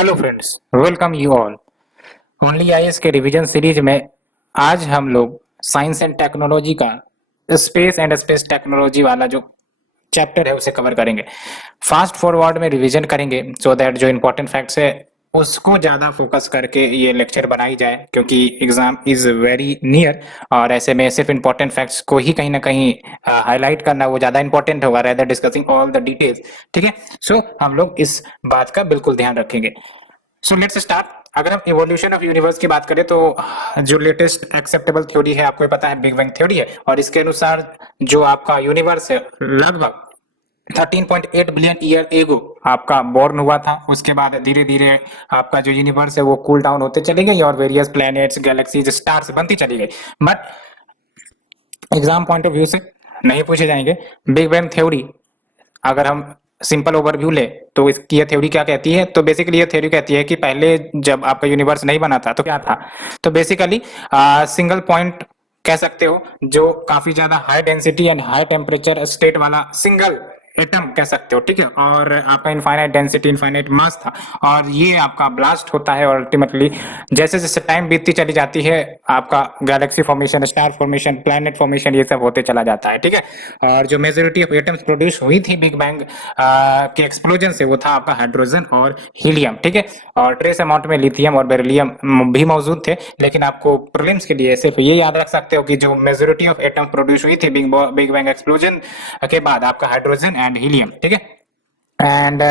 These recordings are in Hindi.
Hello friends, welcome you all. Only IAS के रिवीजन सीरीज में आज हम लोग साइंस एंड टेक्नोलॉजी का स्पेस एंड स्पेस टेक्नोलॉजी वाला जो चैप्टर है उसे कवर करेंगे। फास्ट फॉरवर्ड में रिवीजन करेंगे सो दैट जो इंपॉर्टेंट फैक्ट्स है उसको ज़्यादा फोकस करके ये लेक्चर बनाई जाए, क्योंकि एग्जाम इज वेरी नियर और ऐसे में सिर्फ इंपॉर्टेंट फैक्ट्स को ही कहीं ना कहीं हाईलाइट करना वो ज़्यादा इंपॉर्टेंट होगा rather discussing all the details. ठीक है, सो हम लोग इस बात का बिल्कुल ध्यान रखेंगे। So let's start. अगर हम इवोल्यूशन ऑफ यूनिवर्स की बात करें तो जो लेटेस्ट एक्सेप्टेबल थ्योरी है आपको पता है बिग बैंग थ्योरी है, और इसके अनुसार जो आपका यूनिवर्स है लगभग 13.8 बिलियन ईयर एगो आपका बॉर्न हुआ था। उसके बाद धीरे धीरे आपका जो यूनिवर्स है वो कूल डाउन होते चली गई और वेरियस प्लैनेट्स गैलेक्सीज स्टार्स बनती चली गई। But exam point of view से नहीं पूछे जाएंगे। बिग बैंग थ्योरी अगर हम सिंपल ओवरव्यू ले तो इसकी ये थ्योरी क्या कहती है, तो बेसिकली ये थ्योरी कहती है कि पहले जब आपका यूनिवर्स नहीं बना था तो क्या था, तो बेसिकली सिंगल पॉइंट कह सकते हो जो काफी ज्यादा high density and high temperature state वाला सिंगल एटम कह सकते हो। ठीक है, और आपका इनफाइनाइट डेंसिटी इनफाइनाइट मास था और ये आपका ब्लास्ट होता है और अल्टीमेटली जैसे जैसे टाइम बीतती चली जाती है आपका Galaxy formation, star formation, planet formation ये सब होते चला जाता है। ठीक है, और जो मेजोरिटी ऑफ एटम्स प्रोड्यूस हुई थी बिग बैंग के एक्सप्लोजन से वो था आपका हाइड्रोजन और हीलियम। ठीक है, और ट्रेस अमाउंट में लिथियम और बेरिलियम भी मौजूद थे, लेकिन आपको प्रीलिम्स के लिए सिर्फ ये याद रख सकते हो कि जो मेजोरिटी ऑफ एटम प्रोड्यूस हुई थी बिग बैंग एक्सप्लोजन के बाद आपका हाइड्रोजन एंड हीलियम। ठीक है, एंड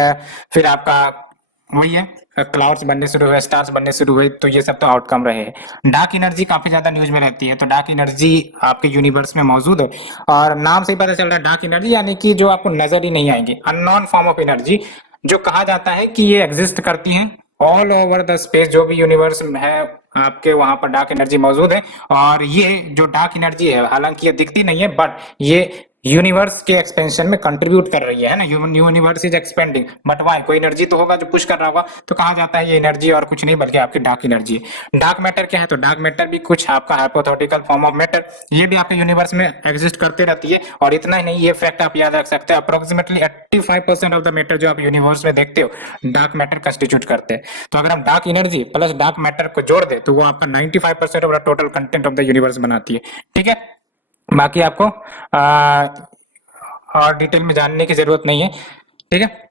फिर आपका वही है क्लाउड्स बनने शुरू हुए, स्टार्स बनने शुरू हुए, तो ये सब तो आउटकम रहे हैं। डार्क एनर्जी काफी ज्यादा न्यूज में रहती है, तो डार्क एनर्जी आपके यूनिवर्स में मौजूद है और नाम से ही पता चल रहा है डार्क एनर्जी यानी कि जो आपको नजर ही नहीं आएगी, अननोन फॉर्म ऑफ एनर्जी, जो कहा जाता है कि ये एग्जिस्ट करती हैं ऑल ओवर द स्पेस। जो भी यूनिवर्स है आपके वहां पर डार्क एनर्जी मौजूद है, और ये जो डार्क एनर्जी है हालांकि ये दिखती नहीं है बट ये यूनिवर्स के एक्सपेंशन में कंट्रीब्यूट कर रही है ना। Universe is expanding but why, कोई एनर्जी तो होगा जो पुश कर रहा होगा, तो कहा जाता है ये एनर्जी और कुछ नहीं बल्कि आपकी डार्क एनर्जी है। डार्क मैटर क्या है, तो डार्क मैटर भी कुछ आपका हाइपोथेटिकल फॉर्म ऑफ मैटर, ये भी आपके यूनिवर्स में एग्जिस्ट करते रहती है। और इतना ही नहीं, ये फैक्ट आप याद रख सकते हैं, अप्रोक्सीमेटली 85% ऑफ द मैटर जो आप यूनिवर्स में देखते हो डार्क मैटर कंस्टिट्यूट करते हैं। तो अगर हम dark energy plus dark matter को जोड़ दे तो वो आपका 95% of the total content of the universe बनाती है। ठीक है, बाकी आपको और डिटेल में जानने की जरूरत नहीं है। ठीक है,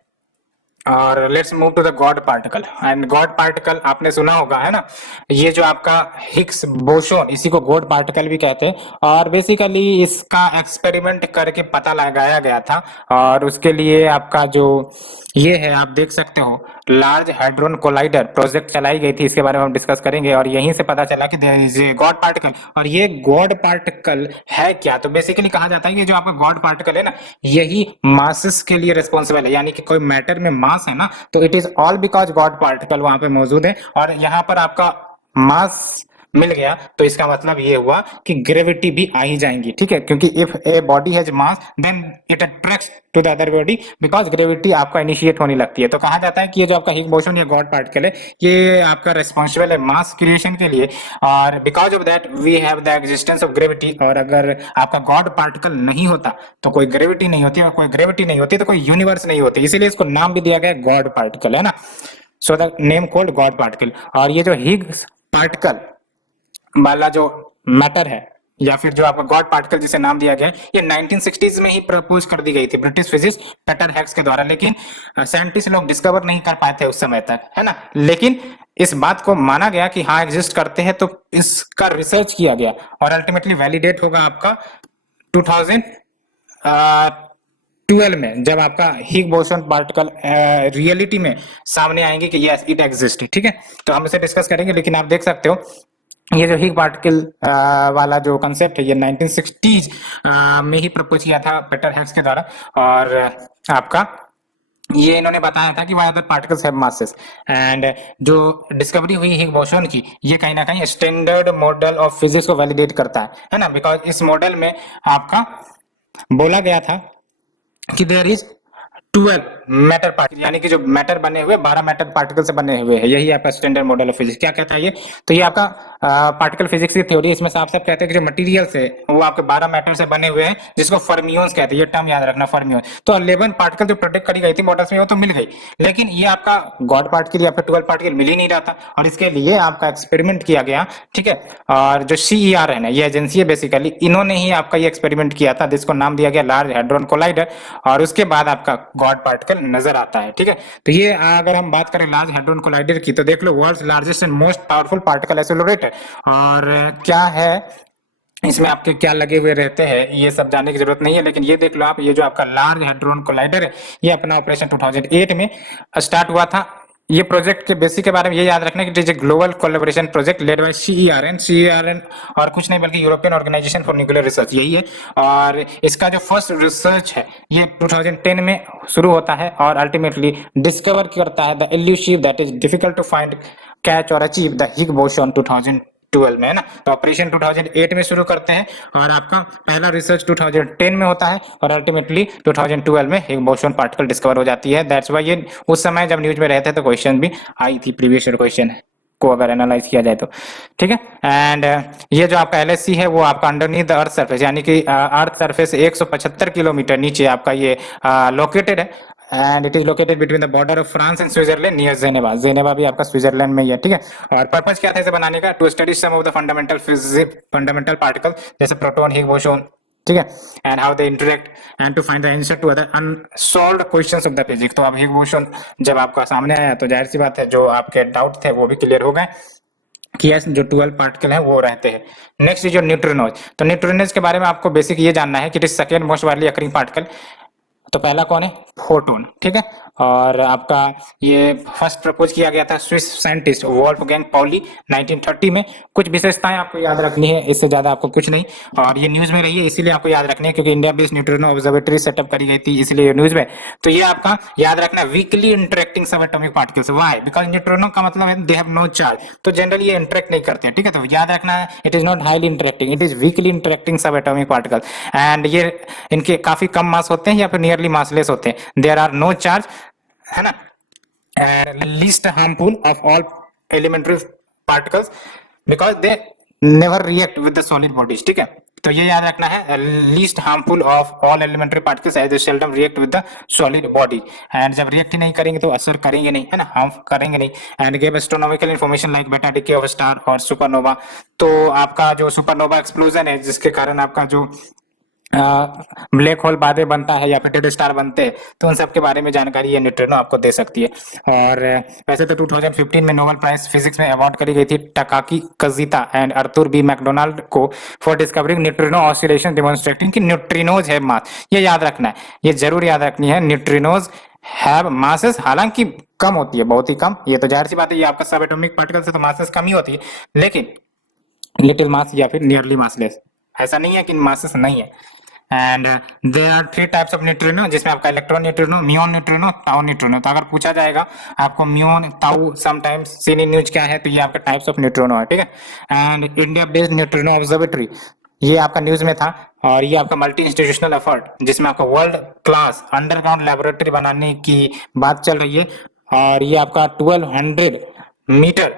और let's move to the god particle. And god particle आपने सुना होगा है ना, ये जो आपका हिग्स बोसोन, इसी को गॉड पार्टिकल भी कहते हैं, और बेसिकली इसका एक्सपेरिमेंट करके पता लगाया गया था। और उसके लिए आपका जो ये है आप देख सकते हो लार्ज हाइड्रोन कोलाइडर प्रोजेक्ट चलाई गई थी, इसके बारे में हम डिस्कस करेंगे। और यहीं से पता चला कि there is a god particle. और ये गॉड पार्टिकल है क्या, तो बेसिकली कहा जाता है कि जो आपका गॉड पार्टिकल है ना यही मासेस के लिए रिस्पॉन्सिबल है, यानी कि कोई मैटर में मास है ना तो it is all because God particle वहां पे मौजूद है। और यहाँ पर आपका मास मिल गया तो इसका मतलब ये हुआ कि ग्रेविटी भी आ ही जाएंगी। ठीक है, क्योंकि if a body has mass then it attracts to the other body because gravity आपका इनिशिएट होने लगती है। तो कहा जाता है कि ये जो आपका हिग्स बोसोन ये गॉड पार्टिकल है, ये आपका रिस्पॉन्सिबल है मास क्रिएशन के लिए, और because of that we have the existence of gravity. और अगर आपका गॉड पार्टिकल नहीं होता तो कोई ग्रेविटी नहीं होती, और कोई ग्रेविटी नहीं होती तो कोई यूनिवर्स नहीं होती, इसीलिए इसको नाम भी दिया गया गॉड पार्टिकल, है ना। So the name called God particle. और ये जो हिग्स पार्टिकल वाला जो मैटर है या फिर जो आपका गॉड पार्टिकल जिसे नाम दिया गया है, ये 1960s में ही प्रपोज कर दी गई थी ब्रिटिश फिजिस्ट पीटर हेग्स के द्वारा, लेकिन साइंटिस्ट लोग डिस्कवर नहीं कर पाए थे उस समय तक, है ना। लेकिन इस बात को माना गया कि हाँ एग्जिस्ट करते हैं, तो इसका रिसर्च किया गया और अल्टीमेटली वैलिडेट होगा आपका 2012 में, जब आपका हिग्स बोसोन पार्टिकल रियलिटी में सामने आएंगे कि यस इट एग्जिस्ट। ठीक है, तो हम इसे डिस्कस करेंगे, लेकिन आप देख सकते हो ये जो हिग पार्टिकल वाला जो कंसेप्ट है ये 1960s में ही प्रपोज किया था पीटर हेग्स के द्वारा। और आपका ये इन्होंने बताया था कि why other particles have masses, and जो डिस्कवरी हुई हिग बोसोन की ये कहीं ना कहीं स्टैंडर्ड मॉडल ऑफ फिजिक्स को वैलिडेट करता है ना। बिकॉज इस मॉडल में आपका बोला गया था कि देयर इज 12 मैटर पार्टिकल, यानी कि जो मैटर बने हुए 12 मैटर पार्टिकल से बने हुए हैं, यही आपका स्टैंडर्ड मॉडल ऑफ फिजिक्स। क्या कहता है ये, तो ये आपका पार्टिकल फिजिक्स की थ्योरी, इसमें साफ साफ कहते हैं कि जो मटेरियल्स है वो आपके 12 मैटर से बने हुए हैं, जिसको फर्मियोन्स कहते हैं। ये टर्म याद रखना, फर्मियोन। तो 11 पार्टिकल जो प्रोटेक्ट करी गई थी मॉडल्स में वो तो मिल गई, लेकिन ये आपका गॉड पार्टिकल या फिर 12 पार्टिकल मिल ही नहीं रहा था, और इसके लिए आपका एक्सपेरिमेंट किया गया, ठीक है। और जो CERN है, ये एजेंसी है बेसिकली, इन्होंने ही आपका ये एक्सपेरिमेंट किया था, जिसको नाम दिया गया लार्ज हैड्रॉन कोलाइडर, और उसके बाद आपका गॉड पार्टिकल नजर आता है, ठीक है। तो ये अगर हम बात करें लार्ज हैड्रॉन कोलाइडर की, तो देख लो world's largest and most powerful particle accelerator. और क्या है इसमें आपके क्या लगे हुए रहते हैं ये सब जानने की जरूरत नहीं है, लेकिन ये देख लो आप, ये जो आपका लार्ज हैड्रॉन कोलाइडर है, ये अपना ऑपरेशन 2008 में स्टार्ट हुआ था। ये प्रोजेक्ट के बेसिक के बारे में ये याद रखना कि it is a global collaboration project led by CERN और कुछ नहीं बल्कि European organisation for nuclear research, यही है। और इसका जो फर्स्ट रिसर्च है ये 2010 में शुरू होता है, और अल्टीमेटली डिस्कवर करता है the elusive that is difficult to find, catch और अचीव द हिग बोसॉन 2012 में, है ना। तो ऑपरेशन 2008 में शुरू करते हैं, और आपका पहला रिसर्च 2010 में होता है, और अल्टीमेटली 2012 में हिग बोसॉन पार्टिकल डिस्कवर हो जाती है। दैट्स व्हाई ये उस समय जब न्यूज में रहते तो क्वेश्चन भी आई थी, प्रीवियस ईयर क्वेश्चन को अगर एनालाइज किया जाए तो, ठीक है। एंड ये जो आपका LHC है वो आपका अंडरनीथ द अर्थ सरफेस, यानी कि अर्थ सरफेस 175 किलोमीटर नीचे आपका ये लोकेटेड है, and it is located between the border of France and Switzerland near Geneva. Geneva भी आपका स्विट्जरलैंड में ही है, ठीक है। और पर्पस क्या था इसे बनाने का? To study some of the fundamental physics, fundamental particle जैसे प्रोटॉन, हिग बोसॉन, ठीक है, and how they interact, and to find the answer to other unsolved questions of the physics. तो अब हिग बोसॉन जब आपका सामने आया तो जाहिर सी बात है जो आपके डाउट थे वो भी क्लियर हो गए कि यस जो 12 पार्टिकल हैं वो रहते हैं। नेक्स्ट जो न्यूट्रिनोज, तो न्यूट्रिनोज के बारे में आपको बेसिक ये जानना है कि it is second most virally occurring particle. तो पहला कौन है? फोटोन, ठीक है। और आपका ये फर्स्ट प्रपोज किया गया था स्विस साइंटिस्ट वोल्फगैंग पाउली 1930 में। कुछ विशेषताएं आपको याद रखनी है, इससे ज्यादा आपको कुछ नहीं। और ये न्यूज में रही है इसीलिए आपको याद रखनी है, क्योंकि India based neutrino observatory setup करी गई थी, इसलिए न्यूज में। तो ये आपका याद रखना, वीकली इंटरेक्टिंग सब atomic particles. Why? Because neutrino का मतलब है दे हैव नो चार्ज, तो जनरली ये इंटरेक्ट नहीं करते हैं, ठीक है। तो याद रखना है it is not highly interacting, it is weekly interacting सब एटॉमिक पार्टिकल, एंड ये इनके काफी कम मास होते हैं या फिर नियरली मासलेस होते हैं। देयर आर नो चार्ज, है ना, least harmful of all elementary particles because they never react with the solid bodies, ठीक है। तो ये याद रखना है, least harmful of all elementary particles as they seldom react with the solid body, and जब रिएक्ट ही नहीं करेंगे तो असर करेंगे नहीं, है ना, हार्म करेंगे नहीं। And give astronomical information like बेटा डिके ऑफ स्टार और सुपरनोवा। तो आपका जो सुपरनोवा एक्सप्लोजन है जिसके कारण आपका जो ब्लैक होल बाद में बनता है या फिर डेड स्टार बनते हैं, तो उन सब के बारे में जानकारी ये न्यूट्रिनो आपको दे सकती है। और वैसे तो 2015 में नोबेल प्राइज फिजिक्स में अवार्ड करी गई थी टाकाकी कजिता एंड अर्थुर बी मैकडोनाल्ड को for discovering neutrino oscillation demonstrating कि न्यूट्रिनोज है मास। ये याद रखना है, ये जरूर याद रखनी है, न्यूट्रिनोज हैव मासेस, हालांकि कम होती है, बहुत ही कम। ये तो जाहिर सी बात है, ये आपका सब एटॉमिक पार्टिकल से तो मासेस कम ही होती है, लेकिन लिटिल मास या फिर नियरली मासलेस, ऐसा नहीं है कि मासेस नहीं है। And there are 3 types of neutrino, जिसमें आपका electron neutrino, muon neutrino, tau neutrino. तो अगर पूछा जाएगा आपको muon, tau sometimes seen in news क्या है, तो ये आपका टाइप्स ऑफ न्यूट्रिनो है, ठीक है। And India based neutrino observatory, ये आपका न्यूज में था, और ये आपका मल्टी इंस्टीट्यूशनल एफर्ट जिसमें आपका वर्ल्ड क्लास अंडरग्राउंड लेबोरेटरी बनाने की बात चल रही है। और ये आपका 1200 मीटर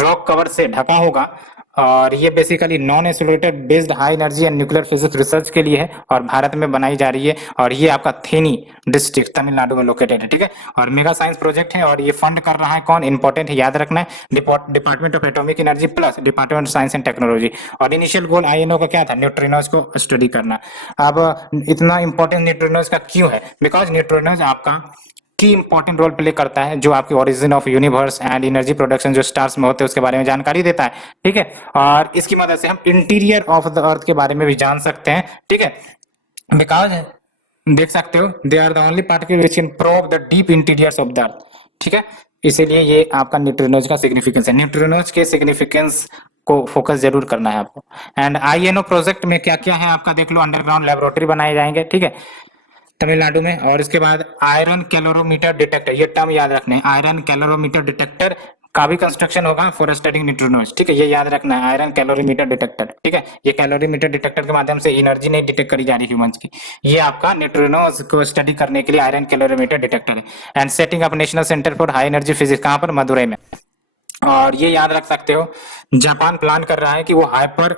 रॉक कवर से ढका होगा, और ये basically non isolated based high energy and nuclear physics research के लिए है, और भारत में बनाई जा रही है। और ये आपका थेनी डिस्ट्रिक्ट तमिलनाडु में लोकेटेड है, ठीक है। और मेगा साइंस प्रोजेक्ट है, और ये फंड कर रहा है कौन? इंपॉर्टेंट है, याद रखना है, department of atomic energy plus department of science and technology. और इनिशियल गोल INO का क्या था? न्यूट्रिनोज को स्टडी करना। अब इतना इंपॉर्टेंट न्यूट्रिनोज का क्यों है? बिकॉज न्यूट्रिनोज आपका की इंपॉर्टेंट रोल प्ले करता है, जो आपकी origin of universe and energy production जो स्टार्स में होते हैं उसके बारे में जानकारी देता है, ठीक है। और इसकी मदद से हम इंटीरियर ऑफ द अर्थ के बारे में भी जान सकते हैं, ठीक है। बिकॉज देख सकते हो they are the only particle which can probe the deep interiors of the earth, ठीक है। इसीलिए ये आपका न्यूट्रिनोज का सिग्निफिकेंस है, न्यूट्रिनोज के सिग्निफिकेंस को फोकस जरूर करना है आपको। एंड INO प्रोजेक्ट में क्या क्या है आपका देख लो, अंडरग्राउंड लेबोरेटरी बनाए जाएंगे, ठीक है, तमिलनाडु में। और इसके बाद आयरन कैलोरीमीटर डिटेक्टर, ये टर्म याद रखना है, आयरन कैलोरीमीटर डिटेक्टर का भी कंस्ट्रक्शन होगा फॉर स्टडिंग न्यूट्रिनोज, ठीक है, ये याद रखना है, आयरन कैलोरीमीटर डिटेक्टर, ठीक है। ये कैलोरीमीटर डिटेक्टर के माध्यम से एनर्जी नहीं डिटेक्ट करी जा रही ह्यूमंस की, ये आपका न्यूट्रिनोज को स्टडी करने के लिए आयरन कैलोरीमीटर डिटेक्टर है। And setting up national centre for high energy physics, कहां पर? मदुरई में। और ये याद रख सकते हो, जापान प्लान कर रहा है कि वो हाइपर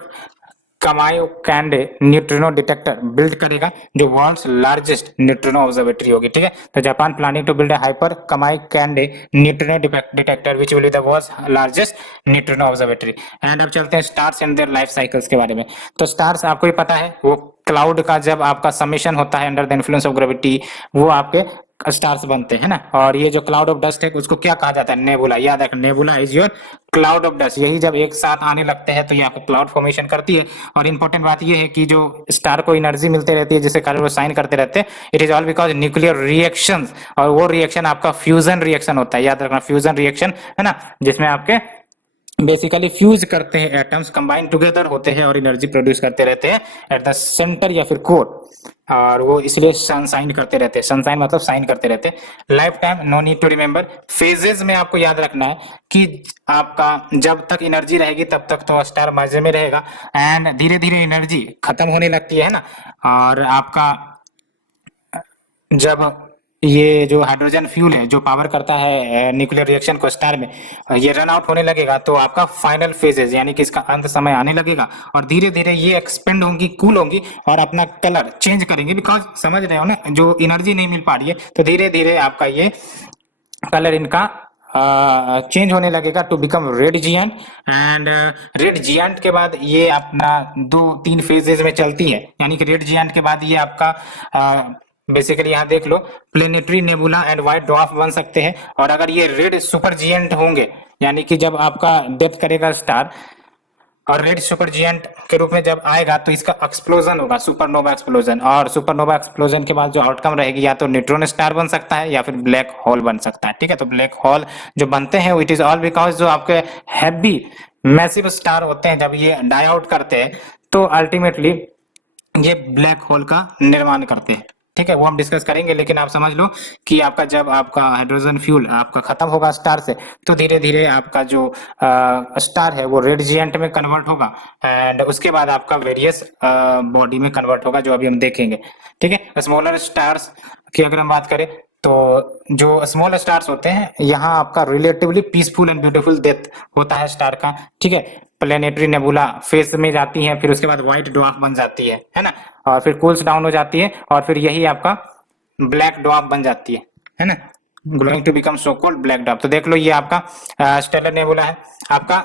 कमायो कैंडे न्यूट्रिनो डिटेक्टर बिल्ड करेगा, जो वर्ल्ड्स लार्जेस्ट न्यूट्रिनो ऑब्जर्वेटरी होगी। ठीक है, तो Japan planning to build a hyper Kamiokande neutrino detector which will be the world's largest neutrino observatory. And अब चलते हैं stars and their life cycles के बारे में। तो स्टार्स आपको ही पता है, वो क्लाउड का जब आपका समेशन होता है under the influence of gravity, वो आपके स्टार्स बनते हैं ना। और ये जो क्लाउड ऑफ डस्ट है उसको क्या कहा जाता है? नेबुला। याद रख, nebula is your cloud of dust. यही जब एक साथ आने लगते हैं तो ये आपको क्लाउड फॉर्मेशन करती है। और इंपॉर्टेंट बात ये है कि जो स्टार को एनर्जी मिलती रहती है जिससे कारण वो साइन करते रहते हैं, it is all because nuclear reaction. और वो रिएक्शन आपका फ्यूजन रिएक्शन होता है, याद रखना, फ्यूजन रिएक्शन है ना, जिसमें आपके बेसिकली फ्यूज करते हैं, एटम्स कंबाइन टुगेदर होते हैं और एनर्जी प्रोड्यूस करते रहते हैं एट द सेंटर या फिर कोर। और वो इसलिए सनसाइन करते रहते हैं, सनसाइन मतलब साइन करते रहते हैं। Lifetime no need to remember. Phases में आपको याद रखना है कि आपका जब तक एनर्जी रहेगी तब तक तो स्टार मजे में रहेगा, एंड धीरे धीरे एनर्जी खत्म होने लगती है ना। और आपका जब ये जो हाइड्रोजन फ्यूल है जो पावर करता है न्यूक्लियर रिएक्शन को स्टार में, ये रन आउट होने लगेगा तो आपका फाइनल फेजेस यानी कि इसका अंत समय आने लगेगा। और धीरे धीरे ये एक्सपेंड होंगी, कूल होंगी और अपना कलर चेंज करेंगे, बिकॉज समझ रहे हो ना, जो एनर्जी नहीं मिल पा रही है तो धीरे धीरे आपका ये कलर इनका चेंज होने लगेगा to become red giant. And red giant के बाद ये अपना 2-3 फेजेस में चलती है, यानी कि रेड जियांट के बाद ये आपका बेसिकली यहाँ देख लो, planetary nebula and white dwarf बन सकते हैं। और अगर ये रेड सुपर जियांट होंगे, यानी कि जब आपका डेथ करेगा स्टार और रेड सुपर जिएंट के रूप में जब आएगा तो इसका एक्सप्लोजन होगा, सुपरनोवा एक्सप्लोजन। और सुपरनोवा एक्सप्लोजन के बाद जो आउटकम रहेगी या तो न्यूट्रॉन स्टार बन सकता है या फिर ब्लैक होल बन सकता है। ठीक है, तो ब्लैक होल जो बनते हैं इट इज ऑल बिकॉज जो आपके हैवी मैसिव स्टार होते हैं जब ये डाई आउट करते हैं तो अल्टीमेटली ये ब्लैक होल का निर्माण करते हैं। ठीक है, वो हम डिस्कस करेंगे, लेकिन आप समझ लो कि आपका जब आपका हाइड्रोजन फ्यूल आपका खत्म होगा स्टार से तो धीरे धीरे आपका जो स्टार है वो रेड जिएंट में कन्वर्ट होगा एंड उसके बाद आपका वेरियस बॉडी में कन्वर्ट होगा, जो अभी हम देखेंगे। ठीक है, स्मॉलर स्टार्स की अगर हम बात करें तो जो स्मॉल स्टार्स होते हैं यहाँ आपका relatively peaceful and beautiful death होता है स्टार का। ठीक है, प्लेनेटरी नेबुला फेज में जाती है, फिर उसके बाद व्हाइट ड्वार्फ बन जाती है ना, और फिर कूल्स डाउन हो जाती है और फिर यही आपका ब्लैक ड्वार्फ बन जाती है ना, glowing to become so called black dwarf. तो देख लो ये आपका स्टेलर नेबुला है, आपका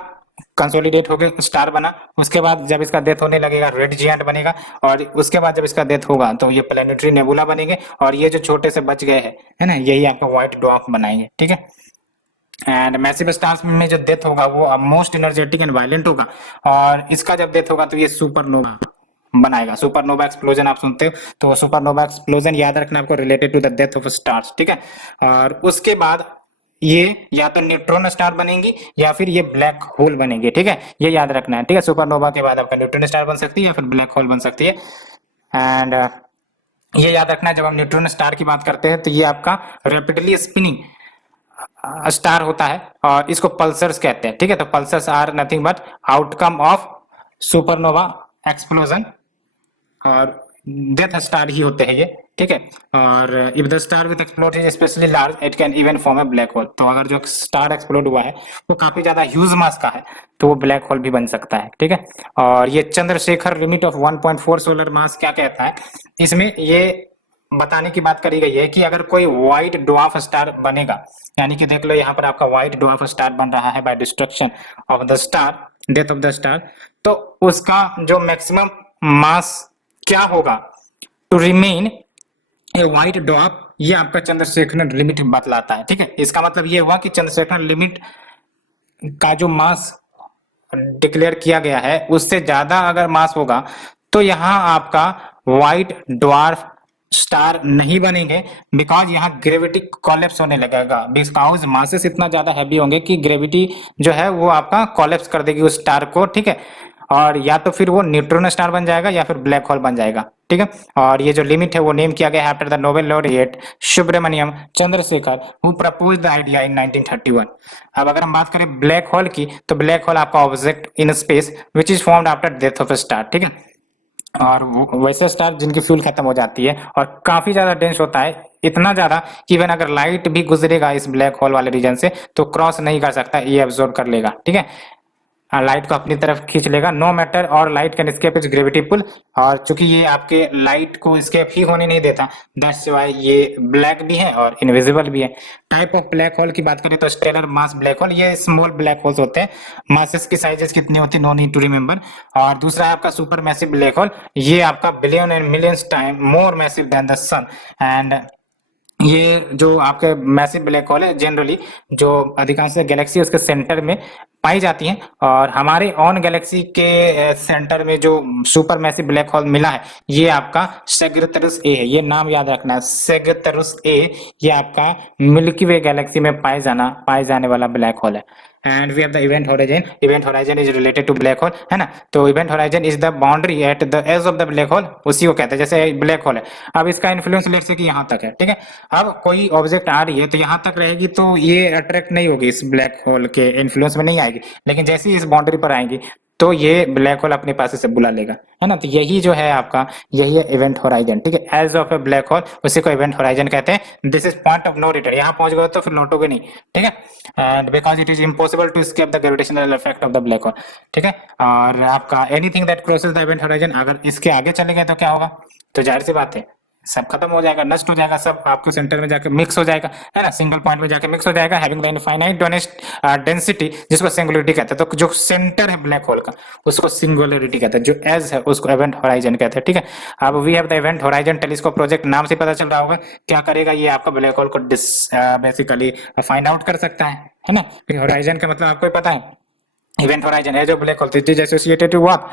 कंसोलिडेट होकर स्टार बना, उसके बाद जब इसका डेथ होने लगेगा रेड जिएंट बनेगा, और उसके बाद जब इसका डेथ होगा तो ये प्लेनेटरी नेबुला बनेंगे, और ये जो छोटे से बच गए हैं है ना, यही आपका व्हाइट ड्वार्फ बनाएंगे। ठीक है, एंड मैसिव स्टार्स में जो डेथ होगा वो मोस्ट एनर्जेटिक एंड वायलेंट होगा, और इसका जब डेथ होगा तो ये सुपरनोवा बनाएगा। सुपरनोवा एक्सप्लोजन आप सुनते हो तो सुपरनोवा एक्सप्लोजन याद रखना आपको, related to the death of stars. ठीक है, और उसके बाद ये या तो न्यूट्रॉन स्टार बनेंगी या फिर ये ब्लैक होल बनेंगे। ठीक है, ये याद रखना है। ठीक है, सुपरनोवा के बाद आपका न्यूट्रॉन स्टार बन सकती है या फिर ब्लैक होल बन सकती है। एंड ये याद रखना है जब हम न्यूट्रॉन स्टार की बात करते हैं तो ये आपका रैपिडली स्पिनिंग स्टार होता है और इसको पल्सर्स कहते हैं। ठीक है, तो pulsars are nothing but outcome of supernova explosion और डेथ स्टार ही होते हैं ये। ठीक है, और if the star with explode is specially large it can even form a black hole. तो अगर जो स्टार एक्सप्लोड हुआ है वो काफी ज्यादा ह्यूज मास का है तो वो ब्लैक होल भी बन सकता है। ठीक है, और ये चंद्रशेखर लिमिट ऑफ 1.4 सोलर मास क्या कहता है, इसमें ये बताने की बात करी गई है कि अगर कोई व्हाइट ड्वार्फ स्टार बनेगा, यानी कि देख लो यहाँ पर आपका व्हाइट ड्वार्फ स्टार बन रहा है by destruction of the star, death of the star, तो उसका जो मैक्सिमम मास क्या होगा to remain a white dwarf, ये आपका चंद्रशेखर लिमिट बतलाता है। ठीक है, इसका मतलब ये हुआ कि चंद्रशेखर लिमिट का जो मास डिक्लेयर किया गया है उससे ज्यादा अगर मास होगा तो यहाँ आपका व्हाइट ड्वार्फ स्टार नहीं बनेंगे, बिकॉज यहाँ ग्रेविटी कॉलेप्स होने लगेगा, बिकॉज मासेस इतना ज्यादा हैवी होंगे कि ग्रेविटी जो है वो आपका कॉलेप्स कर देगी उस स्टार को। ठीक है, और या तो फिर वो न्यूट्रॉन स्टार बन जाएगा या फिर ब्लैक होल बन जाएगा। ठीक है, और ये जो लिमिट है वो नेम किया गया है after the Nobel laureate Subrahmanyan Chandrasekhar who proposed the idea in 1931। अब अगर हम बात करें ब्लैक होल की तो ब्लैक होल आपका object in space which is formed after death of star. ठीक है, और वैसे स्टार जिनकी फ्यूल खत्म हो जाती है और काफी ज्यादा डेंस होता है, इतना ज्यादा कि इवन अगर लाइट भी गुजरेगा इस ब्लैक होल वाले रीजन से तो क्रॉस नहीं कर सकता, ये एब्जॉर्ब कर लेगा, ठीक है, लाइट को अपनी तरफ खींच लेगा। नो मैटर और light can escape its gravity pull, और चूंकि ये आपके लाइट को एस्केप ही होने नहीं देता, दैट्स व्हाई ये ब्लैक भी है और इनविजिबल भी है। टाइप ऑफ ब्लैक होल की बात करें तो स्टेलर मास ब्लैक होल, ये स्मॉल ब्लैक होल्स होते हैं। मासेस की साइजेस कितनी होती है, नो नीड टू रिमेंबर। और दूसरा है आपका सुपर मैसिव ब्लैक होल, ये आपका billion and millions time more massive than the sun. And ये जो आपके मैसिव ब्लैक होल है जनरली जो अधिकांश गैलेक्सी उसके सेंटर में पाई जाती हैं, और हमारे ऑन गैलेक्सी के सेंटर में जो सुपर मैसिव ब्लैक होल मिला है ये आपका सेगिटरुस ए है, ये नाम याद रखना है, सेगिटरुस ए। ये आपका मिल्की वे गैलेक्सी में पाए जाने वाला ब्लैक होल है। And we have the event horizon, event horizon is related to black hole, है ना। तो event horizon is the boundary at the edge of the black hole, उसी को कहते हैं, जैसे ब्लैक होल है। अब इसका इन्फ्लुएंस लेट से कि यहाँ तक है, ठीक है। अब कोई ऑब्जेक्ट आ रही है तो यहाँ तक रहेगी तो ये अट्रैक्ट नहीं होगी, इस ब्लैक होल के इन्फ्लुएंस में नहीं आएगी, लेकिन जैसे ही इस बाउंड्री पर आएंगी तो ये ब्लैक होल अपने पास से बुला लेगा, है ना। तो यही जो है आपका, यही है इवेंट होराइजन, ठीक है। Edge of a black hole, उसी को इवेंट होराइजन कहते हैं। This is point of no return, यहाँ पहुंच गए तो फिर लौटोगे नहीं, ठीक है। And because it is impossible to escape the gravitational effect of the black hole, ठीक है। और आपका anything that crosses the event horizon, अगर इसके आगे चले गए तो क्या होगा, तो जाहिर सी बात है सब खत्म हो जाएगा, नष्ट हो जाएगा, सब आपके सेंटर में जाके मिक्स हो जाएगा, है ना, सिंगल पॉइंट में जाके मिक्स हो जाएगा, हैविंग द इनफाइनाइट डेंसिटी, जिसको सिंगुलरिटी कहते हैं। तो जो सेंटर है ब्लैक होल का उसको सिंगुलरिटी कहते हैं, जो एज है उसको इवेंट होराइजन कहते हैं, ठीक है। अब we have the event horizon telescope project, नाम से पता चल रहा होगा क्या करेगा, ये आपका ब्लैक होल को बेसिकली फाइंड आउट कर सकता है ना। होराइजन का मतलब आपको पता है, इवेंट होराइजन है जो black hole it is associated to what,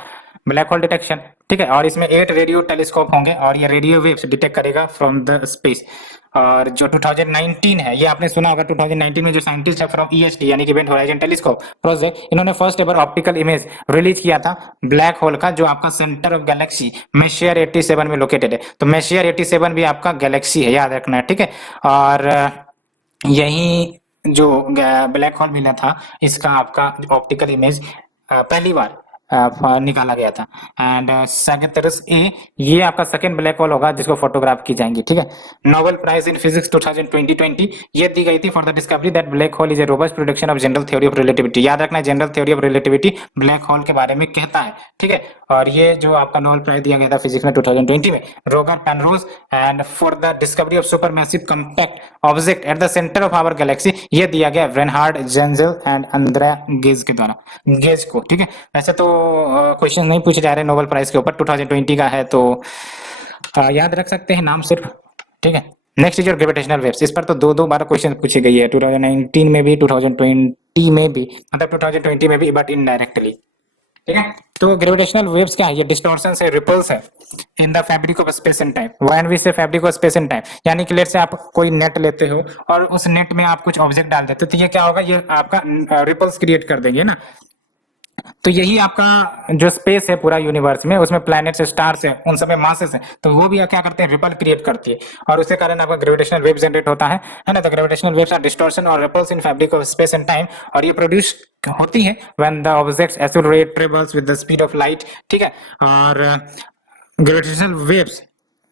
black hole detection, ठीक है। और इसमें 8 रेडियो टेलीस्कोप होंगे और ये रेडियो वेव्स डिटेक्ट करेगा फ्रॉम द स्पेस। और जो 2019 है, ये आपने सुना होगा, 2019 में जो साइंटिस्ट है फ्रॉम ईएसटी यानी कि इवेंट होराइजन टेलीस्कोप प्रोजेक्ट, इन्होंने first ever optical image release किया था ब्लैक होल का, जो आपका सेंटर ऑफ गैलेक्सी मेशियर 87 में लोकेटेड है। तो मेशियर 87 भी आपका गैलेक्सी है, याद रखना है, ठीक है। और यही जो ब्लैक होल मिला था इसका आपका ऑप्टिकल इमेज पहली बार निकाला गया था। एंड सैगिटरुस ए, ये आपका सेकंड ब्लैक होल होगा जिसको फोटोग्राफ की जाएंगी, ठीक है। नोबेल प्राइज इन फिजिक्स 2020 ये दी गई थी for the discovery that black hole is a robust prediction of general theory of relativity. याद रखना है, general theory of relativity black hole के बारे में कहता है, ठीक है। और ये जो आपका नोबेल प्राइज दिया गया था फिजिक्स में 2020 में Roger Penrose, and for the discovery of supermassive compact object at the centre of our galaxy, ये दिया गया Reinhard Genzel and Andrea Ghez के द्वारा, गेज को, ठीक है। वैसे तो क्वेश्चन नहीं पूछे जा रहे नोबेल प्राइज के ऊपर, 2020 का है तो याद रख सकते हैं नाम सिर्फ, ठीक है। Next is your gravitational waves, इस पर तो दो बार क्वेश्चन पूछी गई है, 2019 में भी 2020 में भी, मतलब 2020 में भी, बट इनडायरेक्टली, ठीक है। तो ग्रेविटेशनल वेव्स क्या है, ये डिस्टॉर्शन है, रिपल्स है in the fabric of space and time. When we say fabric of space and time, यानी कि लेट से आप कोई नेट लेते हो और उस नेट में आप कुछ ऑब्जेक्ट डाल देते हो तो ये क्या होगा, ये आपका रिपल्स क्रिएट कर देंगे ना। तो यही आपका जो स्पेस है पूरा यूनिवर्स में, उसमें प्लैनेट्स स्टार्स है, उन सब में मासेस है, तो वो भी क्या करते हैं, रिपल क्रिएट करती है, और उसके कारण आपका ग्रेविटेशनल वेव जनरेट होता है ना। तो ग्रेविटेशनल वेव्स आर डिस्टॉर्शन और ripples in fabric of space and time, और ये प्रोड्यूस होती है when the objects accelerate travels with the speed of light, ठीक है। और ग्रेविटेशनल वेव्स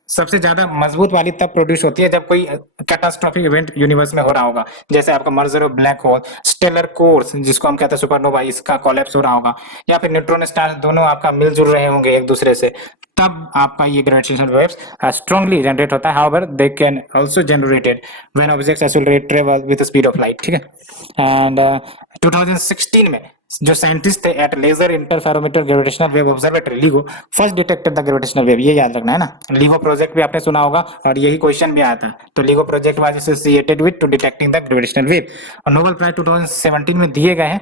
सबसे ज्यादा मजबूत वाली तब प्रोड्यूस होती है जब कोई कैटास्ट्रोफिक इवेंट यूनिवर्स में हो रहा होगा, जैसे आपका merger of black hole, stellar cores जिसको हम कहते हैं सुपरनोवा, इसका कोलैप्स हो रहा होगा, या फिर न्यूट्रॉन स्टार दोनों आपका मिलजुल रहे होंगे एक दूसरे से, तब आपका ये ग्रेविटेशनल वेव्स स्ट्रांगली जनरेट होता है। However they can also generated when objects accelerate travel with the speed of light, ठीक है। एंड 2016 में जो साइंटिस्ट थे at laser interferometer gravitational wave observatory LIGO first detected the gravitational wave, ये याद रखना है ना। लिगो प्रोजेक्ट भी आपने सुना होगा और यही क्वेश्चन भी आया था, तो LIGO project was associated with to detecting the gravitational wave, और नोबेल प्राइज 2017 में दिए गए हैं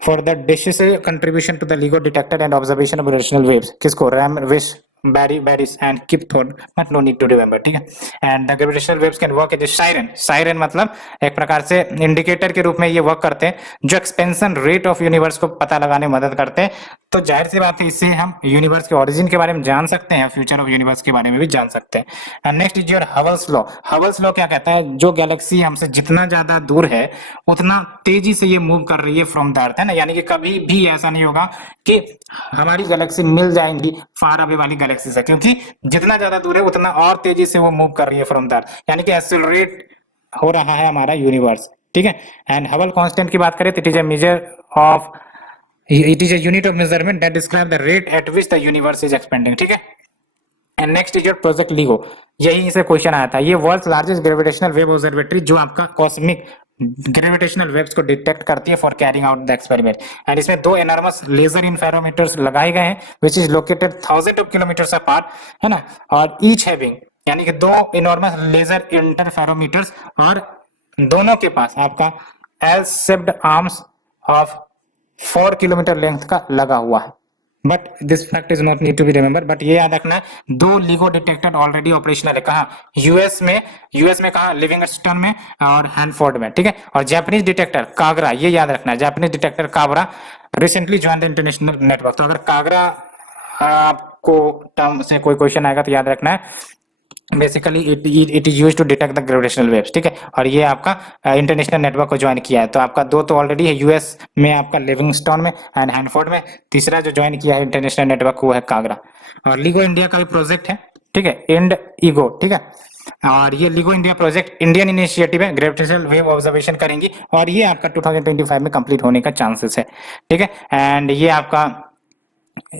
for the decisive contribution to the LIGO detected and observation of gravitational waves. किसको, Rainer Weiss Barish and Kip Thorne, but no need to remember, ठीक है। And the gravitational waves can work as a siren, siren मतलब एक प्रकार से इंडिकेटर के रूप में ये वर्क करते हैं जो एक्सपेंशन रेट ऑफ यूनिवर्स को पता लगाने में मदद करते हैं। तो जाहिर सी बात है इससे हम यूनिवर्स के ओरिजिन के बारे में जान सकते हैं, फ्यूचर ऑफ यूनिवर्स के बारे में भी जान सकते हैं। And next is your हबल्स law. हबल्स law क्या कहता है, जो गैलेक्सी हमसे जितना ज्यादा दूर है उतना तेजी से ये मूव कर रही है फ्रॉम द अर्थ, है ना। यानी कि कभी भी ऐसा नहीं होगा कि हमारी गैलेक्सी मिल जाएंगी फार अवे वाली गैलेक्सी से, क्योंकि जितना ज्यादा दूर है उतना और तेजी से वो मूव कर रही है फ्रॉम द अर्थ, यानी कि एक्सेलरेट हो रहा है हमारा यूनिवर्स, ठीक है। एंड हबल कांस्टेंट की बात करें तो it is a unit of measurement that describe the rate at which the universe is expanding, ठीक है। And next is your project LIGO, यही से क्वेश्चन आया था। ये world largest gravitational wave observatory जो आपका कॉस्मिक ग्रेविटेशनल वेव्स को डिटेक्ट करती है for carrying out the experiment. And इसमें दो एनॉर्मस लेजर इंफेरोमीटर्स लगाए गए हैं which is located thousand of kilometres apart, है ना, और ईच हैविंग, यानी कि दो इनॉर्मस लेजर इंटरफेरोमीटर्स, और दोनों के पास आपका L shaped arms of 4 kilometre length का लगा हुआ है। But this fact is not need to be remember, but ये याद रखना है दो लिगो डिटेक्टर ऑलरेडी ऑपरेशनल है। कहा? यूएस में कहा? लिविंगस्टन में और हैनफोर्ड में, ठीक है। और जापानीज डिटेक्टर कागरा, ये याद रखना है, Japanese detector कागरा recently join the international network. तो अगर कागरा आपको टर्म से कोई क्वेश्चन आएगा तो याद रखना है basically it is used to detect the gravitational waves, ठीक है। और ये आपका इंटरनेशनल नेटवर्क को ज्वाइन किया है। तो आपका दो तो ऑलरेडी है, यूएस में आपका लिविंगस्टन में एंड हैनफोर्ड में, तीसरा जो ज्वाइन किया है इंटरनेशनल नेटवर्क वो है कागरा। और लिगो इंडिया का भी प्रोजेक्ट है, ठीक है, इंड ईगो, ठीक है। और ये लिगो इंडिया प्रोजेक्ट इंडियन इनिशिएटिव है, ग्रेविटेशनल वेव ऑब्जर्वेशन करेंगी और ये आपका 2025 में कंप्लीट होने का चांसेस है, ठीक है। एंड ये आपका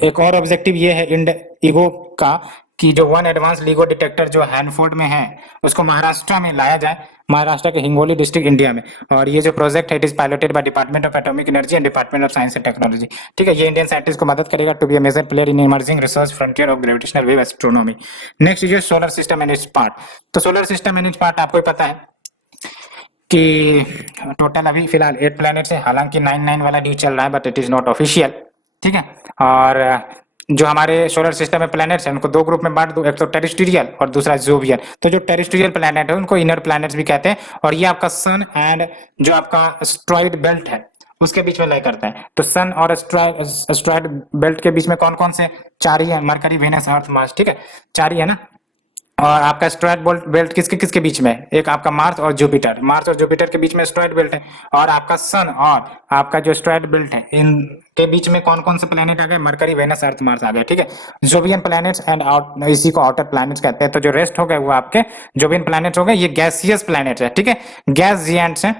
एक और ऑब्जेक्टिव ये है इंड ईगो का कि जो वन एडवांस लिगो डिटेक्टर जो हैनफोर्ड में है उसको महाराष्ट्र में लाया जाए, महाराष्ट्र के हिंगोली डिस्ट्रिक्ट इंडिया में। और ये जो प्रोजेक्ट है it is piloted by department of atomic energy and department of science and technology, ठीक है। ये इंडियन साइंटिस्ट को मदद करेगा to be a major player in emerging research frontier of gravitational wave astronomy. Next is solar system and its part. तो solar system and its part आपको ही पता है कि टोटल अभी फिलहाल 8 प्लैनेट्स है, हालांकि 9 वाला न्यूज चल रहा है but it is not official, ठीक है। और जो हमारे सोलर सिस्टम में प्लैनेट्स हैं उनको दो ग्रुप में बांट दो, एक तो टेरेस्ट्रियल और दूसरा जोवियन। तो जो टेरेस्ट्रियल प्लैनेट है उनको इनर प्लैनेट्स भी कहते हैं, और ये आपका सन एंड जो आपका एस्ट्रॉइड बेल्ट है उसके बीच में लय करता है। तो सन और एस्ट्रॉइड बेल्ट के बीच में कौन कौन से? 4 ही है, मरकरी, वेनस, अर्थ, मार्स, ठीक है, 4 ही है ना। और आपका एस्ट्रॉइड बेल्ट किसके किसके बीच में? एक आपका मार्स और जुपिटर, मार्स और जुपिटर के बीच में एस्ट्रॉइड बेल्ट है। और आपका सन और आपका जो एस्ट्रॉइड बेल्ट है इनके बीच में कौन कौन से प्लेनेट आ गए? मरकरी, वेनस, अर्थ, मार्स आ गए, ठीक है। जोवियन प्लैनेट्स एंड इसी को आउटर प्लैनेट्स कहते हैं। तो जो रेस्ट हो गए वो आपके जोवियन प्लैनेट्स हो गए, ये गैसियस प्लैनेट्स है, ठीक है, गैस जिएंट्स है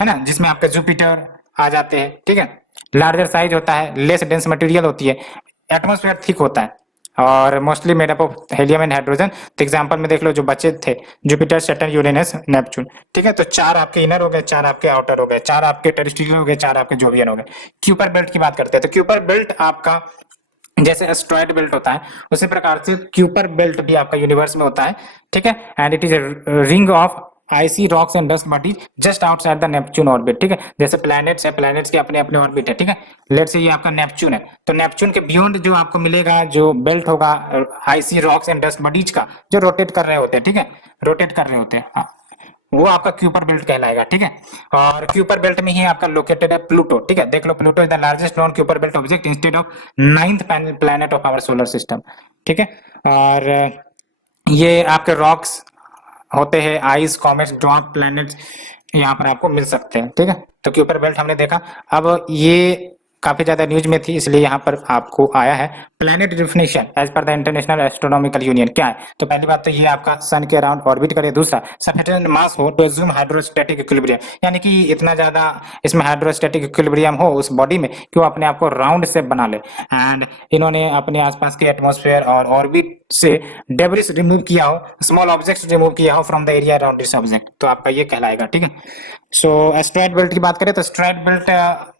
ना, जिसमें आपके जुपिटर आ जाते हैं, ठीक है। लार्जर साइज होता है, लेस डेंस मटेरियल होती है, एटमॉस्फेयर थिक होता है और mostly made up of helium and hydrogen. तो एग्जांपल में देख लो जो बचे थे जुपिटर, सैटर्न, यूरेनस, नेपच्यून, ठीक है। तो 4 आपके इनर हो गए, 4 आपके आउटर हो गए, 4 आपके टेरेस्ट्रियल हो गए, 4 आपके जोवियन हो गए। क्यूपर बेल्ट की बात करते हैं तो क्यूपर बेल्ट आपका जैसे एस्ट्रॉइड बेल्ट होता है उसी प्रकार से क्यूपर बेल्ट भी आपका यूनिवर्स में होता है, ठीक है। And it is a ring of IC rocks and dust body just outside the Neptune orbit, ठीक है। जैसे प्लैनेट्स है, प्लैनेट्स के अपने अपने ऑर्बिट है, ठीक है। लेट्स से ये आपका नेपच्यून है, तो नेपच्यून के बियॉन्ड जो आपको मिलेगा जो बेल्ट होगा IC rocks and dust bodies का जो रोटेट कर रहे होते हैं, ठीक है, रोटेट कर रहे होते हैं, हाँ, वो आपका क्यूपर बेल्ट कहलाएगा, ठीक है। और क्यूपर बेल्ट में ही आपका लोकेटेड है प्लूटो, ठीक है। देख लो Pluto is the largest non Kuiper belt object instead of 9th planet of our solar system, ठीक है। और ये आपके रॉक्स होते हैं, आइस, कॉमेट्स, ड्वार्फ प्लैनेट्स यहाँ पर आपको मिल सकते हैं, ठीक है। तो क्यूपर बेल्ट हमने देखा। अब ये काफी ज्यादा न्यूज में थी इसलिए यहाँ पर आपको आया है planet definition as per the international astronomical union. क्या है? तो पहली बात तो ये आपका सन के अराउंड ऑर्बिट करे, दूसरा सफिशिएंट मास हो टू एज्यूम हाइड्रोस्टैटिक इक्विलिब्रियम, यानी कि इतना ज्यादा इसमें हाइड्रोस्टैटिक इक्विलिब्रियम हो उस बॉडी में कि वो अपने आप को राउंड शेप बना ले। एंड इन्होंने अपने आसपास के एटमॉस्फेयर और ऑर्बिट से डेब्रिस रिमूव किया हो, स्मॉल ऑब्जेक्ट्स रिमूव किया हो from the area around this object, तो आपका ये कहलाएगा, ठीक है। सो एस्ट्रॉइड बेल्ट की बात करें तो एस्ट्रॉइड बेल्ट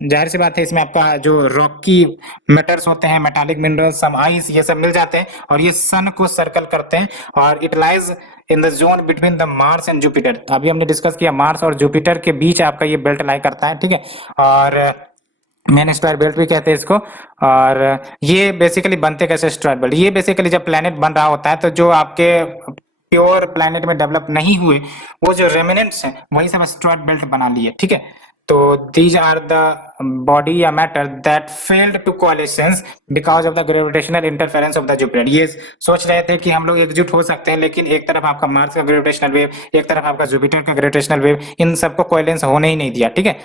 जाहिर सी बात है इसमें आपका जो रॉकी मेटल्स होते हैं, मेटालिक मिनरल्स, सम आइस, ये सब मिल जाते हैं और ये सन को सर्कल करते हैं और it lies in the zone between the Mars and Jupiter. अभी हमने डिस्कस किया मार्स और जुपिटर के बीच आपका ये बेल्ट लाई करता है, ठीक है। और मेन स्टार बेल्ट भी कहते हैं इसको। और ये बेसिकली बनते कैसे स्टार बेल्ट? ये बेसिकली जब प्लेनेट बन रहा होता है तो जो आपके प्योर प्लेनेट में डेवलप नहीं हुए वो जो रेमिनेंट्स हैं वही सब एस्ट्रॉइड बेल्ट बना लिए, ठीक है। तो दीज आर द बॉडी या matter that failed to collisions because of the gravitational interference of the Jupiter. ये सोच रहे थे कि हम लोग एकजुट हो सकते हैं, लेकिन एक तरफ आपका मार्स का ग्रेविटेशनल वेव, एक तरफ आपका जुपिटर का ग्रेविटेशनल वेव, इन सबको कोलिशंस होने ही नहीं दिया, ठीक है।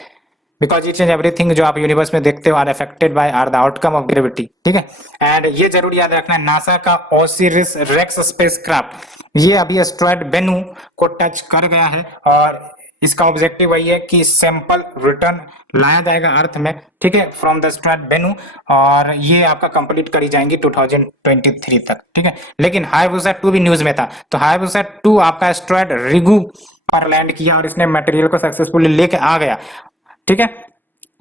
बिकॉज ईच एंड एवरीथिंग जो आप यूनिवर्स में देखते हो are affected by are the outcome of gravity, ठीक है। एंड ये जरूर याद रखना है, नासा का ओसिरिस रेक्स स्पेसक्राफ्ट ये अभी एस्ट्रॉयड बेनू को टच कर गया है और इसका ऑब्जेक्टिव वही है कि सैंपल रिटर्न लाया जाएगा अर्थ में, ठीक है, फ्रॉम द एस्ट्रॉयड बेनू, और ये आपका कंप्लीट करी जाएंगी 2023 तक, ठीक है। लेकिन हायाबुसा 2 भी न्यूज में था, तो हायाबुसा 2 आपका एस्ट्रॉयड रिगु पर लैंड किया और इसने मटेरियल को सक्सेसफुली लेके आ गया, ठीक है।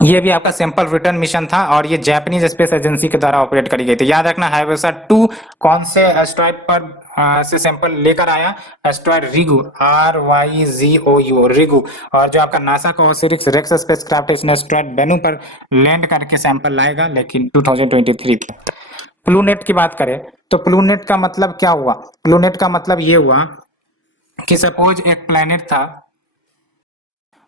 ये भी आपका सैंपल रिटर्न मिशन था और ये जापानीज स्पेस एजेंसी के द्वारा ऑपरेट करी गई थी। याद रखना हायाबुसा 2 कौन से एस्ट्रॉयड पर से सैंपल लेकर आया, एस्ट्रॉयड रिगु, RYGOU रिगु, और जो आपका नासा का ओसिरिस रेक्स स्पेसक्राफ्ट है इसने एस्ट्रॉयड बेनू पर लैंड करके सैंपल लाएगा, लेकिन 2023 तक। प्लूनेट की बात करें तो प्लूनेट का मतलब क्या हुआ, प्लूनेट का मतलब ये हुआ कि सपोज एक प्लेनेट था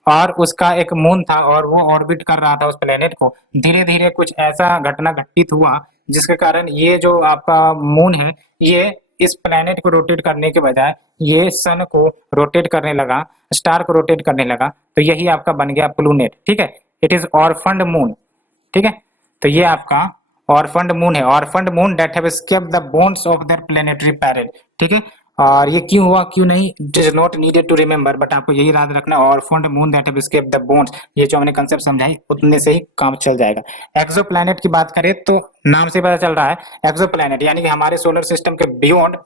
और उसका एक मून था और वो ऑर्बिट कर रहा था उस प्लेनेट को, धीरे धीरे कुछ ऐसा घटना घटित हुआ जिसके कारण ये जो आपका मून है ये इस प्लेनेट को रोटेट करने के बजाय ये सन को रोटेट करने लगा, स्टार को रोटेट करने लगा, तो यही आपका बन गया प्लूनेट, ठीक है। इट इज ऑर्फन्ड मून, ठीक है। तो ये आपका ऑर्फन्ड मून है, orphaned moon that have escaped the bonds of their planetary parent, ठीक है। और ये क्यों हुआ क्यों नहीं, it is not needed to remember, but आपको यही याद रखना, orphaned moon that have escaped the bonds, ये जो हमने कंसेप्ट समझाई उतने से ही काम चल जाएगा। एक्सोप्लैनेट की बात करें तो नाम से पता चल रहा है एक्सोप्लैनेट यानी कि हमारे सोलर सिस्टम के बियॉन्ड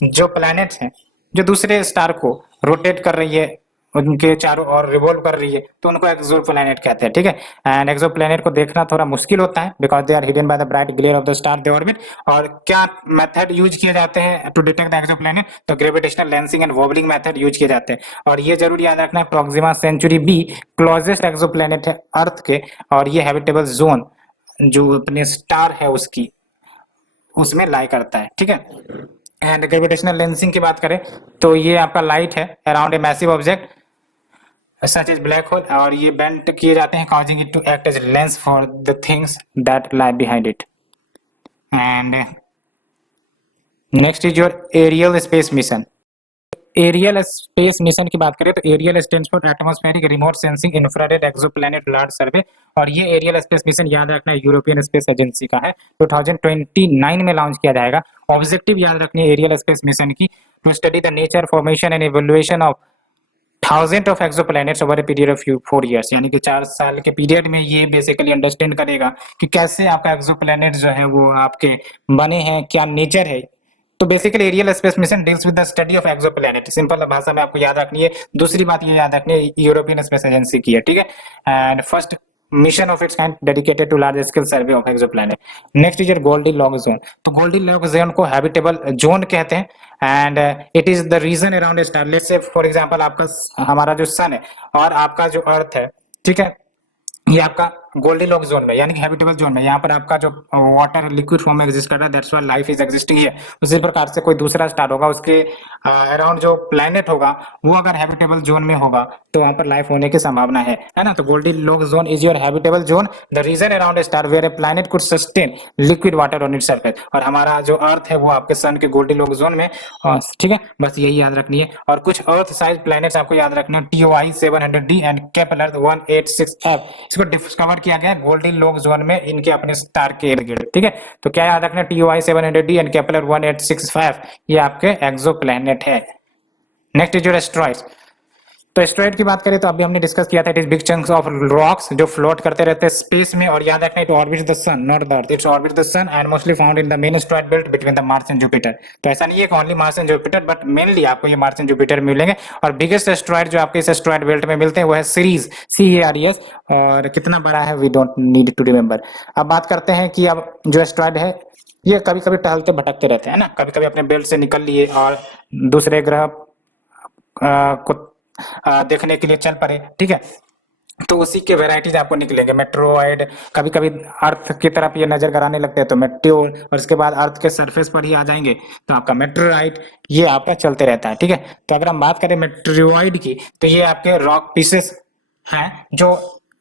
जो प्लैनेट्स हैं जो दूसरे स्टार को रोटेट कर रही है, उनके चारों ओर रिवॉल्व कर रही है, तो उनको एक्सोप्लैनेट कहते हैं, ठीक है। एंड एक्सोप्लैनेट को देखना थोड़ा मुश्किल होता है because they are hidden by the bright glare of the star they orbit. और क्या मेथड यूज किए जाते हैं टू डिटेक्ट द एक्सोप्लैनेट, तो gravitational lensing and wobbling method use किए जाते हैं। और ये जरूर याद रखना है Proxima Centauri B closest exoplanet है अर्थ के, और ये हैबिटेबल जोन जो अपने स्टार है उसकी उसमें लाई करता है, ठीक है। एंड ग्रेविटेशनल लेंसिंग की बात करें तो ये आपका लाइट है around a massive object such as black hole, और ये बेंड किए जाते हैं causing it to act as lens for the things that lie behind it. And next is your aerial space mission. Ariel space mission की बात करें तो Ariel stands for atmospheric remote sensing infrared exoplanet large survey, और ये एरियल स्पेस मिशन याद रखना यूरोपियन स्पेस एजेंसी का है, 2029 में लॉन्च किया जाएगा। ऑब्जेक्टिव याद रखनी है एरियल स्पेस मिशन की, to study the nature formation and evolution of thousand of exoplanets over a period of 4 years, यानी कि 4 साल के पीरियड में ये बेसिकली अंडरस्टैंड करेगा कि कैसे आपका एक्सोप्लैनेट जो है वो आपके बने हैं, क्या नेचर है। तो basically Ariel space mission deals with the study of exoplanet, simple भाषा में आपको याद रखनी है। दूसरी बात ये याद रखनी है यूरोपियन स्पेस एजेंसी की है, ठीक है। And first mission of its kind dedicated to large scale survey of exoplanet. Next is Goldilocks zone, तो गोल्डीलॉक्स जोन को हैबिटेबल जोन कहते हैं, and it is the region around a star. Let's say for example आपका हमारा जो सन है और आपका जो अर्थ है, ठीक है, ये आपका गोल्डीलॉक्स जोन में यानी कि हैबिटेबल जोन में, यहाँ पर आपका जो वाटर लिक्विड फॉर्म में एग्जिस्ट कर रहा है, that's why life is existing here. उसी प्रकार से कोई दूसरा स्टार होगा उसके अराउंड जो प्लेनेट होगा वो अगर हैबिटेबल जोन में होगा तो वहां पर लाइफ होने की संभावना है ना। तो Goldilocks zone is your habitable zone, the region around a star where a planet could sustain liquid water on its surface, और हमारा जो अर्थ है वो आपके सन के गोल्डीलॉक्स जोन में, ठीक है। बस यही याद रखनी है। और कुछ अर्थ साइज प्लैनेट्स आपको याद रखना है, TOI 700d and Kepler 186f, इसको डिस्कवर किया गया गोल्डीलॉक्स जोन में इनके अपने स्टार के इर्द गिर्द, ठीक है। तो क्या याद रखना है, TOI 700d and Kepler 186f ये आपके एक्सोप्लैनेट है। नेक्स्ट इज योर एस्ट्रॉइड्स, तो एस्ट्रॉइड की बात करें तो अभी हमने डिस्कस किया था, it is big chunks of rocks जो फ्लोट करते रहते हैं स्पेस में, और याद रखना है it orbits the sun not the earth, it's orbit the sun and mostly found in the main asteroid belt between the Mars and Jupiter. तो ऐसा नहीं है कि only Mars and Jupiter, but mainly आपको ये मार्स एंड जुपिटर मिलेंगे। और बिगेस्ट एस्ट्रॉइड जो आपके इस एस्ट्रॉइड बेल्ट में मिलते हैं वो है सीरीज CARES, और कितना बड़ा है we don't need to remember. अब बात करते हैं कि अब जो एस्ट्रॉइड है ये कभी कभी टहलते भटकते रहते हैं ना, कभी कभी अपने बेल्ट से निकल लिए और दूसरे ग्रह को देखने के लिए चल पड़े, ठीक है। तो उसी के वेराइटीज आपको निकलेंगे, मेट्रोइड, कभी कभी अर्थ की तरफ ये नजर कराने लगते हैं तो मेट्योर, और इसके बाद अर्थ के सरफेस पर ही आ जाएंगे तो आपका मेट्रोइड, ये आपका चलते रहता है, ठीक है। तो अगर हम बात करें मेट्रोइड की तो ये आपके रॉक पीसेस हैं जो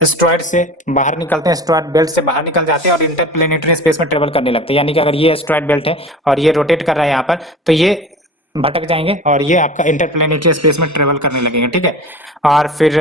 एस्ट्रॉइड से बाहर निकलते हैं, एस्ट्रॉइड बेल्ट से बाहर निकल जाते हैं और इंटरप्लेनेटरी स्पेस में ट्रेवल करने लगते हैं। यानी कि अगर ये एस्ट्रॉइड बेल्ट है और ये रोटेट कर रहा है यहाँ पर, तो ये भटक जाएंगे और ये आपका इंटरप्लेनेटरी स्पेस में ट्रेवल करने लगेंगे, ठीक है। और फिर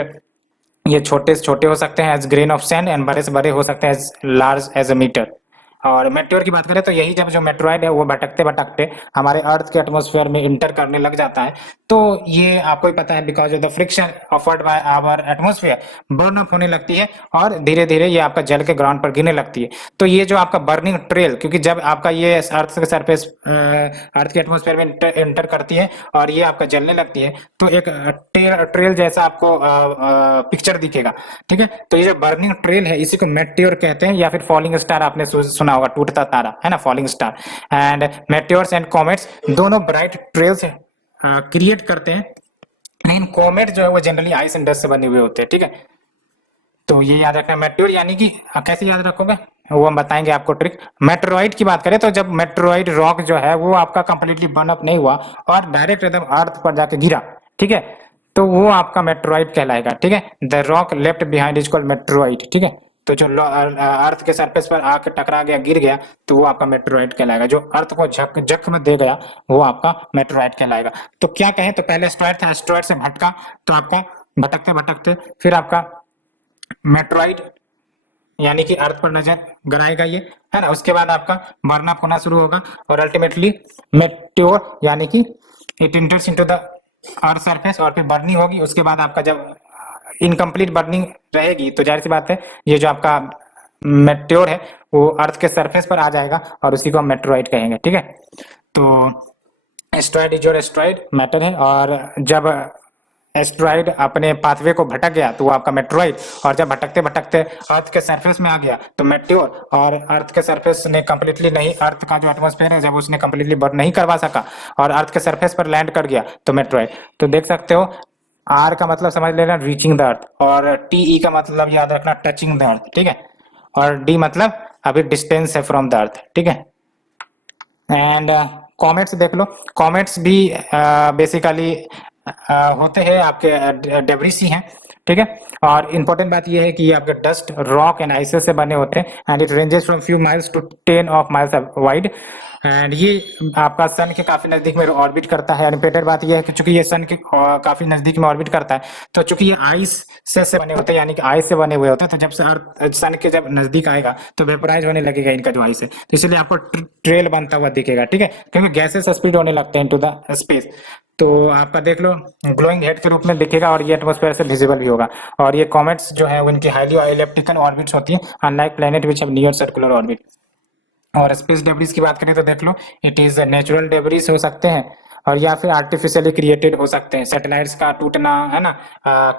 ये छोटे से छोटे हो सकते हैं as grain of sand, and बड़े से बड़े हो सकते हैं as large as a metre. और मेट्योर की बात करें तो यही, जब जो मेट्रॉइड है वो भटकते भटकते हमारे अर्थ के एटमॉस्फेयर में इंटर करने लग जाता है, तो ये आपको ही पता है because of the friction offered by our atmosphere burn up होने लगती है और धीरे धीरे ये आपका जल के ग्राउंड पर गिरने लगती है। तो ये जो आपका बर्निंग ट्रेल, क्योंकि जब आपका ये अर्थ के सरफेस अर्थ के एटमॉस्फेयर में इंटर करती है और ये आपका जलने लगती है, तो एक ट्रेल जैसा आपको पिक्चर दिखेगा। ठीक है, तो ये जो बर्निंग ट्रेल है इसी को मेट्योर कहते हैं, या फिर फॉलिंग स्टार आपने सुना होगा, टूटता तारा है ना, falling star. And meteors and comets दोनों ब्राइट ट्रेल्स क्रिएट करते हैं, लेकिन कॉमेट जो है वो जनरली आइस एंड डस्ट से बने हुए होते हैं। ठीक है, तो ये याद रखना मेट्योर यानी कि कैसे याद रखोगे वो हम बताएंगे आपको ट्रिक। मेट्रोइड की बात करें तो जब मेट्रोइड रॉक जो है वो आपका कंप्लीटली बर्न अप नहीं हुआ और डायरेक्ट एकदम अर्थ पर जाके गिरा, ठीक है, तो वो आपका मेट्रोइड कहलाएगा। ठीक है, the rock left behind is called Metroid. ठीक है, तो जो अर्थ के सरफेस पर आके टकरा गया, गिर गया, तो वो आपका मेट्रोइड कहलाएगा। जो अर्थ को जख्म दे गया वो आपका मेट्रोइड कहलाएगा। तो क्या कहें, तो पहले एस्ट्रॉइड था, एस्ट्रॉइड से भटका तो आपका भटकते भटकते फिर आपका मेट्रोइड यानी कि अर्थ पर नजर गड़ाएगा ये, है ना, उसके बाद आपका बर्न अप होना शुरू होगा और अल्टीमेटली मेट्योर यानी कि it इंटर्स into the earth surface और फिर बर्निंग होगी। उसके बाद आपका जब इनकम्प्लीट बर्निंग रहेगी तो जाहिर सी बात है ये जो आपका मेट्योर है वो अर्थ के सरफेस पर आ जाएगा और उसी को हम मेट्रोइड कहेंगे। ठीक है, तो asteroid is your asteroid matter है, और जब एस्ट्रॉइड अपने पाथवे को भटक गया तो वो आपका मेट्रोइड, और जब भटकते भटकते अर्थ के सरफेस में आ गया तो मेट्योर, और अर्थ के सरफेस ने कंप्लीटली नहीं, अर्थ का जो एटमॉस्फेयर है जब उसने कंप्लीटली बर्न नहीं करवा सका और अर्थ के सरफेस पर लैंड कर गया तो मेट्रोइड। तो देख सकते हो आर का मतलब समझ लेना रीचिंग द अर्थ, और टी का मतलब याद रखना टचिंग द अर्थ। ठीक है, और डी मतलब अभी डिस्टेंस है फ्रॉम द अर्थ। ठीक है, एंड कॉमेट्स देख लो, कॉमेट्स भी बेसिकली होते हैं आपके डेब्रिस ही हैं। ठीक है, और इम्पोर्टेंट बात यह है कि ये आपके डस्ट रॉक एंड आइसेस से बने होते हैं and it ranges from few miles to 10 of miles wide, and ये आपका सन के काफी नजदीक में ऑर्बिट करता है। इम्पोर्टेंट बात यह है कि चूंकि ये सन के काफी नजदीक में ऑर्बिट करता है, तो चूंकि ये आइस से बने होते हैं यानी कि आइस से बने हुए होते हैं, तो जब से सन के जब नजदीक आएगा तो वेपोराइज होने लगेगा इनका जो आइस है, तो इसलिए आपको ट्रेल बनता हुआ दिखेगा। ठीक है, क्योंकि गैसेस स्प्लिट होने लगते हैं इनटू द स्पेस, तो आपका देख लो ग्लोइंग हेड के रूप में दिखेगा और ये एटमॉस्फेयर से विजिबल भी होगा। और ये कॉमेट्स जो है उनकी हाईली एलिप्टिकल ऑर्बिट्स होती है unlike planet which have near circular orbit. और स्पेस डेब्रिस की बात करें तो देख लो इट इज नेचुरल डेब्रिस हो सकते हैं और या फिर आर्टिफिशियली क्रिएटेड हो सकते हैं। सैटेलाइट्स का टूटना है ना,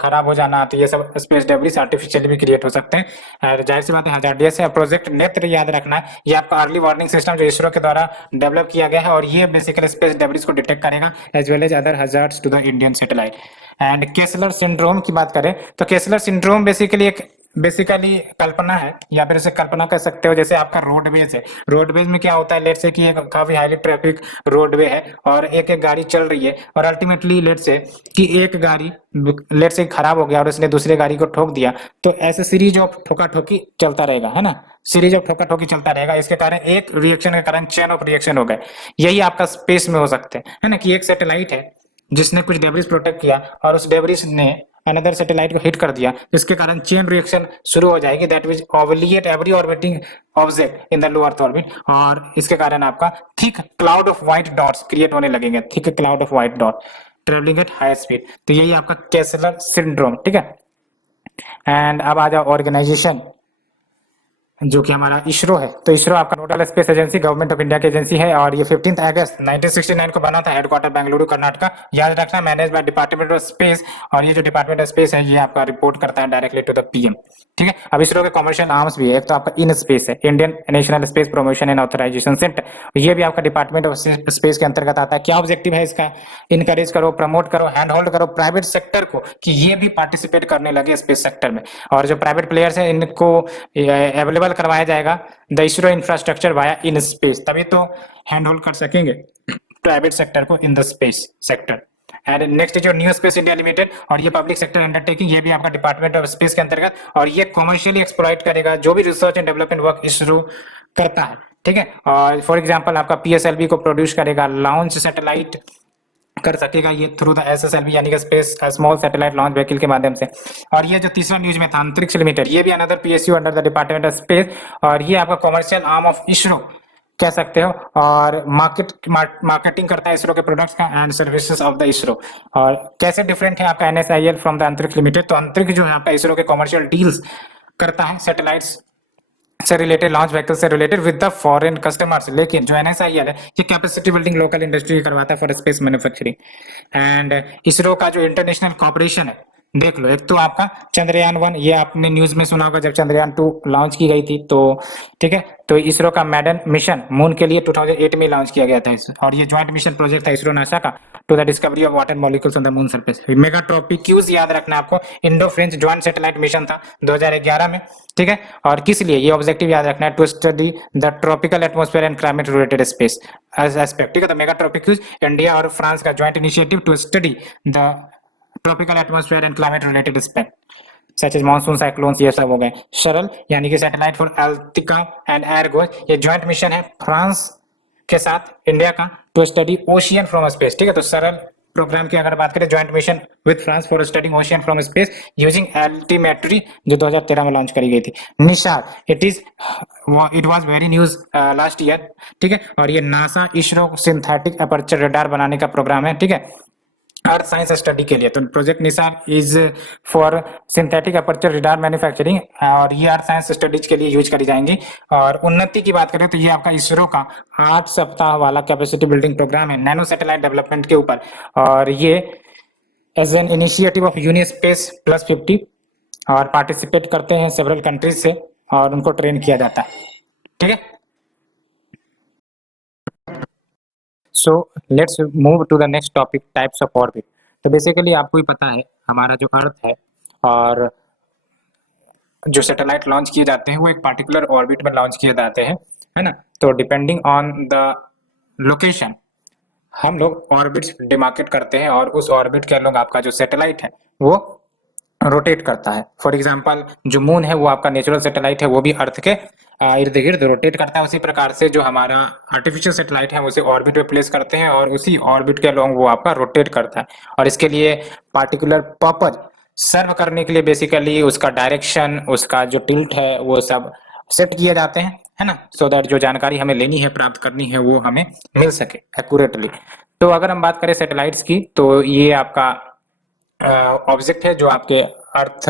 खराब हो जाना, तो ये सब स्पेस डेब्रिस आर्टिफिशियली भी क्रिएट हो सकते हैं। और जाहिर सी बात है हजार्डियस है। प्रोजेक्ट नेत्र याद रखना है, ये आपका अर्ली वार्निंग सिस्टम जो इसरो के द्वारा डेवलप किया गया है और ये बेसिकली स्पेस डेब्रिस को डिटेक्ट करेगा as well as other hazards to the Indian satellite. And Kessler syndrome की बात करें तो केसलर सिंड्रोम बेसिकली कल्पना है, या फिर इसे कल्पना कर सकते हो जैसे आपका रोडवेज है। रोडवेज में क्या होता है, लेट से कि एक काफी हाईली ट्रैफिक रोडवे है और एक एक गाड़ी चल रही है और अल्टीमेटली लेट से कि एक गाड़ी लेट से खराब हो गया और उसने दूसरे गाड़ी को ठोक दिया, तो ऐसे सीरीज ऑफ ठोका ठोकी चलता रहेगा, है ना, सीरीज ऑफ ठोका ठोकी चलता रहेगा। इसके कारण एक रिएक्शन के कारण चेन ऑफ रिएक्शन हो गए। यही आपका स्पेस में हो सकते हैं, है ना, कि एक सैटेलाइट है जिसने कुछ डेब्रिस प्रोटेक्ट किया और उस डेब्रिस ने अनदर सैटेलाइट को हिट कर दिया, जिसके कारण चेन रिएक्शन शुरू हो जाएगी दैट विल ओवलिएट every orbiting object in the low earth orbit, और इसके कारण आपका thick cloud of white dots create होने लगेंगे, thick cloud of white dot travelling at high speed. तो यही आपका केसलर सिंड्रोम। ठीक है, एंड अब आ जाओ ऑर्गेनाइजेशन जो कि हमारा इसरो है। तो इसरो आपका nodal space agency government of India की एजेंसी है और ये 15 अगस्त 1969 को बना था, हेडक्वार्टर बेंगलुरु कर्नाटका। याद रखना manage by department of space, और ये जो डिपार्टमेंट ऑफ स्पेस है ये आपका रिपोर्ट करता है डायरेक्टली टू द पीएम। ठीक है, अब इसरो के कमर्शियल आर्म्स भी है, एक तो आपका इन स्पेस है, Indian national space promotion and authorisation centre, ये भी आपका डिपार्टमेंट ऑफ स्पेस के अंतर्गत आता है। क्या ऑब्जेक्टिव है इसका, इनकरेज करो, प्रमोट करो, हैंड होल्ड करो प्राइवेट सेक्टर को कि ये भी पार्टिसिपेट करने लगे स्पेस सेक्टर में, और जो प्राइवेट प्लेयर्स है इनको अवेलेबल करवाया जाएगा the ISRO infrastructure via in space, तभी तो हैंड होल्ड कर सकेंगे प्राइवेट सेक्टर को in the space sector. And next जो न्यू स्पेस इंडिया लिमिटेड, और ये पब्लिक सेक्टर अंडरटेकिंग, ये भी आपका डिपार्टमेंट ऑफ स्पेस के अंतर्गत, और ये कमर्शियली एक्सप्लॉइट करेगा जो भी research and development work ISRO करता है। ठीक है, और फॉर एग्जांपल आपका पीएसएलवी को प्रोड्यूस करेगा, लॉन्च सैटेलाइट कर सकेगा ये थ्रू द SSLV यानी कि space small satellite launch vehicle के माध्यम से। और ये जो तीसरा न्यूज में था अंतरिक्ष लिमिटेड, ये भी another PSU under the department of space, और ये आपका कॉमर्शियल आर्म ऑफ इसरो कह सकते हो, और मार्केटिंग करता है इसरो के प्रोडक्ट्स का and services of the ISRO. और कैसे डिफरेंट है आपका NSIL फ्रॉम द अंतरिक्ष लिमिटेड, तो अंतरिक्ष जो है आपका इसरो के कॉमर्शियल डील्स करता है सैटेलाइट्स से रिलेटेड, लॉन्च व्हीकल से related with the foreign customers, लेकिन जो NSIL है ये कैपेसिटी बिल्डिंग लोकल इंडस्ट्री करवाता है for space manufacturing. And ISRO का जो इंटरनेशनल कॉपरेशन है देख लो, एक तो आपका चंद्रयान 1, ये आपने न्यूज में सुना होगा जब चंद्रयान 2 लॉन्च की गई थी, तो ठीक है, तो इसरो का मैडन मिशन मून के लिए 2008 में लॉन्च किया गया था और ये ज्वाइंट मिशन प्रोजेक्ट था इसरो नासा का to the discovery of water molecules on the moon surface. Megha Tropiques याद रखना आपको, Indo French joint satellite mission था 2011 में, ठीक है। और किस लिए ये ऑब्जेक्टिव याद रखना है, to study the tropical atmosphere and climate related space aspect, ठीक है। तो मेगाट्रोपिक्यूज इंडिया और फ्रांस का joint initiative to study the tropical atmosphere and climate related aspect such as monsoon cyclones, ये सब हो गए। सरल यानी कि satellite for AltiKa and Argos, ये ज्वाइंट मिशन है फ्रांस के साथ इंडिया का to study ocean from space, ठीक है। तो सरल प्रोग्राम की अगर बात करें, joint mission with France for studying ocean from space using altimetry, जो 2013 में लॉन्च करी गई थी। NISAR it was very news last year, ठीक है। और ये NASA ISRO synthetic aperture radar बनाने का प्रोग्राम है, ठीक है, अर्थ साइंस स्टडी के लिए। तो project Nisar is for synthetic aperture radar manufacturing, और ये अर्थ साइंस स्टडीज के लिए यूज करी जाएंगी। और उन्नति की बात करें तो ये आपका इसरो का 8 सप्ताह वाला कैपेसिटी बिल्डिंग प्रोग्राम है नैनो सैटेलाइट डेवलपमेंट के ऊपर, और ये एज एन इनिशिएटिव ऑफ यूनिस्पेस +50, और पार्टिसिपेट करते हैं सेवरल कंट्रीज से, और उनको ट्रेन किया जाता है, ठीक है। So let's move to the next topic, types of orbit. तो बेसिकली आपको ही पता है हमारा जो अर्थ है, और जो सैटेलाइट लॉन्च किए जाते हैं वो एक पार्टिकुलर ऑर्बिट में लॉन्च किए जाते हैं, है ना। तो डिपेंडिंग ऑन द लोकेशन हम लोग ऑर्बिट्स डिमार्केट करते हैं, और उस ऑर्बिट के अलॉन्ग आपका जो सैटेलाइट है वो रोटेट करता है। फॉर एग्जांपल जो मून है वो आपका नेचुरल सैटेलाइट है, वो भी अर्थ के इर्द गिर्द रोटेट करता है। उसी प्रकार से जो हमारा आर्टिफिशियल सैटेलाइट है उसे ऑर्बिट पे प्लेस करते हैं, और उसी ऑर्बिट के अलोंग वो आपका रोटेट करता है। और इसके लिए पार्टिकुलर पर्पज सर्व करने के लिए बेसिकली उसका डायरेक्शन, उसका जो टिल्ट है वो सब सेट किए जाते हैं, है ना, सो दैट जो जानकारी हमें लेनी है, प्राप्त करनी है, वो हमें मिल सके एक्यूरेटली। तो अगर हम बात करें सैटेलाइट्स की, तो ये आपका ऑब्जेक्ट है जो आपके अर्थ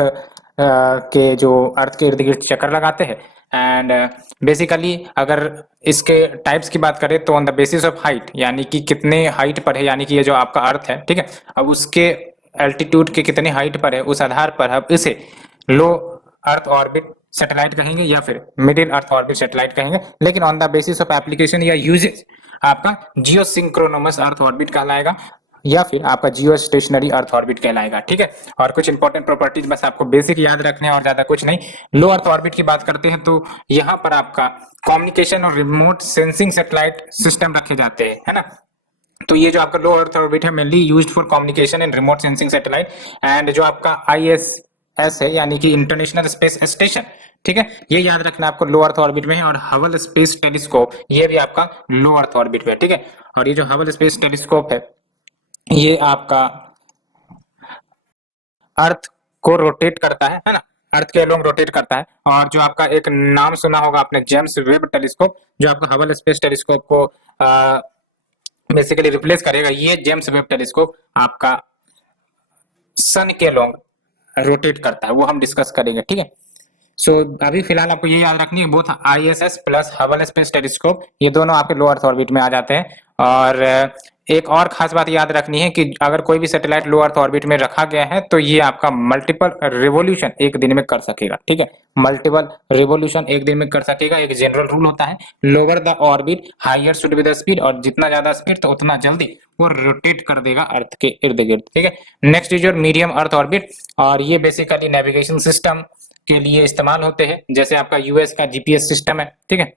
के इर्द गिर्द चक्कर लगाते हैं। एंड बेसिकली अगर इसके टाइप्स की बात करें तो on the basis of height, यानी कि कितने हाइट पर है, यानी कि ये जो आपका अर्थ है, ठीक है, अब उसके एल्टीट्यूड के कितने हाइट पर है, उस आधार पर हम इसे लो अर्थ ऑर्बिट सैटेलाइट कहेंगे या फिर मिडिल अर्थ ऑर्बिट सैटेलाइट कहेंगे। लेकिन on the basis of application या यूजेज आपका जियो सिंक्रोनोमस अर्थ ऑर्बिट कहलाएगा, या फिर आपका जियो स्टेशनरी अर्थ ऑर्बिट कहलाएगा, ठीक है। और कुछ इंपॉर्टेंट प्रॉपर्टीज बस आपको बेसिक याद रखने हैं और ज्यादा कुछ नहीं। लो अर्थ ऑर्बिट की बात करते हैं तो यहाँ पर आपका कम्युनिकेशन और रिमोट सेंसिंग सैटेलाइट सिस्टम रखे जाते हैं, है ना। तो ये जो आपका लो अर्थ ऑर्बिट है mainly used for communication and remote sensing satellite. And जो आपका ISS है यानी कि इंटरनेशनल स्पेस स्टेशन, ठीक है, ये याद रखना आपको लो अर्थ ऑर्बिट में है। और हबल स्पेस टेलीस्कोप ये भी आपका लो अर्थ ऑर्बिट में, ठीक है। और ये जो हबल स्पेस टेलीस्कोप है ये आपका अर्थ को रोटेट करता है ना, अर्थ के अलोंग रोटेट करता है। और जो आपका एक नाम सुना होगा आपने, जेम्स वेब टेलीस्कोप, जो आपका हबल स्पेस टेलीस्कोप को बेसिकली रिप्लेस करेगा, ये जेम्स वेब टेलीस्कोप आपका सन के अलोंग रोटेट करता है, वो हम डिस्कस करेंगे, ठीक है। सो अभी फिलहाल आपको ये याद रखनी है, both ISS plus Hubble space telescope ये दोनों आपके लो अर्थ ऑर्बिट में आ जाते हैं। और एक और खास बात याद रखनी है कि अगर कोई भी सैटेलाइट लो अर्थ ऑर्बिट में रखा गया है तो ये आपका मल्टीपल रिवोल्यूशन एक दिन में कर सकेगा, ठीक है, मल्टीपल रिवोल्यूशन एक दिन में कर सकेगा। एक जनरल रूल होता है, lower the orbit higher should be the speed, और जितना ज्यादा स्पीड तो उतना जल्दी वो रोटेट कर देगा अर्थ के इर्द गिर्द, ठीक है। Next is your medium earth orbit, और ये बेसिकली नेविगेशन सिस्टम के लिए इस्तेमाल होते हैं, जैसे आपका US का GPS सिस्टम है, ठीक है।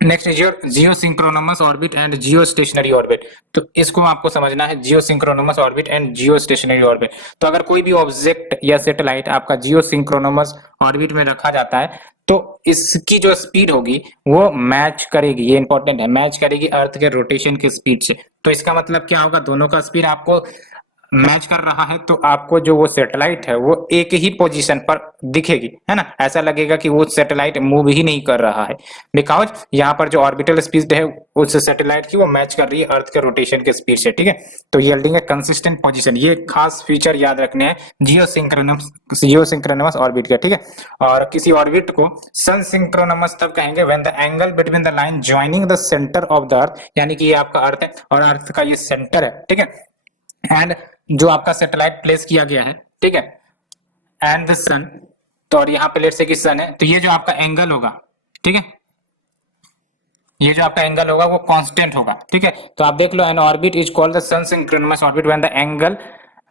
Next is your geosynchronous orbit and Jio stationery orbit. तो इसको आपको समझना है, geosynchronous orbit and Jio stationery orbit. तो अगर कोई भी ऑब्जेक्ट या सैटेलाइट आपका जियो सिंक्रोनमस ऑर्बिट में रखा जाता है तो इसकी जो स्पीड होगी वो मैच करेगी, ये इंपॉर्टेंट है, मैच करेगी अर्थ के रोटेशन की स्पीड से। तो इसका मतलब क्या होगा, दोनों का स्पीड आपको मैच कर रहा है तो आपको जो वो सैटेलाइट है वो एक ही पोजीशन पर दिखेगी, है ना। ऐसा लगेगा कि वो सैटेलाइट मूव ही नहीं कर रहा है, बिकॉज यहाँ पर जो ऑर्बिटल स्पीड है उस सैटेलाइट की वो मैच कर रही है अर्थ के रोटेशन के स्पीड से, ठीक है। तो यील्डिंग ए कंसिस्टेंट पोजीशन, ये खास फीचर याद रखने हैं जियो सिंक्रोनमस ऑर्बिट का, ठीक है। और किसी ऑर्बिट को सन सिंक्रोनमस तब कहेंगे when the angle between the line joining the centre of the अर्थ, यानी कि ये आपका अर्थ है और अर्थ का ये सेंटर है, ठीक है। एंड जो आपका सैटेलाइट प्लेस किया गया है, ठीक है, एंड द सन, तो और यहाँ पे लेट्स से कि सन है, तो ये जो आपका एंगल होगा, ठीक है, ये जो आपका एंगल होगा वो कांस्टेंट होगा, ठीक है। तो आप देख लो, an orbit is called the sun synchronous orbit when the angle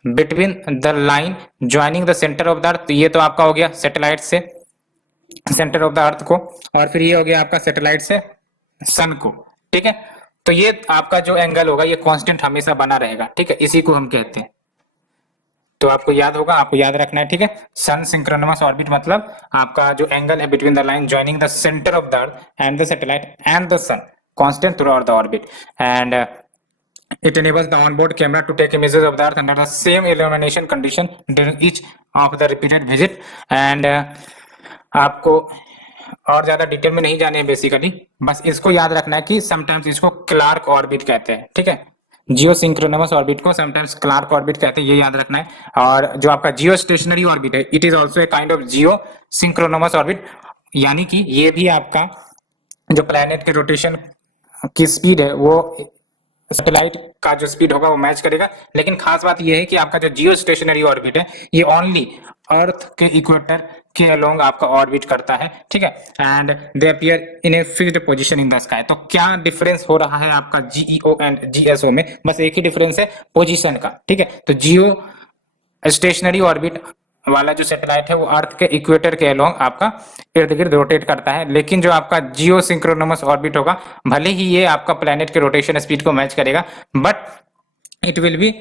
between the line joining the centre of the earth. तो ये तो आपका हो गया सैटेलाइट से सेंटर ऑफ द अर्थ को, और फिर ये हो गया आपका सैटेलाइट से सन को, ठीक है। तो ये आपका जो एंगल होगा ये कांस्टेंट हमेशा बना रहेगा, ठीक है, इसी को हम कहते हैं। तो आपको याद होगा, आपको याद रखना है, ठीक है। सन सिंक्रोनमस ऑर्बिट मतलब आपका जो एंगल है between the line joining the centre of the earth and the satellite and the sun constant throughout the orbit, and it enables the onboard camera to take images of the earth under the same illumination condition during each of the repeated visit, and आपको और ज्यादा डिटेल में नहीं जाने हैं, बेसिकली बस इसको याद रखना है कि समटाइम्स इसको क्लार्क ऑर्बिट कहते हैं, ठीक है। जियो सिंक्रोनमस ऑर्बिट को समटाइम्स क्लार्क ऑर्बिट कहते हैं, ये याद रखना है। और जो आपका जियो स्टेशनरी ऑर्बिट है, it is also a kind of geosynchronous orbit, यानी कि ये भी आपका जो प्लैनेट के रोटेशन की स्पीड है वो सैटेलाइट का जो स्पीड होगा वो मैच करेगा। लेकिन खास बात ये है कि आपका जो जियो स्टेशनरी ऑर्बिट है ये ओनली अर्थ के इक्वेटर के अलोंग आपका ऑर्बिट करता है, ठीक है, and they appear in a fixed position in the sky. तो क्या डिफरेंस हो रहा है आपका जीईओ एंड जीएसओ में, बस एक ही डिफरेंस है, पोजीशन का, ठीक है। तो जियो स्टेशनरी ऑर्बिट वाला जो सैटेलाइट है वो अर्थ के इक्वेटर के अलोंग आपका इर्द गिर्द रोटेट करता है, लेकिन जो आपका जियो सिंक्रोनमस ऑर्बिट होगा भले ही ये आपका प्लैनेट के रोटेशन स्पीड को मैच करेगा, but it will be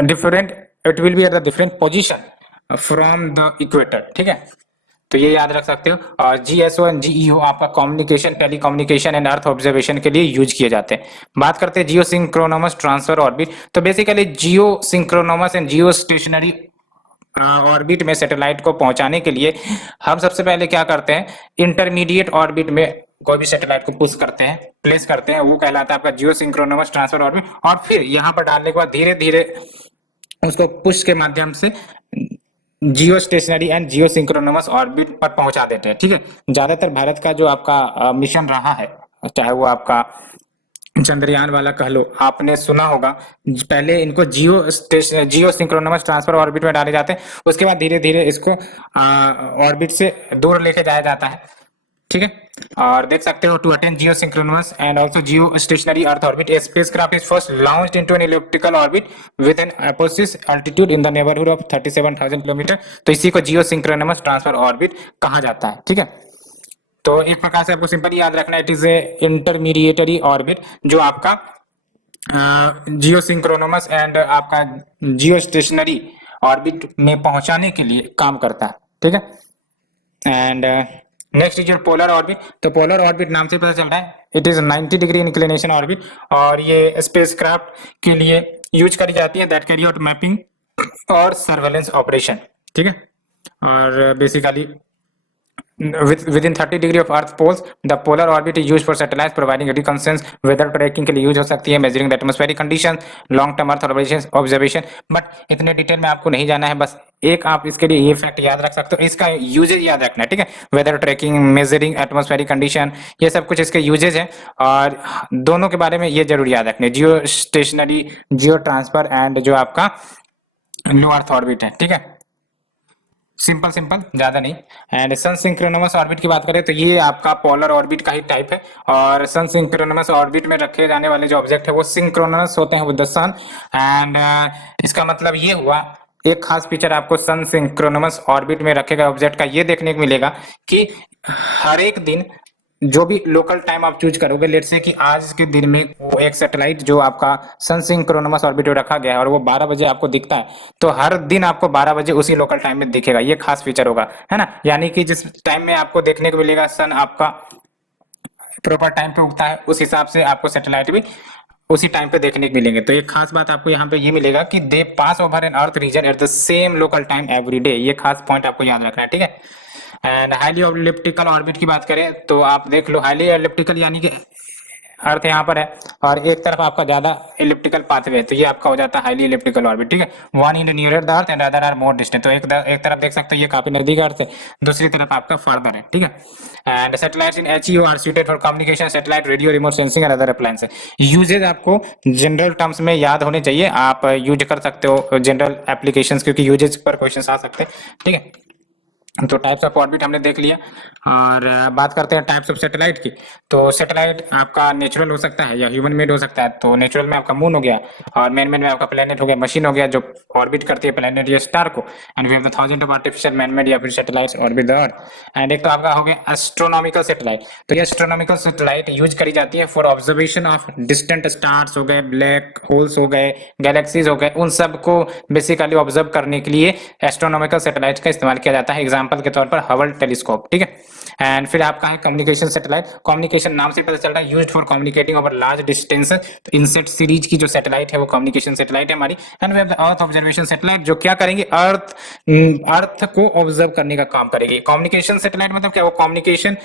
different, it will be at the different position from the equator, ठीक है। तो ये याद रख सकते हो। और जीएसओ एंड जीईओ आपका communication, telecommunication and earth observation के लिए यूज किए जाते हैं। बात करते हैं जियो सिंक्रोनमस ट्रांसफर ऑर्बिट। तो basically geosynchronous and Jio stationery orbit में सैटेलाइट को पहुंचाने के लिए हम सबसे पहले क्या करते हैं, इंटरमीडिएट ऑर्बिट में कोई भी सैटेलाइट को पुश करते हैं, प्लेस करते हैं, वो कहलाता है आपका जियो सिंक्रोनमस ट्रांसफर ऑर्बिट। और फिर यहाँ पर डालने के बाद धीरे धीरे उसको पुश के माध्यम से geostationary and geosynchronous orbit पर पहुंचा देते हैं, ठीक है। ज्यादातर भारत का जो आपका मिशन रहा है, चाहे वो आपका चंद्रयान वाला कह लो, आपने सुना होगा पहले इनको जियो सिंक्रोनमस ट्रांसफर ऑर्बिट में डाले जाते हैं, उसके बाद धीरे धीरे इसको ऑर्बिट से दूर लेके जाया जाता है, ठीक है। और देख सकते हो, to attain geosynchronous and also geostationary earth orbit, a spacecraft is first launched into an elliptical orbit with an apoapsis altitude in the neighbourhood of 37,000 kilometre. तो इसी को जियो सिंक्रोनमस ट्रांसफर ऑर्बिट कहा जाता है, ठीक है। तो एक प्रकार से आपको सिंपली याद रखना है, it is A intermediary orbit जो आपका जियो सिंक्रोनमस एंड आपका जियो स्टेशनरी ऑर्बिट में पहुंचाने के लिए काम करता है, ठीक है। And next is your polar orbit. तो पोलर ऑर्बिट नाम से पता चल रहा है, it is 90 degree inclination orbit, और ये स्पेसक्राफ्ट के लिए यूज करी जाती है दैट कैरी आउट मैपिंग और सर्वेलेंस ऑपरेशन, ठीक है। और basically within 30 degree of earth poles the polar orbit is used for satellites providing reconnaissance, weather tracking के लिए यूज हो सकती है, measuring the atmospheric condition, long term earth observation. But इतने डिटेल में आपको नहीं जाना है, बस एक आप इसके लिए ये फैक्ट याद रख सकते हो, इसका यूजेज याद रखना है, ठीक है। Weather tracking, measuring atmospheric condition, ये सब कुछ इसके यूजेज है, और दोनों के बारे में ये जरूर याद रखना है, जियो स्टेशनरी, जियो ट्रांसफर एंड जो आपका लो अर्थ ऑर्बिट है, ठीक है। सिंपल सिंपल, ज्यादा नहीं। एंड सन सिंक्रोनमस ऑर्बिट की बात करें तो ये आपका पोलर ऑर्बिट का ही टाइप है, और सन सिंक्रोनमस ऑर्बिट में रखे जाने वाले जो ऑब्जेक्ट है वो सिंक्रोनस होते हैं विद द सन। एंड इसका मतलब ये हुआ, एक खास फीचर आपको सन सिंक्रोनमस ऑर्बिट में रखे गए ऑब्जेक्ट का ये देखने को मिलेगा कि हर एक दिन जो भी लोकल टाइम आप चूज करोगे, लेट से कि आज के दिन में वो एक सैटेलाइट जो आपका सन सिंक्रोनस ऑर्बिट रखा गया है और वो 12 बजे आपको दिखता है, तो हर दिन आपको 12 बजे उसी लोकल टाइम में दिखेगा। ये खास फीचर होगा, है ना। यानी कि जिस टाइम में आपको देखने को मिलेगा सन आपका प्रॉपर टाइम पे उगता है, उस हिसाब से आपको सैटेलाइट भी उसी टाइम पे देखने को मिलेंगे। तो एक खास बात आपको यहाँ पे ये मिलेगा कि they pass over an earth region at the same local time every day. ये खास पॉइंट आपको याद रखना है, ठीक है। एंड हाईली एलिप्टिकल ऑर्बिट की बात करें तो आप देख लो, हाईली एलिप्टिकल यानी कि अर्थ यहाँ पर है और एक तरफ आपका ज्यादा इलिप्टिकल पाथवे है, तो ये आपका हो जाता है हाईली इलिप्टिकल ऑर्बिट, ठीक है। One in nearer the earth and other are more distant. तो एक तरफ देख सकते हो ये काफी नजदीक अर्थ है, दूसरी तरफ आपका फर्दर है, ठीक है। And satellites in HEO are suited for communication, satellite, radio, remote sensing and other appliances. Uses आपको जनरल टर्म्स में याद होने चाहिए, आप यूज कर सकते हो जनरल एप्लीकेशंस, क्योंकि यूजेज पर क्वेश्चन आ सकते हैं, ठीक है। तो टाइप्स ऑफ ऑर्बिट हमने देख लिया और बात करते हैं टाइप्स ऑफ सैटेलाइट की। तो सैटेलाइट आपका नेचुरल हो सकता है या ह्यूमन मेड हो सकता है। तो नेचुरल में आपका मून हो गया और मैन मेड में आपका प्लेनेट हो गया, मशीन हो गया जो ऑर्बिट करती है प्लेनेट या स्टार को। And we have the thousand of artificial man made या फिर satellites orbit the earth. And एक तो आपका हो गया एस्ट्रोनॉमिकल सैटेलाइट। तो ये एस्ट्रोनॉमिकल सैटेलाइट यूज करी जाती है for observation of distant stars हो गए, ब्लैक होल्स हो गए, गैलेक्सीज हो गए, उन सबको बेसिकली ऑब्जर्व करने के लिए एस्ट्रोनॉमिकल सैटेलाइट का इस्तेमाल किया जाता है। एग्जाम्पल के तौर पर हबल टेलीस्कोप, ठीक है। एंड फिर आपका है कम्युनिकेशन सैटेलाइट। कम्युनिकेशन नाम से पता चलता है used for communicating over large distance. तो इनसेट सीरीज की जो सैटेलाइट है वो कम्युनिकेशन सैटेलाइट है हमारी। And we have the earth observation satellite, जो क्या करेंगे, अर्थ को ऑब्जर्व करने का काम करेगी। कम्युनिकेशन सैटेलाइट मतलब क्या, वो कम्युनिकेशन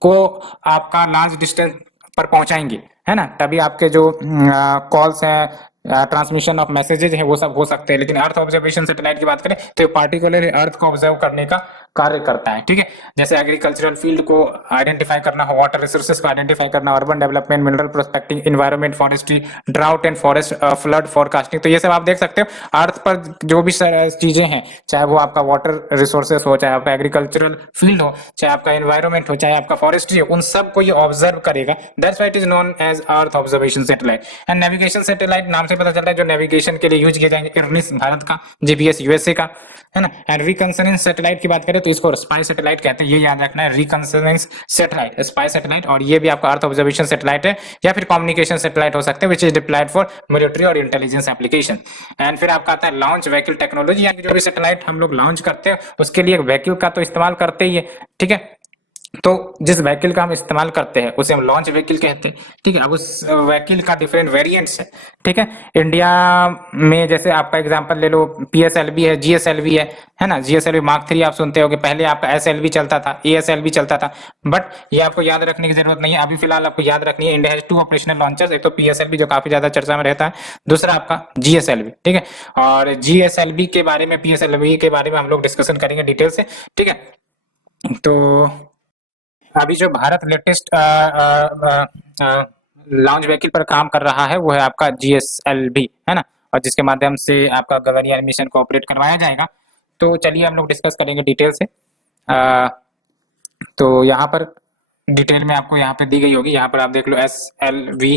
को आपका लार्ज डिस्टेंस पर पहुंचाएंगे, है ना, तभी आपके जो कॉल्स हैं, ट्रांसमिशन ऑफ मैसेजेज है, वो सब हो सकते हैं। लेकिन अर्थ ऑब्जर्वेशन सैटेलाइट की बात करें तो पार्टिकुलर अर्थ को ऑब्जर्व करने का कार्य करता है, ठीक है। जैसे एग्रीकल्चरल फील्ड को आइडेंटिफाई करना हो, वाटर रिसोर्सेज को आइडेंटिफाई करना, urban development, mineral prospecting, environment, forestry, drought and forest flood forecasting, तो ये सब आप देख सकते हो। अर्थ पर जो भी चीजें हैं, चाहे वो आपका वाटर रिसोर्सेज हो, चाहे आपका एग्रीकल्चरल फील्ड हो, चाहे आपका इन्वायरमेंट हो, चाहे आपका फॉरेस्ट्री हो, उन सबको ये ऑब्जर्व करेगा। That's why it is known as earth observation satellite. And navigation satellite नाम से पता चलता है जो नेविगेशन के लिए यूज किए जाएंगे, इरनिस भारत का, जीपीएस यूएसए का, है ना। एंड रिकंसनेंस सैटेलाइट की बात करें तो इसको स्पाई सैटेलाइट कहते हैं, ये याद रखना है, रिकंसनेंस सैटेलाइट, स्पाई सैटेलाइट। और ये भी आपका अर्थ ऑब्जर्वेशन सैटेलाइट है या फिर कम्युनिकेशन सैटेलाइट हो सकते हैं, which is deployed for military और इंटेलिजेंस एप्लीकेशन। एंड फिर आपका आता है लॉन्च व्हीकल टेक्नोलॉजी, यानी जो भी सैटेलाइट हम लोग लॉन्च करते हैं उसके लिए एक व्हीकल का तो इस्तेमाल करते ही है, ठीक है। तो जिस व्हीकल का हम इस्तेमाल करते हैं उसे हम लॉन्च व्हीकल कहते हैं, ठीक है। अब उस व्हीकल का डिफरेंट वेरिएंट्स है, ठीक है। इंडिया में जैसे आपका एग्जांपल ले लो, पीएसएलवी है, जीएसएलवी है ना। जीएसएलवी मार्क 3 आप सुनते होगे, पहले आपका एसएलवी चलता था, एएसएलवी चलता था, बट ये आपको याद रखने की जरूरत नहीं है। अभी फिलहाल आपको याद रखनी है, इंडिया हैज 2 ऑपरेशनल लॉन्चर्स, एक तो पीएसएलवी जो काफी ज्यादा चर्चा में रहता है, दूसरा आपका जीएसएलवी, ठीक है। और जीएसएलवी के बारे में, पीएसएलवी के बारे में हम लोग डिस्कशन करेंगे डिटेल से, ठीक है। तो अभी जो भारत लेटेस्ट लॉन्च व्हीकल पर काम कर रहा है वो है आपका जीएसएलवी, है ना, और जिसके माध्यम से आपका गगनयान मिशन को ऑपरेट करवाया जाएगा। तो चलिए हम लोग डिस्कस करेंगे डिटेल से। तो यहाँ पर डिटेल में आपको यहाँ पे दी गई होगी, यहाँ पर आप देख लो एसएलवी,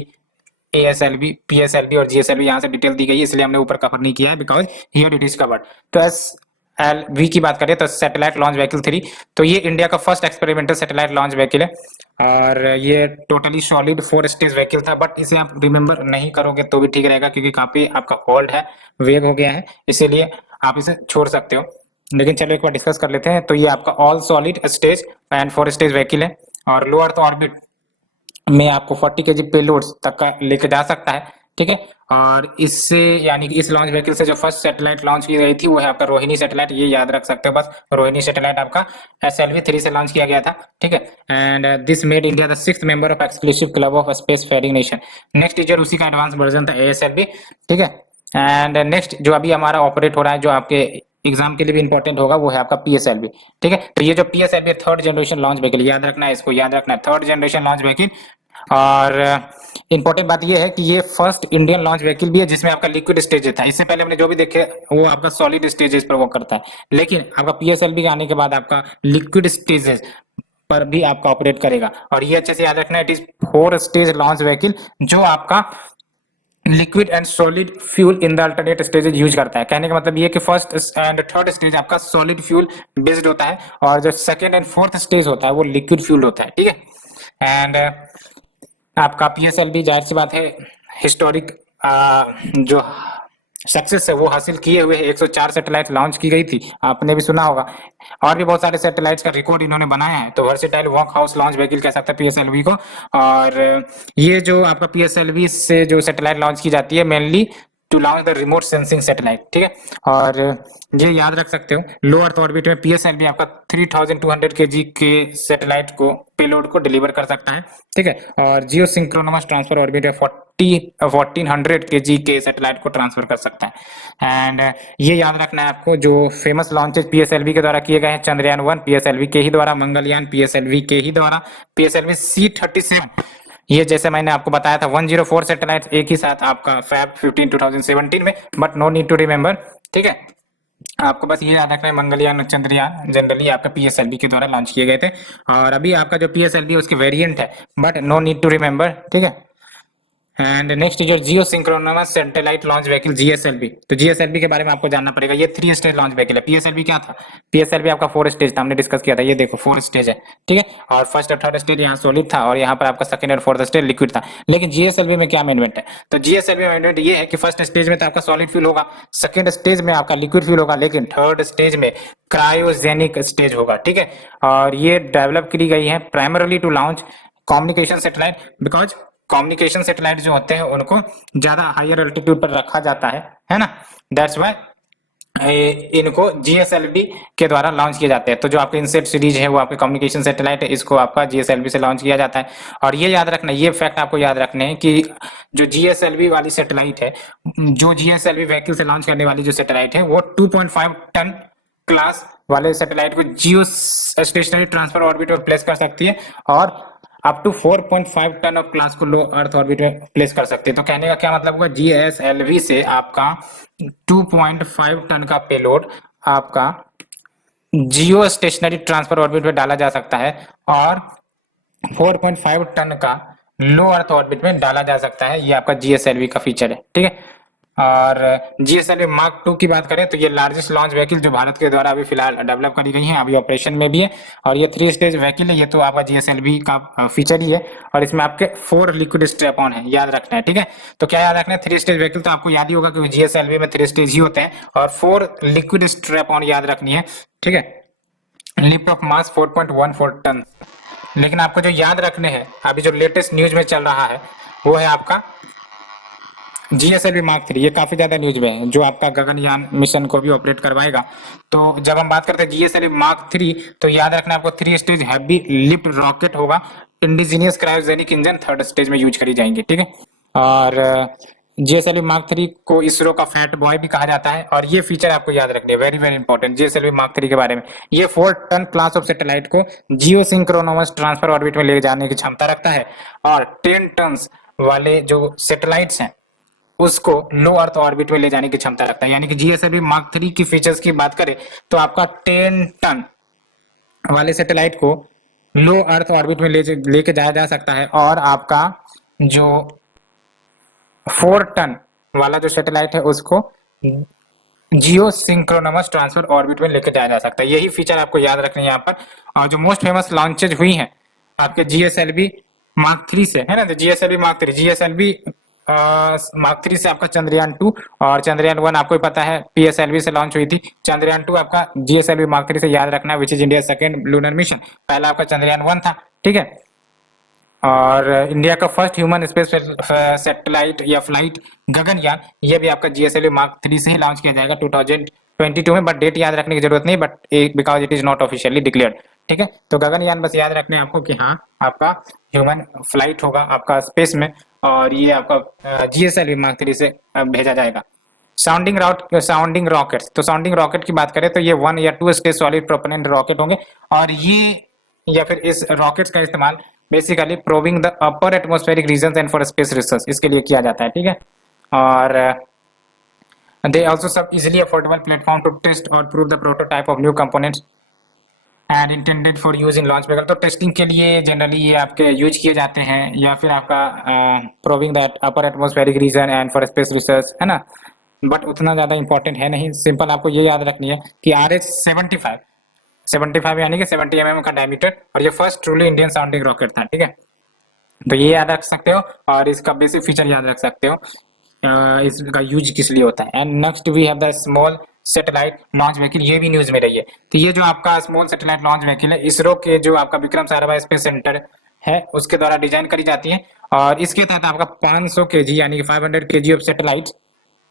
एएसएलवी, पीएसएलवी और जीएसएलवी, यहाँ से डिटेल दी गई है, इसलिए हमने ऊपर कवर नहीं किया है, because here it is covered. तो एसएलवी की बात करें तो सैटेलाइट लॉन्च व्हीकल 3, तो ये इंडिया का first experimental satellite launch vehicle है और ये टोटली सॉलिड 4 स्टेज व्हीकल था। बट इसे आप रिमेंबर नहीं करोगे तो भी ठीक रहेगा, क्योंकि काफी आपका ओल्ड है, वेग हो गया है, इसीलिए आप इसे छोड़ सकते हो। लेकिन चलो एक बार डिस्कस कर लेते हैं। तो ये आपका all solid stage and 4 stage vehicle है और लो अर्थ ऑर्बिट में आपको 40 केजी पेलोड्स तक का लेके जा सकता है, ठीक है। और इससे यानी कि इस लॉन्च व्हीकल से जो फर्स्ट सैटेलाइट लॉन्च की गई थी वो है आपका रोहिणी सैटेलाइट, ये याद रख सकते हो बस। रोहिणी सैटेलाइट आपका एसएलवी 3 से लॉन्च किया गया था, ठीक है। And this made India the 6th member of exclusive club of space faring nation. Next year उसी का एडवांस वर्जन था एएसएलवी, ठीक है। एंड नेक्स्ट जो अभी हमारा ऑपरेट हो रहा है, जो आपके एग्जाम के लिए भी इंपॉर्टेंट होगा, वो है आपका पीएसएलवी, ठीक है। तो ये जो PSLV third generation launch vehicle, याद रखना है, इसको याद रखना है, थर्ड जनरेशन लॉन्च व्हीकल। और इंपॉर्टेंट बात ये है कि ये फर्स्ट इंडियन लॉन्च व्हीकल भी है जिसमें आपका लिक्विड स्टेज था। इससे पहले हमने जो भी देखे वो आपका सॉलिड स्टेजेस पर वो करता है, लेकिन आपका पीएसएलवी आने के बाद आपका लिक्विड स्टेजेस पर भी आपका ऑपरेट करेगा। और ये अच्छे से याद रखना है, it is 4 stage launch vehicle जो आपका liquid and solid fuel in the alternate stages use करता है। कहने का मतलब ये कि फर्स्ट एंड थर्ड स्टेज आपका सॉलिड फ्यूल बेस्ड होता है और जो सेकंड एंड फोर्थ स्टेज होता है वो लिक्विड फ्यूल होता है, ठीक है। एंड आपका PSLV जाहिर सी बात है हिस्टोरिक जो सक्सेस है वो हासिल किए हुए 104 सैटेलाइट लॉन्च की गई थी, आपने भी सुना होगा। और भी बहुत सारे सैटेलाइट्स का रिकॉर्ड इन्होंने बनाया है, तो versatile work house launch vehicle कह सकते हैं PSLV को। और ये जो आपका PSLV से जो सैटेलाइट लॉन्च की जाती है mainly to launch the remote sensing satellite, ठीक है। और ये याद रख सकते हो लो अर्थ ऑर्बिट में PSLV आपका 3200 kg के सैटेलाइट को पेलोड को डिलीवर कर सकता है, ठीक है। और जियो सिंक्रोनस ट्रांसफर ऑर्बिट में 1400 kg के सैटेलाइट को ट्रांसफर कर सकता है। एंड ये याद रखना है आपको, जो फेमस लॉन्चेज PSLV के द्वारा किए गए हैं, चंद्रयान 1 PSLV के ही द्वारा, मंगलयान PSLV के ही द्वारा, PSLV C-37 ये जैसे मैंने आपको बताया था 104 सैटेलाइट एक ही साथ आपका फैब 15 2017 में, but no need to remember, ठीक है। आपको बस ये याद रखना है मंगलयान और चंद्रयान जनरली आपका PSLV के द्वारा लॉन्च किए गए थे। और अभी आपका जो PSLV है उसके वेरिएंट है, but no need to remember, ठीक है। एंड नेक्स्ट जो geosynchronous satellite launch vehicle GSLV, तो GSLV के बारे में आपको जानना पड़ेगा। ये 3 स्टेज लॉन्च व्हीकल है। PSLV क्या था? PSLV आपका 4 स्टेज था, हमने डिस्कस किया था, ये देखो 4 स्टेज है, ठीक है। और फर्स्ट और थर्ड स्टेज यहाँ सॉलिड था और यहाँ पर आपका सेकंड और फोर्थ स्टेज लिक्विड था। लेकिन GSLV में क्या अमेंडमेंट है? तो GSLV में अमेंडमेंट ये है कि फर्स्ट स्टेज में तो आपका सॉलिड फ्यूल होगा, सेकंड स्टेज में आपका लिक्विड फ्यूल होगा, लेकिन थर्ड स्टेज में क्रायोजेनिक स्टेज होगा, ठीक है। और ये डेवलप की गई है primarily to launch communication satellite, because communication satellite जो होते हैं उनको ज्यादा हायर अल्टीट्यूड पर रखा जाता है ना, दैट्स व्हाई इनको GSLV के द्वारा लॉन्च किए जाते हैं। तो जो आपके इनसेट सीरीज है वो आपके कम्युनिकेशन सैटेलाइट है, इसको आपका GSLV से लॉन्च किया जाता है। और ये याद रखना, ये फैक्ट आपको याद रखने हैं कि जो GSLV वाली सैटेलाइट है, जो GSLV व्हीकल से लॉन्च करने वाली जो सैटेलाइट है, वो 2.5 टन क्लास वाले सैटेलाइट को जियो स्टेशनरी ट्रांसफर ऑर्बिट में प्लेस कर सकती है, और up to 4.5 tonne of class को लो अर्थ ऑर्बिट में प्लेस कर सकते हैं। तो कहने का क्या मतलब हुआ, GSLV से आपका 2.5 टन का पेलोड आपका जियो स्टेशनरी ट्रांसफर ऑर्बिट में डाला जा सकता है, और 4.5 टन का लो अर्थ ऑर्बिट में डाला जा सकता है। ये आपका GSLV का फीचर है, ठीक है। और GSLV Mark 2 की बात करें तो ये लार्जेस्ट लॉन्च व्हीकल जो भारत के द्वारा अभी फिलहाल डेवलप करी गई है, अभी ऑपरेशन में भी है। और ये 3 स्टेज व्हीकल है, ये तो आपका GSLV का फीचर ही है। और इसमें आपके 4 लिक्विड स्ट्रैप ऑन है, याद रखना है, ठीक है। तो क्या याद रखना है, 3 स्टेज व्हीकल तो आपको याद ही होगा कि GSLV में 3 स्टेज ही होते हैं, और 4 लिक्विड स्ट्रैप ऑन याद रखनी है, ठीक है। Lift off mass 4.14 tonne. लेकिन आपको जो याद रखने हैं, अभी जो लेटेस्ट न्यूज में चल रहा है वो है आपका GSLV Mark 3, ये काफी ज्यादा न्यूज में है, जो आपका गगनयान मिशन को भी ऑपरेट करवाएगा। तो जब हम बात करते हैं GSLV Mark 3, तो याद रखना आपको 3 स्टेज हैवी लिफ्ट रॉकेट होगा, indigenous cryogenic engine third stage में यूज करी जाएंगी, ठीक है। और GSLV Mark 3 को इसरो का फैट बॉय भी कहा जाता है, और ये फीचर आपको याद रखनी है, very very important GSLV Mark 3 के बारे में। ये 4 टन क्लास ऑफ सैटेलाइट को जियो सिंक्रोनस ट्रांसफर ऑर्बिट में ले जाने की क्षमता रखता है, और 10 टन वाले जो सैटेलाइट्स हैं उसको लो अर्थ ऑर्बिट में ले जाने की क्षमता रखता है। यानी कि GSLV Mark 3 की फीचर्स की बात करें तो आपका 10 टन वाले सैटेलाइट को लो अर्थ ऑर्बिट में लेके जाया जा सकता है, और आपका जो 4 टन वाला जो सैटेलाइट है उसको जियो सिंक्रोनस ट्रांसफर ऑर्बिट में लेके जाया जा सकता है। यही फीचर आपको याद रखने यहाँ पर। और जो मोस्ट फेमस लॉन्चेज हुई हैं आपके GSLV Mark 3 से, है ना, तो GSLV Mark 3, GSLV Mark 3 से आपका चंद्रयान 2, और चंद्रयान 1 आपको पता है PSLV से लॉन्च हुई थी। चंद्रयान 2 आपका GSLV Mark 3 से याद रखना, which is India second lunar mission. पहला आपका चंद्रयान 1 था, ठीक है। और इंडिया का फर्स्ट ह्यूमन स्पेस सैटेलाइट या फ्लाइट गगनयान, ये भी आपका GSLV Mark 3 से ही लॉन्च किया जाएगा 2022 में, बट डेट याद रखने की जरूरत नहीं, but because it is not officially declared, ठीक है। तो गगनयान बस याद रखने आपको कि हाँ आपका ह्यूमन फ्लाइट होगा आपका स्पेस में, और ये आपका GSLV Mark 3 से भेजा जाएगा। साउंडिंग रॉकेट, तो साउंडिंग रॉकेट की बात करें तो ये 1 या 2 स्टेज सॉलिड प्रोपेलेंट रॉकेट होंगे, और ये या फिर इस रॉकेट्स का इस्तेमाल basically probing the upper atmospheric region and for space research, इसके लिए किया जाता है, ठीक है। और they also serve easily affordable platform to test और prove the prototype of new components and intended for use in launch vehicle. तो टेस्टिंग के लिए जनरली ये आपके यूज किए जाते हैं, या फिर आपका proving that upper atmospheric region and for space research, है ना, बट उतना ज्यादा इंपॉर्टेंट है नहीं। सिंपल आपको ये याद रखनी है कि RH-75 यानी कि 70 mm का डायमीटर, और ये first truly Indian sounding rocket था, ठीक है। तो ये याद रख सकते हो और इसका बेसिक फीचर याद रख सकते हो, इसका यूज किस लिए होता है। And next we have the small satellite launch vehicle, ये भी न्यूज में रही है। तो ये जो आपका स्मॉल सैटेलाइट लॉन्च व्हीकल है, इसरो के जो आपका विक्रम साराभाई स्पेस सेंटर है उसके द्वारा डिजाइन करी जाती है, और इसके तहत आपका 500 केजी यानी कि 500 KG of satellite,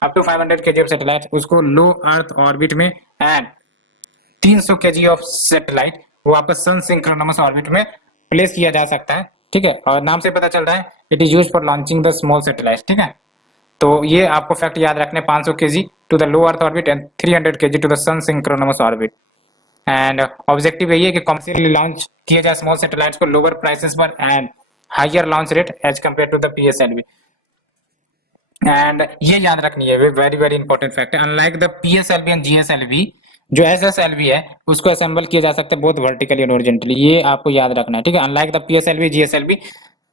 up to 500 KG of satellite उसको लो अर्थ ऑर्बिट में, एंड 300 केजी ऑफ सैटेलाइट वो आपका सन सिंक्रोनमस ऑर्बिट में प्लेस किया जा सकता है। ठीक है, और नाम से पता चल रहा है it is used for launching the small satellite. ठीक है, तो ये आपको फैक्ट याद रखने, 500 KG to the low earth orbit and 300 KG to the sun synchronous orbit. And objective यही है कि कमर्शियली लॉन्च किए जाए स्मॉल सैटेलाइट्स को लोअर प्राइसेस पर and higher launch rate as compared to the PSLV. And ये याद रखनी है, वेरी वेरी इंपॉर्टेंट फैक्ट है, unlike the PSLV and GSLV, जो एसएसएलवी है उसको असेंबल किया जा सकता है बोथ वर्टिकली एंड हॉरिजॉन्टली, ये आपको याद रखना है। ठीक है, unlike the PSLV GSLV,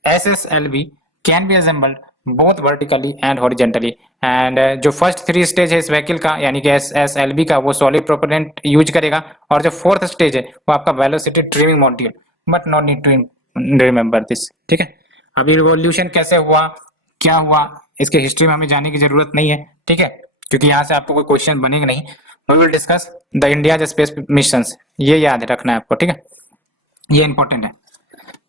SSLV can be assembled both vertically and horizontally. And जो फर्स्ट 3 स्टेज है इस व्हीकल का यानी कि एसएसएलवी का, वो सॉलिड प्रोपेलेंट यूज करेगा, और जो फोर्थ स्टेज है वो आपका velocity trimming module, but not need to remember this. ठीक है, अभी रिवॉल्यूशन कैसे हुआ, क्या हुआ, इसके हिस्ट्री में हमें जाने की जरूरत नहीं है। ठीक है, क्योंकि यहाँ से आपको कोई क्वेश्चन बनेगा नहीं। We will discuss the India space missions, ये याद रखना है आपको। ठीक है, ये इंपॉर्टेंट है।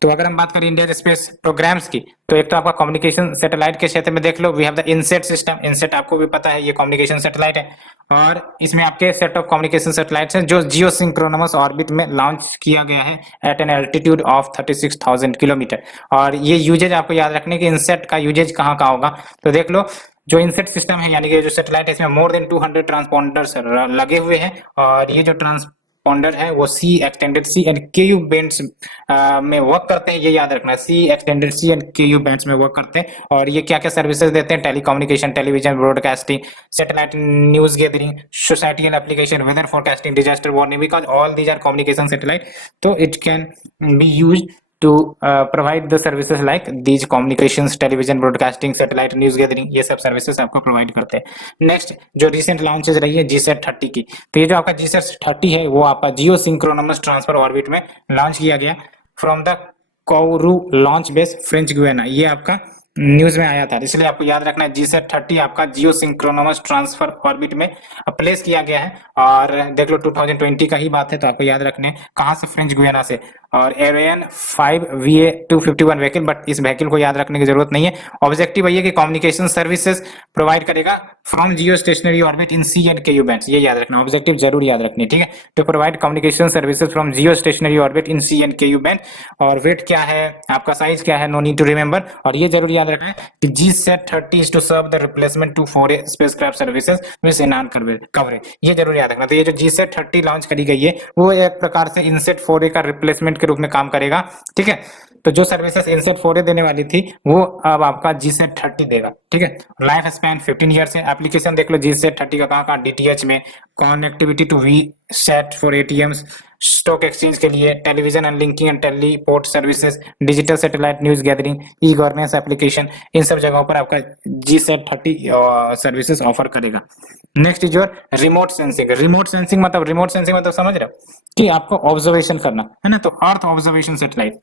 तो अगर हम बात करें इंडिया स्पेस प्रोग्राम्स की, तो एक तो आपका कम्युनिकेशन सैटेलाइट के क्षेत्र में देख लो, we have the INSAT system. INSAT आपको भी पता है ये कम्युनिकेशन सैटेलाइट है, और इसमें आपके सेट ऑफ कम्युनिकेशन सैटेलाइट्स हैं जो जियो सिंक्रोनमस ऑर्बिट में लॉन्च किया गया है at an altitude of 36,000 kilometre. और ये यूजेज आपको याद रखने की, इनसेट का यूजेज कहाँ कहाँ होगा, तो देख लो जो इनसेट सिस्टम है यानी कि जो सैटेलाइट है इसमें मोर देन 200 ट्रांसपॉन्डर्स लगे हुए हैं, और ये जो ट्रांसपॉन्डर है वो C extended C and K U bands में वर्क करते हैं, ये याद रखना है, C extended C and K U bands में वर्क करते हैं। और ये क्या क्या सर्विसेज देते हैं, telecommunication, television broadcasting, satellite news gathering, societal application, weather forecasting, disaster warning, because all these are communication satellite, तो it can be used to provide the services like these communications, television broadcasting, satellite news gathering, ये सब सर्विसेज आपको प्रोवाइड करते हैं। नेक्स्ट जो रिसेंट लॉन्चेज रही है जीसैट 30 की, तो ये जो आपका जीसैट 30 है वो आपका जियो सिंक्रोनमस ट्रांसफर ऑर्बिट में लॉन्च किया गया from the Kourou launch base French Guiana, ये आपका न्यूज में आया था, इसलिए आपको याद रखना है जीसैट 30 आपका जियो सिंक्रोनमस ट्रांसफर ऑर्बिट में प्लेस किया गया है। और देख लो 2020 का ही बात है, तो आपको याद रखने कहाँ से, फ्रेंच गुयाना से। और एरियन 5 VA251 व्हीकल, बट इस व्हीकल को याद रखने की जरूरत नहीं है। ऑब्जेक्टिव है कि कम्युनिकेशन सर्विसेज प्रोवाइड करेगा from geo stationery orbit in C and K U bands, ये याद रखना, ऑब्जेक्टिव जरूर याद रखनी है। ठीक है, तो provide communication services from geo stationery orbit in C and K U band. और वेट क्या है आपका, साइज क्या है, नो नीड टू रिमेंबर। और ये जरूर याद रखना है कि GSAT-30 is to serve the replacement to 4A spacecraft services with enhanced coverage, ये जरूर याद रखना। तो ये जो GSAT-30 लॉन्च करी गई है वो एक प्रकार से इनसेट 4A का रिप्लेसमेंट के रूप में काम करेगा। ठीक है, तो जो सर्विसेज इनसेट 4A देने वाली थी वो अब आपका GSAT-30 देगा। ठीक है, लाइफ स्पैन 15 ईयर है। एप्लीकेशन देख लो GSAT-30 का कहाँ कहाँ, DTH में, connectivity to VSAT for ATMs, stock exchange के लिए, television and linking and teleport services, digital satellite news gathering, e governance application, इन सब जगहों पर आपका GSAT-30 सर्विसेज ऑफर करेगा। Next is your remote sensing. Remote sensing मतलब समझ रहे हो कि आपको ऑब्जर्वेशन करना है ना, तो अर्थ ऑब्जर्वेशन सैटेलाइट,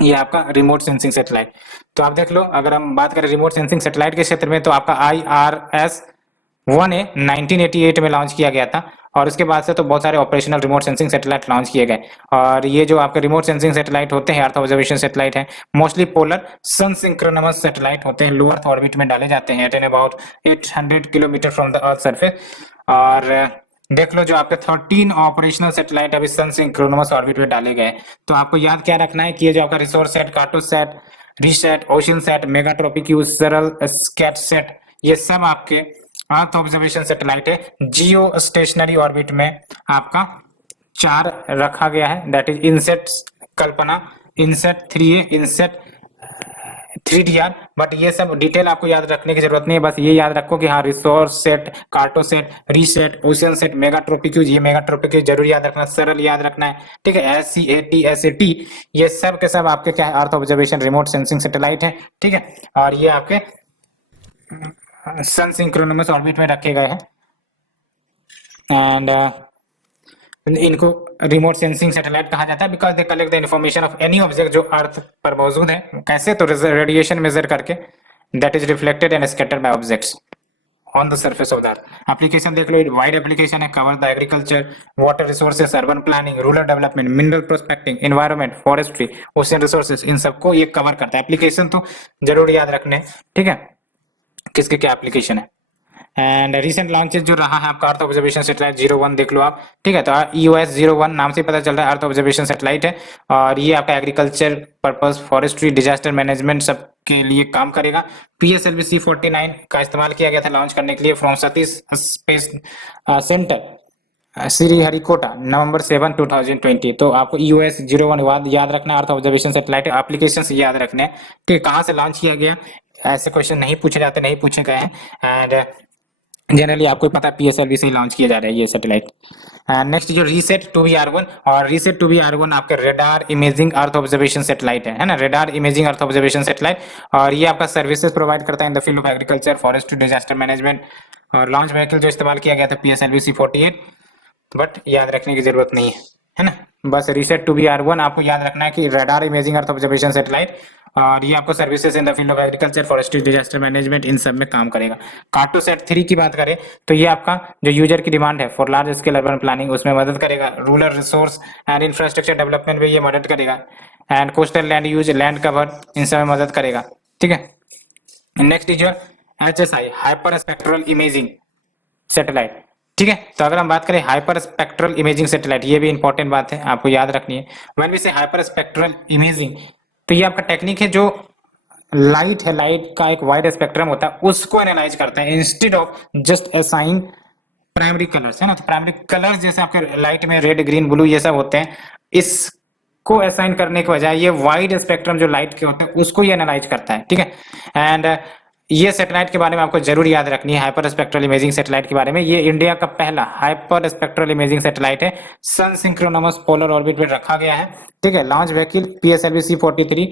ये आपका रिमोट सेंसिंग सैटेलाइट। तो आप देख लो, अगर हम बात करें रिमोट सेंसिंग सैटेलाइट के क्षेत्र में, तो आपका IRS-1A 1988 में लॉन्च किया गया था, और उसके बाद से तो बहुत सारे operational remote sensing satellite launch किए गए। और ये जो आपके रिमोट सेंसिंग सैटेलाइट होते हैं, अर्थ ऑब्जर्वेशन सैटेलाइट है, mostly polar sun synchronous satellite होते हैं, लो अर्थ ऑर्बिट में डाले जाते हैं at an about 800 kilometre from the earth surface. और देख लो जो आपके 13 ऑपरेशनल सैटेलाइट अभी सन सिंक्रोनमस ऑर्बिट में डाले गए। तो आपको याद क्या रखना है कि ये जो आपका Resourcesat, Cartosat, RISAT, Oceansat, Megha Tropiques, SARAL, स्कैट set, ये सब आपके अर्थ ऑब्जर्वेशन सैटेलाइट है। जियो स्टेशनरी ऑर्बिट में आपका 4 रखा गया है, that is INSAT Kalpana, INSAT 3A, INSAT 3DR। But ये सब डिटेल आपको याद रखने की जरूरत नहीं है, बस ये याद रखो कि हाँ Resourcesat, Cartosat, RISAT, Oceansat, Megha Tropiques, ये मेगाट्रोपिक्यूज जरूर याद रखना, सरल याद रखना है। ठीक है, SCAT, ये सब के सब आपके क्या है, earth observation remote sensing satellite है। ठीक है, और ये आपके सन सिंक्रोनमस ऑर्बिट में रखे गए हैं। एंड इनको रिमोट सेंसिंग सैटेलाइट कहा जाता है because they collect the information of any object जो अर्थ पर मौजूद है। कैसे? तो रेडिएशन मेजर करके that is reflected and scattered by objects on the surface of the earth. Application देख लो, वाइड एप्लीकेशन है, cover the agriculture, water resources, urban planning, rural development, mineral prospecting, environment, forestry, ocean resources, इन सबको ये कवर करता है। एप्लीकेशन तो जरूर याद रखने हैं, ठीक है, किसके क्या एप्लीकेशन है। एंड रिसेंट लॉन्चेस जो रहा है आपका अर्थ ऑब्जर्वेशन सैटेलाइट 01 देख लो आप, ठीक है। तो EOS 01 नाम से पता चल रहा है अर्थ ऑब्जर्वेशन सैटेलाइट है, और ये आपका agriculture purpose, forestry, disaster management सब के लिए काम करेगा। PSLV C49 का इस्तेमाल किया गया था लॉन्च करने के लिए from Satish space centre Sriharikota November 7 2020। तो आपको EOS 01 याद रखना, अर्थ ऑब्जर्वेशन सैटेलाइट एप्लीकेशन से याद रखने हैं कि कहाँ से लॉन्च किया गया। ऐसे क्वेश्चन नहीं पूछे जाते, नहीं पूछे गए हैं, एंड जनरली आपको पता है PSLV से ही लॉन्च किया जा रहा है ये सैटेलाइट। नेक्स्ट जो रीसेट 2B R1, और रीसेट 2B R1 आपका radar imaging earth observation satellite है ना, radar imaging earth observation satellite. और ये आपका सर्विसेज प्रोवाइड करता है in the field of agriculture, forestry, disaster management. और लॉन्च व्हीकल जो इस्तेमाल किया गया था PSLV C48, बट याद रखने की जरूरत नहीं है ना। बस रीसेट 2B R1 आपको याद रखना है कि radar imaging earth observation satellite, और ये आपको services in the field of agriculture, forestry, disaster management, इन सब में काम करेगा। कार्टोसैट 3 की बात करें तो ये आपका जो यूजर की डिमांड है for large scale urban planning उसमें मदद करेगा। Rural resource and infrastructure development में ये मदद करेगा, and coastal land use, land cover, इन सब में मदद करेगा, ठीक है। Next is your HSI, hyperspectral imaging satellite, ठीक है। तो अगर हम बात करें हाइपर स्पेक्ट्रल इमेजिंग सैटेलाइट, ये भी इंपॉर्टेंट बात है, आपको याद रखनी है। व्हेन वी से हाइपर स्पेक्ट्रल इमेजिंग, तो ये आपका टेक्निक है जो लाइट है, लाइट का एक वाइड स्पेक्ट्रम होता है, उसको एनालाइज करता है instead of just assign primary colours, है ना। तो प्राइमरी कलर्स जैसे आपके लाइट में रेड, ग्रीन, ब्लू ये सब होते हैं, इसको असाइन करने के बजाय ये वाइड स्पेक्ट्रम जो लाइट के होते हैं उसको ये एनालाइज करता है, ठीक है। एंड ये सैटेलाइट के बारे में आपको जरूर याद रखनी है, हाइपर स्पेक्ट्रल इमेजिंग सैटेलाइट के बारे में। ये इंडिया का पहला हाइपर स्पेक्ट्रल इमेजिंग सैटेलाइट है, सन सिंक्रोनमस पोलर ऑर्बिट पे रखा गया है, ठीक है। लॉन्च व्हीकल PSLV C43,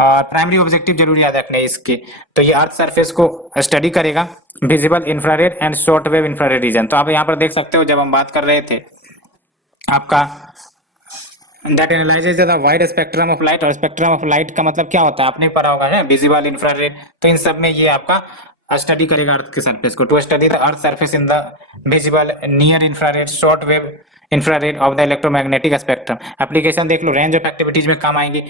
और प्राइमरी ऑब्जेक्टिव जरूर याद रखने हैं इसके। तो ये अर्थ सरफेस को स्टडी करेगा, visible infrared and short wave infrared reason. तो आप यहाँ पर देख सकते हो जब हम बात कर रहे थे आपका that analyses the wide spectrum of light, और स्पेक्ट्रम ऑफ लाइट का मतलब क्या होता है आपने पढ़ा होगा है, विजिबल, इंफ्रारेड। तो इन सब में ये आपका स्टडी करेगा अर्थ के सरफेस को, to study the earth surface in the visible, near infrared, short wave infrared of the electromagnetic spectrum. Application देख लो, रेंज ऑफ एक्टिविटीज में काम आएंगे,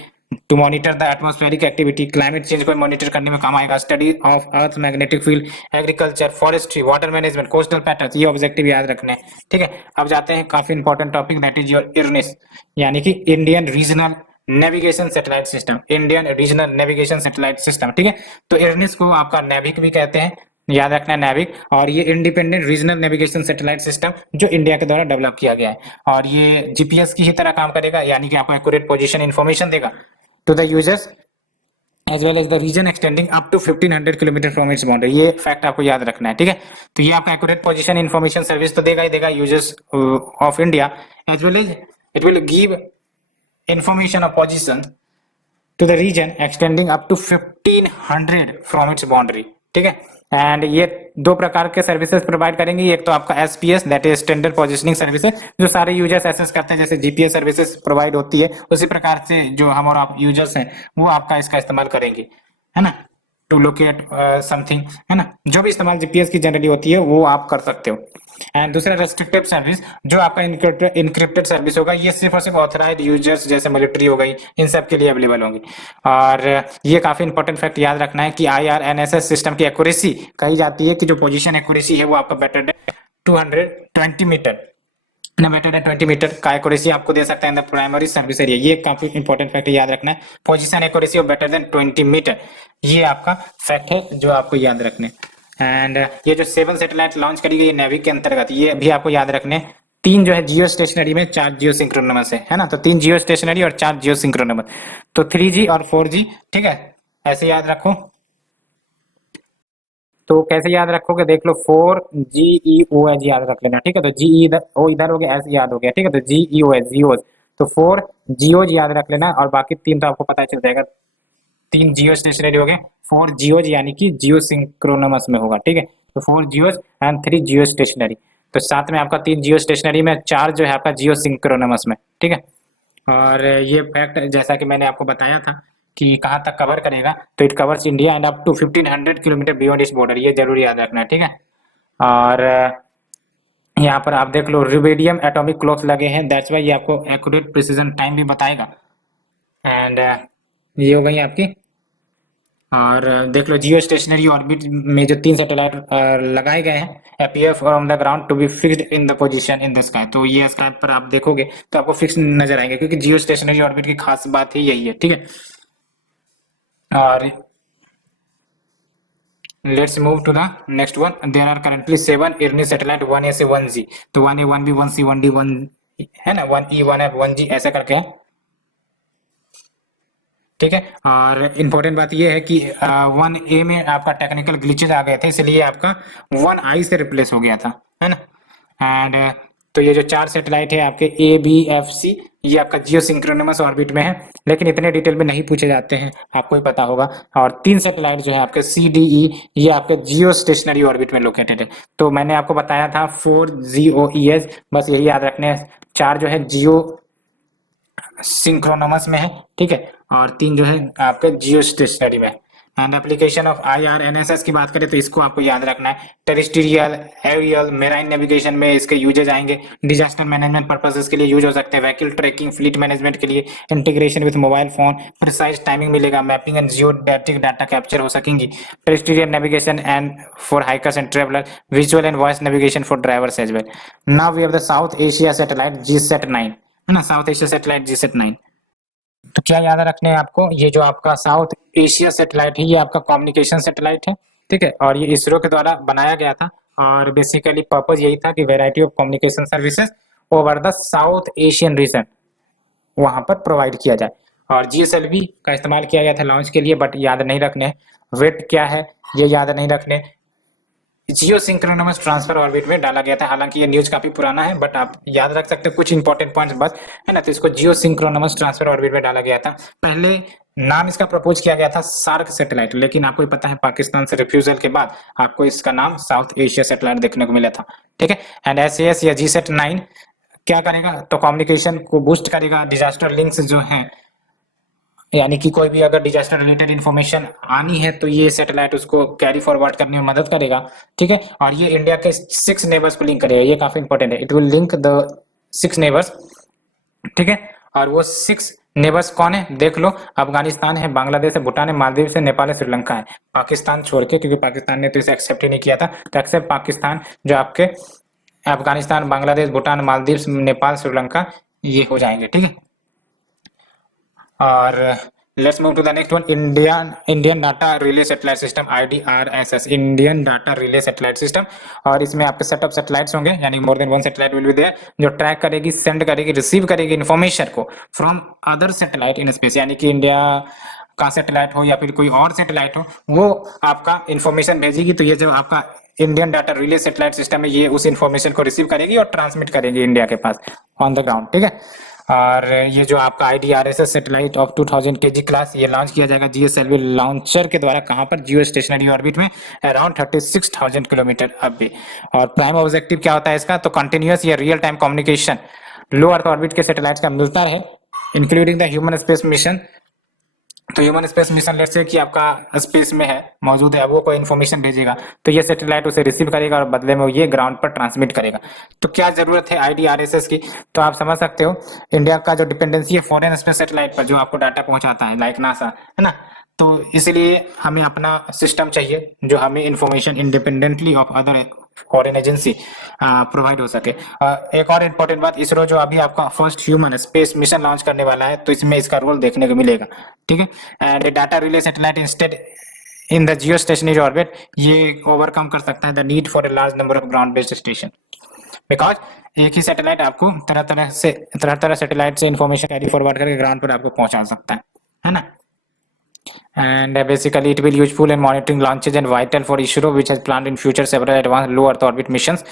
to monitor the atmospheric activity, climate change को मॉनिटर करने में काम आएगा, study of earth magnetic field, agriculture, forestry, water management, coastal pattern, ये ऑब्जेक्टिव याद रखने हैं, ठीक है। अब जाते हैं काफी important topic, that is your IRNIS, यानी कि Indian regional navigation satellite system, Indian regional navigation satellite system, ठीक है। तो IRNIS को आपका नेविक भी कहते हैं, याद रखना है नेविक। और ये independent regional navigation satellite system जो इंडिया के द्वारा डेवलप किया गया है, और ये GPS की ही तरह काम करेगा, यानी कि आपको एक्यूरेट पोजीशन इंफॉर्मेशन देगा to the users as well as the region extending up to 1500 kilometre from its boundary. ये फैक्ट आपको याद रखना है, ठीक है। तो ये आपका एक्यूरेट पोजीशन इंफॉर्मेशन सर्विस तो देगा ही देगा users of India, as well as it will give information of position to the region extending up to 1500 from its boundary, ठीक है। एंड ये दो प्रकार के सर्विसेज प्रोवाइड करेंगे, एक तो आपका SPS that is standard positioning services, जो सारे यूजर्स एक्सेस करते हैं, जैसे GPS सर्विसेज प्रोवाइड होती है उसी प्रकार से जो हम और आप यूजर्स हैं वो आपका इसका इस्तेमाल करेंगे, है ना, टू लोकेट समथिंग, है ना। जो भी इस्तेमाल GPS की जनरली होती है वो आप कर सकते हो। एंड दूसरा रेस्ट्रिक्टेड सर्विस, जो आपका इनक्रिप्टेड सर्विस होगा, ये सिर्फ और सिर्फ ऑथराइज्ड यूजर्स जैसे मिलिट्री हो गई, इन सब के लिए अवेलेबल होंगी। और ये काफी इंपॉर्टेंट फैक्ट याद रखना है कि IRNSS सिस्टम की एक्यूरेसी कही जाती है कि जो पोजीशन एक्यूरेसी है वो आपका better than 220 metre, better than 20 metre का एक्यूरेसी आपको दे सकता है in the primary service area. ये काफी इंपॉर्टेंट फैक्ट याद रखना है, position accuracy of better than 20 metre, ये आपका फैक्ट है जो आपको याद रखने। एंड ये जो 7 सैटेलाइट लॉन्च करी गई है नेविक के अंतर्गत, ये भी आपको याद रखने। 3 जो है जियो स्टेशनरी में, 4 जियो सिंक्रोनमस है ना। तो 3 जियो स्टेशनरी और 4 जियो सिंक्रोनमस, तो 3G और 4G, ठीक है, ऐसे याद रखो। तो कैसे याद रखोगे देख लो, 4GEOH याद रख लेना, ठीक है। तो GE इधर हो गया, S याद हो गया, ठीक है। तो GEOH जियोज, तो 4 जियोज याद रख लेना, और बाकी 3 तो आपको पता चल जाएगा। 3 जियो स्टेशनरी हो गए, 4 जियोज यानी कि जियो सिंक्रोनमस में होगा, ठीक है। तो 4 जियोज एंड 3 जियो स्टेशनरी। तो साथ में आपका 3 जियो स्टेशनरी में, 4 जो है आपका जियो सिंक्रोनमस में, ठीक है। और ये फैक्ट जैसा कि मैंने आपको बताया था कि कहाँ तक कवर करेगा, तो it covers India and up to 1500 kilometre beyond इस बॉर्डर, ये जरूर याद रखना है, ठीक है। और यहाँ पर आप देख लो रुबिडियम एटॉमिक क्लॉक्स लगे हैं, दैट्स वाई ये आपको एक्यूरेट प्रिसीजन टाइम भी बताएगा। एंड ये हो गई आपकी। और देख लो जियो स्टेशनरी ऑर्बिट में जो 3 सैटेलाइट लगाए गए हैं appear from the ground to be fixed in the position in the sky, तो ये स्काई पर आप देखोगे तो आपको फिक्स नजर आएंगे, क्योंकि जियो स्टेशनरी ऑर्बिट की खास बात ही यही है, ठीक है। और let's move to the next one. There are currently 7 IRNSS satellite 1A से 1G, तो 1A 1B 1C 1D 1 है ना, 1E 1F 1G ऐसा करके है, ठीक है। और इम्पोर्टेंट बात यह है कि 1A में आपका टेक्निकल ग्लिचेज आ गए थे, इसलिए आपका 1I से रिप्लेस हो गया था, है ना। एंड तो ये जो 4 सैटेलाइट है आपके A B F C, ये आपका जियो सिंक्रोनमस ऑर्बिट में है, लेकिन इतने डिटेल में नहीं पूछे जाते हैं, आपको ही पता होगा। और 3 सैटेलाइट जो है आपके C D E, ये आपके जियो स्टेशनरी ऑर्बिट में लोकेटेड है। तो मैंने आपको बताया था 4 GOES, बस यही याद रखने हैं। 4 जो है जियो सिंक्रोनमस में है, ठीक है, और 3 जो है आपके जियो स्टेशनरी में। एंड एप्लीकेशन ऑफ IRNSS की बात करें तो इसको आपको याद रखना है। टेरेस्ट्रियल, एरियल, मेराइन नेविगेशन में इसके यूजेज आएंगे। डिजास्टर मैनेजमेंट पर्पसेस के लिए यूज हो सकते हैं, व्हीकल ट्रैकिंग, फ्लीट मैनेजमेंट के लिए, integration with mobile phone, precise timing मिलेगा, mapping and geodetic data capture हो सकेंगी, terrestrial navigation and for hikers and traveller, visual and voice navigation for drivers as well. Now we have the South Asia satellite GSAT-9, है ना, साउथ एशिया सैटेलाइट GSAT-9। तो क्या याद रखने हैं आपको, ये जो आपका साउथ एशिया सैटेलाइट है ये आपका कम्युनिकेशन सैटेलाइट है, ठीक है, और ये इसरो के द्वारा बनाया गया था। और बेसिकली पर्पज यही था कि variety of communication services over the south Asian region वहां पर प्रोवाइड किया जाए। और GSLV का इस्तेमाल किया गया था लॉन्च के लिए, बट याद नहीं रखने। वेट क्या है ये याद नहीं रखने। जियो सिंक्रोनमस ट्रांसफर ऑर्बिट में डाला गया था, हालांकि ये न्यूज काफी पुराना है, बट आप याद रख सकते हैं कुछ इंपॉर्टेंट पॉइंट्स बस, है ना। तो इसको जियो सिंक्रोनमस ट्रांसफर ऑर्बिट में डाला गया था। पहले नाम इसका प्रपोज किया गया था सार्क सैटेलाइट, लेकिन आपको पता है पाकिस्तान से रिफ्यूजल के बाद आपको इसका नाम साउथ एशिया सैटेलाइट देखने को मिला था, ठीक है। एंड SAS या GSAT-9 क्या करेगा, तो कम्युनिकेशन को बूस्ट करेगा। डिजास्टर लिंक्स जो हैं, यानी कि कोई भी अगर डिजास्टर रिलेटेड इन्फॉर्मेशन आनी है तो ये सैटेलाइट उसको कैरी फॉरवर्ड करने में मदद करेगा, ठीक है। और ये इंडिया के 6 नेबर्स को लिंक करेगा, ये काफी इंपॉर्टेंट है। It will link the 6 neighbours, ठीक है। और वो 6 नेबर्स कौन है देख लो, अफगानिस्तान है, बांग्लादेश है, भूटान है, मालदीव है, नेपाल है, श्रीलंका है, पाकिस्तान छोड़ के, क्योंकि पाकिस्तान ने तो इसे एक्सेप्ट ही नहीं किया था। तो एक्सेप्ट पाकिस्तान जो आपके अफगानिस्तान, बांग्लादेश, भूटान, मालदीव, नेपाल, श्रीलंका ये हो जाएंगे, ठीक है। और let's move to the next one. Indian data relay satellite system, IDRSS, Indian data relay satellite system. और इसमें आपके सेट ऑफ सैटेलाइट्स होंगे, यानी more than 1 satellite will be there, जो ट्रैक करेगी, सेंड करेगी, रिसीव करेगी इन्फॉर्मेशन को from other satellite in space, यानी कि इंडिया का सैटेलाइट हो या फिर कोई और सैटेलाइट हो, वो आपका इन्फॉर्मेशन भेजेगी। तो ये जो आपका Indian data relay satellite system है, ये उस इन्फॉर्मेशन को रिसीव करेगी और ट्रांसमिट करेगी इंडिया के पास ऑन द ग्राउंड, ठीक है। और ये जो आपका IDRSS satellite of 2000 kg class, ये लॉन्च किया जाएगा GSLV लॉन्चर के द्वारा, कहां पर, जियो स्टेशनरी ऑर्बिट में, अराउंड 36,000 किलोमीटर अभी। और प्राइम ऑब्जेक्टिव क्या होता है इसका, तो कंटिन्यूअस या real time communication low earth orbit के सैटेलाइट का मिलता रहे, including the human space mission. तो human space mission let's say कि आपका स्पेस में है, मौजूद है, वो कोई इन्फॉर्मेशन भेजेगा तो ये सैटेलाइट उसे रिसीव करेगा और बदले में ये ग्राउंड पर ट्रांसमिट करेगा। तो क्या जरूरत है IDRSS की, तो आप समझ सकते हो इंडिया का जो डिपेंडेंसी है फॉरेन स्पेस सैटेलाइट पर, जो आपको डाटा पहुंचाता है, लाइक नासा, है ना। तो इसलिए हमें अपना सिस्टम चाहिए जो हमें information independently of other foreign agency provide हो सके। एक और इम्पोर्टेंट बात, इसरो जो अभी आपका first human space mission launch करने वाला है, तो इसमें इसका रोल देखने को मिलेगा, ठीक है। And data relay satellite instead in the Jio stationery orbit, ये ओवरकम कर सकता है the need for a large number of ground based station, because एक ही सैटेलाइट आपको तरह तरह सैटेलाइट से इंफॉर्मेशन कैरी फॉरवर्ड करके ग्राउंड पर आपको पहुंचा सकता है ना। And basically it will useful in monitoring launches and vital for ISRO which has planned in future several advanced low earth orbit missions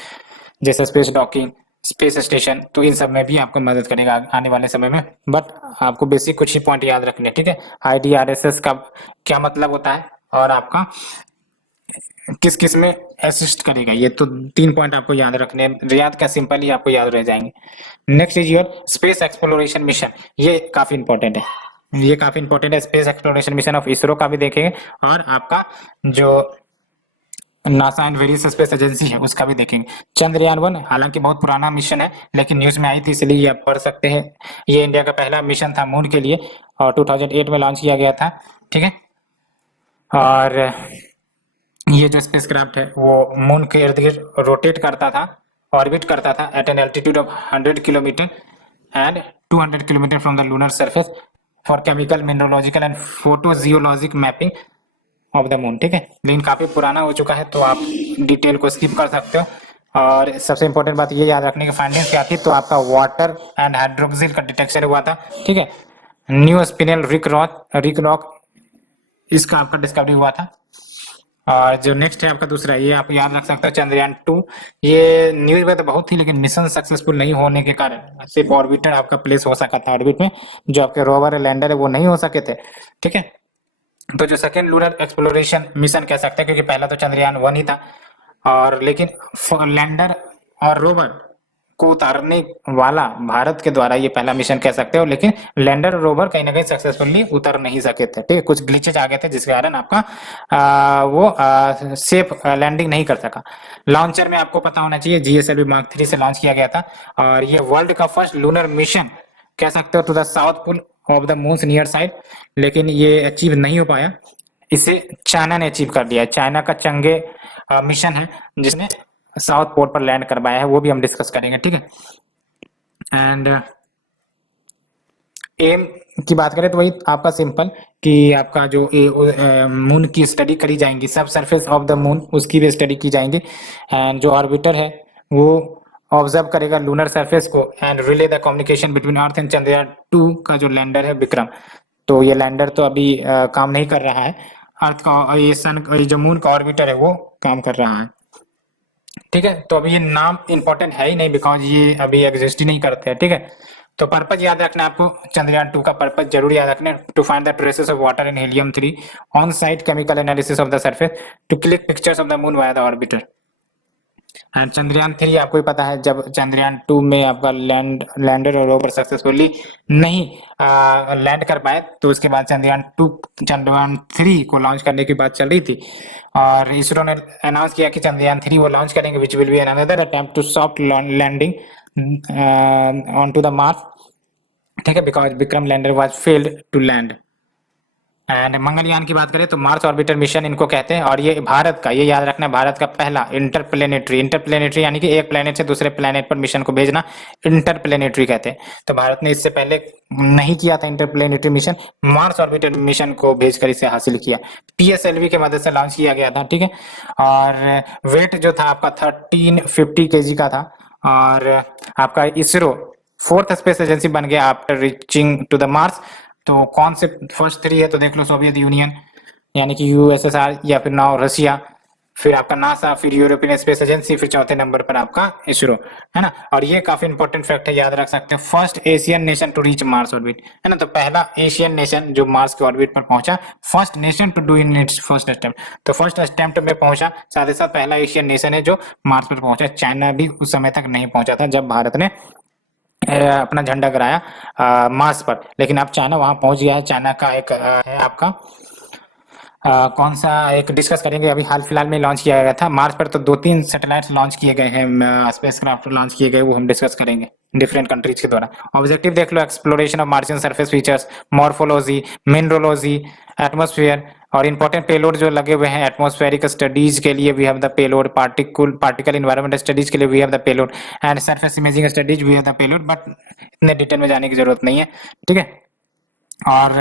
जैसे स्पेस डॉकिंग, स्पेस स्टेशन, तो इन सब में भी आपको मदद करेगा आने वाले समय में। बट आपको बेसिक कुछ ही पॉइंट याद रखने, ठीक है। IDRSS का क्या मतलब होता है और आपका किस किस में असिस्ट करेगा। ये तो 3 पॉइंट आपको याद रखने हैं, याद क्या सिंपल ही आपको याद रह जाएंगे। Next is your space exploration mission. ये काफी इंपॉर्टेंट है, ये काफी इंपॉर्टेंट है। Space exploration mission of ISRO का भी देखेंगे और आपका जो NASA and various space agency है उसका भी देखेंगे। चंद्रयान 1 हालांकि बहुत पुराना मिशन है, लेकिन न्यूज में आई थी इसलिए ये आप पढ़ सकते हैं। ये इंडिया का पहला मिशन था मून के लिए और 2008 में लॉन्च किया गया था। ठीक है, और ये जो स्पेसक्राफ्ट है वो मून के इर्द गिर्द रोटेट करता था, ऑर्बिट करता था at an altitude of 100 kilometre and 200 kilometre from the lunar surface for chemical, mineralogical and photogeologic mapping of the moon. ठीक है, लेकिन काफी पुराना हो चुका है तो आप डिटेल को स्किप कर सकते हो। और सबसे इंपॉर्टेंट बात ये याद रखने की फाइंडिंग्स क्या थी, तो आपका वाटर एंड हाइड्रोक्सिल का डिटेक्शन हुआ था। ठीक है, न्यू स्पिनल रिक रॉक इसका आपका डिस्कवरी हुआ था। और जो नेक्स्ट है आपका दूसरा, ये आप याद रख सकते हो चंद्रयान 2। ये न्यूज में तो बहुत थी, लेकिन मिशन सक्सेसफुल नहीं होने के कारण सिर्फ ऑर्बिटर आपका प्लेस हो सका था ऑर्बिट में, जो आपके रोवर लैंडर है वो नहीं हो सके थे। ठीक है, तो जो सेकेंड लूनर एक्सप्लोरेशन मिशन कह सकते हैं, क्योंकि पहला तो चंद्रयान 1 ही था, और लेकिन लैंडर और रोवर को उतारने वाला भारत के द्वारा ये पहला मिशन कह सकते हो, लेकिन लैंडर और रोवर कहीं ना कहीं सक्सेसफुली उतर नहीं सके थे। ठीक है, कुछ ग्लिचेज आ गए थे जिसके कारण आपका वो सेफ लैंडिंग नहीं कर सका। लॉन्चर में आपको पता होना चाहिए GSLV Mark 3 से लॉन्च किया गया था, और ये वर्ल्ड का फर्स्ट लूनर मिशन कह सकते हो to the south pole of the moon near side, लेकिन ये अचीव नहीं हो पाया। इसे चाइना ने अचीव कर दिया। चाइना का चंगे मिशन है जिसने साउथ पोल पर लैंड करवाया है, वो भी हम डिस्कस करेंगे। ठीक है, एंड एम की बात करें तो वही आपका सिंपल कि आपका जो मून की स्टडी करी जाएंगी, सब सरफेस ऑफ द मून उसकी भी स्टडी की जाएंगी। एंड जो ऑर्बिटर है वो ऑब्जर्व करेगा लूनर सरफेस को and relay the communication between earth and Chandrayaan 2 का जो लैंडर है विक्रम। तो ये लैंडर तो अभी काम नहीं कर रहा है, अर्थ का ये सन ये जो मून का ऑर्बिटर है वो काम कर रहा है। ठीक है, तो अभी ये नाम इंपॉर्टेंट है ही नहीं, बिकॉज ये अभी एग्जिस्ट ही नहीं करते हैं। ठीक है, तो पर्पज याद रखना आपको, चंद्रयान 2 का पर्पज जरूर याद रखना, to find the traces of water in helium on site chemical analysis of the surface to click pictures of the moon via the orbiter. And Chandrayaan 3 आपको ही पता है, जब चंद्रयान 2 में आपका लैंडर और रोवर सक्सेसफुली नहीं लैंड कर पाए, तो उसके बाद चंद्रयान 3 को लॉन्च करने की बात चल रही थी, और इसरो ने अनाउंस किया कि चंद्रयान 3 वो लॉन्च करेंगे, which will be another attempt to soft landing on to the Mars. ठीक है, because Vikram lander was failed to land. And Mangalyaan की बात करें तो मार्स ऑर्बिटर मिशन इनको कहते हैं, और ये भारत का, ये याद रखना है, भारत का पहला इंटरप्लेनेटरी यानी कि एक प्लेनेट से दूसरे प्लेनेट पर मिशन को भेजना इंटरप्लेनेटरी कहते हैं। तो भारत ने इससे पहले नहीं किया था interplanetary mission, Mars orbiter mission को भेजकर इसे हासिल किया। PSLV के मदद से लॉन्च किया गया था। ठीक है, और वेट जो था आपका 1350 kg का था, और आपका इसरो 4th स्पेस एजेंसी बन गया after reaching to the Mars. तो कौन से फर्स्ट 3 है तो देख लो, सोवियत यूनियन यानी कि USSR, या फिर नाउ रशिया, फिर आपका नासा, फिर यूरोपियन स्पेस एजेंसी, फिर चौथे नंबर पर आपका इसरो है ना। और ये काफी इंपॉर्टेंट फैक्ट है, याद रख सकते हैं, first Asian nation to reach Mars orbit है ना। तो पहला एशियन नेशन जो मार्स के ऑर्बिट पर पहुंचा, first nation to do in its first attempt. तो फर्स्ट अटेम्प्ट में पहुंचा, साथ ही साथ पहला एशियन नेशन है जो मार्स पर पहुंचा। चाइना भी उस समय तक नहीं पहुंचा था जब भारत ने अपना झंडा गड़ाया मार्स पर, लेकिन अब चाइना वहां पहुंच गया है। चाइना का एक है आपका कौन सा एक डिस्कस करेंगे, अभी हाल फिलहाल में लॉन्च किया गया था मार्स पर, तो 2-3 सैटेलाइट्स लॉन्च किए गए हैं, स्पेसक्राफ्ट लॉन्च किए गए, वो हम डिस्कस करेंगे डिफरेंट कंट्रीज के द्वारा। ऑब्जेक्टिव देख लो, exploration of Martian surface features, morphology, mineralogy, atmosphere, और इंपॉर्टेंट पेलोड जो लगे हुए हैं एटमॉस्फेरिक स्टडीज के लिए we have the payload, particle environment studies के लिए we have the payload, and surface imaging studies we have the payload, but इतने डिटेल में जाने की जरूरत नहीं है। ठीक है, और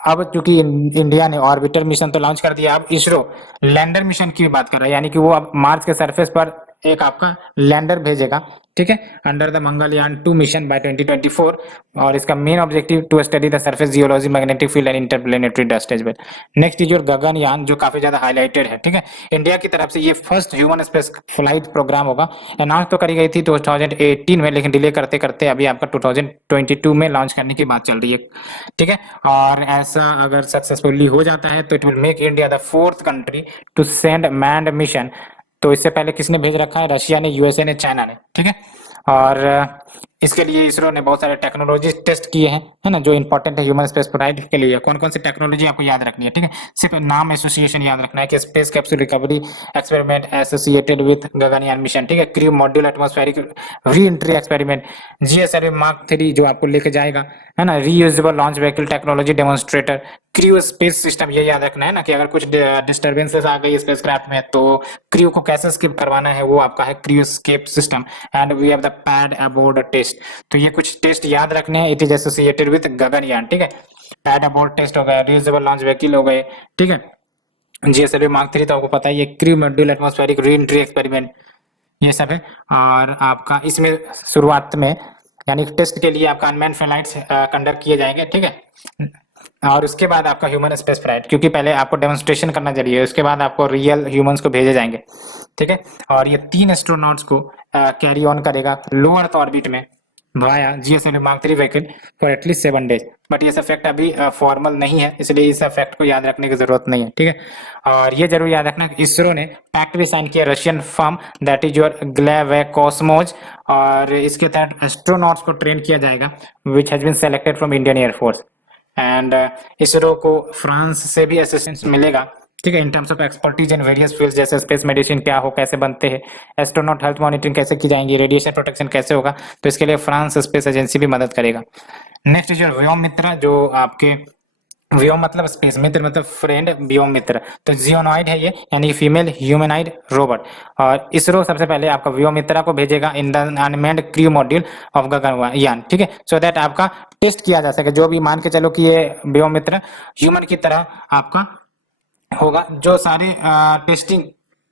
अब चूंकि इंडिया ने ऑर्बिटर मिशन तो लॉन्च कर दिया, अब इसरो लैंडर मिशन की बात कर रहा है, यानी कि वो अब मार्स के सरफेस पर एक आपका लैंडर भेजेगा, ठीक है, under the Mangalyaan 2 mission by 2024, और इसका main objective to study the surface geology, magnetic field and interplanetary dust as well. Next is your Gaganyaan, जो काफी ज्यादा हाईलाइटेड है, ठीक है। इंडिया की तरफ से ये first human space flight programme होगा। अनाउंस तो करी गई थी 2018 में, लेकिन डिले करते करते अभी आपका 2022 में लॉन्च करने की बात चल रही है, ठीक है। और ऐसा अगर सक्सेसफुली हो जाता है तो it will make India the 4th country to send manned mission. तो इससे पहले किसने भेज रखा है? रशिया ने, यूएसए ने, चाइना ने, ठीक है। और इसके लिए इसरो ने बहुत सारे टेक्नोलॉजी टेस्ट किए हैं, है ना, जो इंपॉर्टेंट है ह्यूमन स्पेस फ्लाइट के लिए। कौन कौन सी टेक्नोलॉजी आपको याद रखनी है, ठीक है, सिर्फ नाम एसोसिएशन याद रखना है कि space capsule recovery experiment associated with Gaganyaan mission, ठीक है, crew module atmospheric re entry experiment, GSLV mark 3 जो आपको लेके जाएगा, है ना, reusable launch vehicle technology demonstrator, crew space system, ये याद रखना है ना कि अगर कुछ डिस्टर्बेंसेस आ गई स्पेसक्राफ्ट में तो क्रू को कैसे स्किप करवाना है, वो आपका है crew escape system. And we have the pad abort test, तो ये कुछ टेस्ट याद रखने हैं। It is associated with Gaganyaan, ठीक है। पैड अबोर्ड टेस्ट हो गया, रीयूजेबल लॉन्च व्हीकल हो गए, ठीक है। जीएसएलवी मार्क 3 तो आपको पता है, ये crew module atmospheric re entry experiment, ये सब है। और आपका इसमें शुरुआत में यानी टेस्ट के लिए आपका अनमैन्ड फ्लाइट्स कंडक्ट किए जाएंगे, ठीक है। और उसके बाद आपका ह्यूमन स्पेस फ्लाइट, क्योंकि पहले आपको डेमोन्स्ट्रेशन करना जरूरी है, उसके बाद आपको रियल ह्यूमंस को भेजे जाएंगे, ठीक है। और ये 3 एस्ट्रोनॉट्स को कैरी ऑन करेगा लो अर्थ ऑर्बिट में via GSLV mark 3 vehicle for at least 7 days. But ये फैक्ट अभी फॉर्मल नहीं है, इसलिए इस फैक्ट को याद रखने की जरूरत नहीं है, ठीक है। और ये जरूर याद रखना कि इसरो ने पैक्ट भी साइन किया Russian firm that is your Glavkosmos, और इसके तहत एस्ट्रोनॉट्स को ट्रेन किया जाएगा which has been selected from Indian Air Force. And ISRO को फ्रांस से भी असिस्टेंस मिलेगा, ठीक है, in terms of expertise in various fields, जैसे स्पेस मेडिसिन क्या हो, कैसे बनते हैं, एस्ट्रोनॉट हेल्थ मॉनिटरिंग कैसे की जाएंगी, रेडिएशन प्रोटेक्शन कैसे होगा, तो इसके लिए फ्रांस स्पेस एजेंसी भी मदद करेगा। नेक्स्ट इज व्योम मित्र, जो आपके व्योम मतलब स्पेस, मित्र मतलब फ्रेंड, व्योम मित्र तो जियोनॉइड है ये, यानी फीमेल ह्यूमनाइड रोबोट। और इसरो सबसे पहले आपका व्योम मित्रा को भेजेगा in the unmanned crew module of Gaganyaan, ठीक है, सो दैट आपका टेस्ट किया जा सके। जो भी मान के चलो कि ये व्योम मित्र ह्यूमन की तरह आपका होगा, जो सारे टेस्टिंग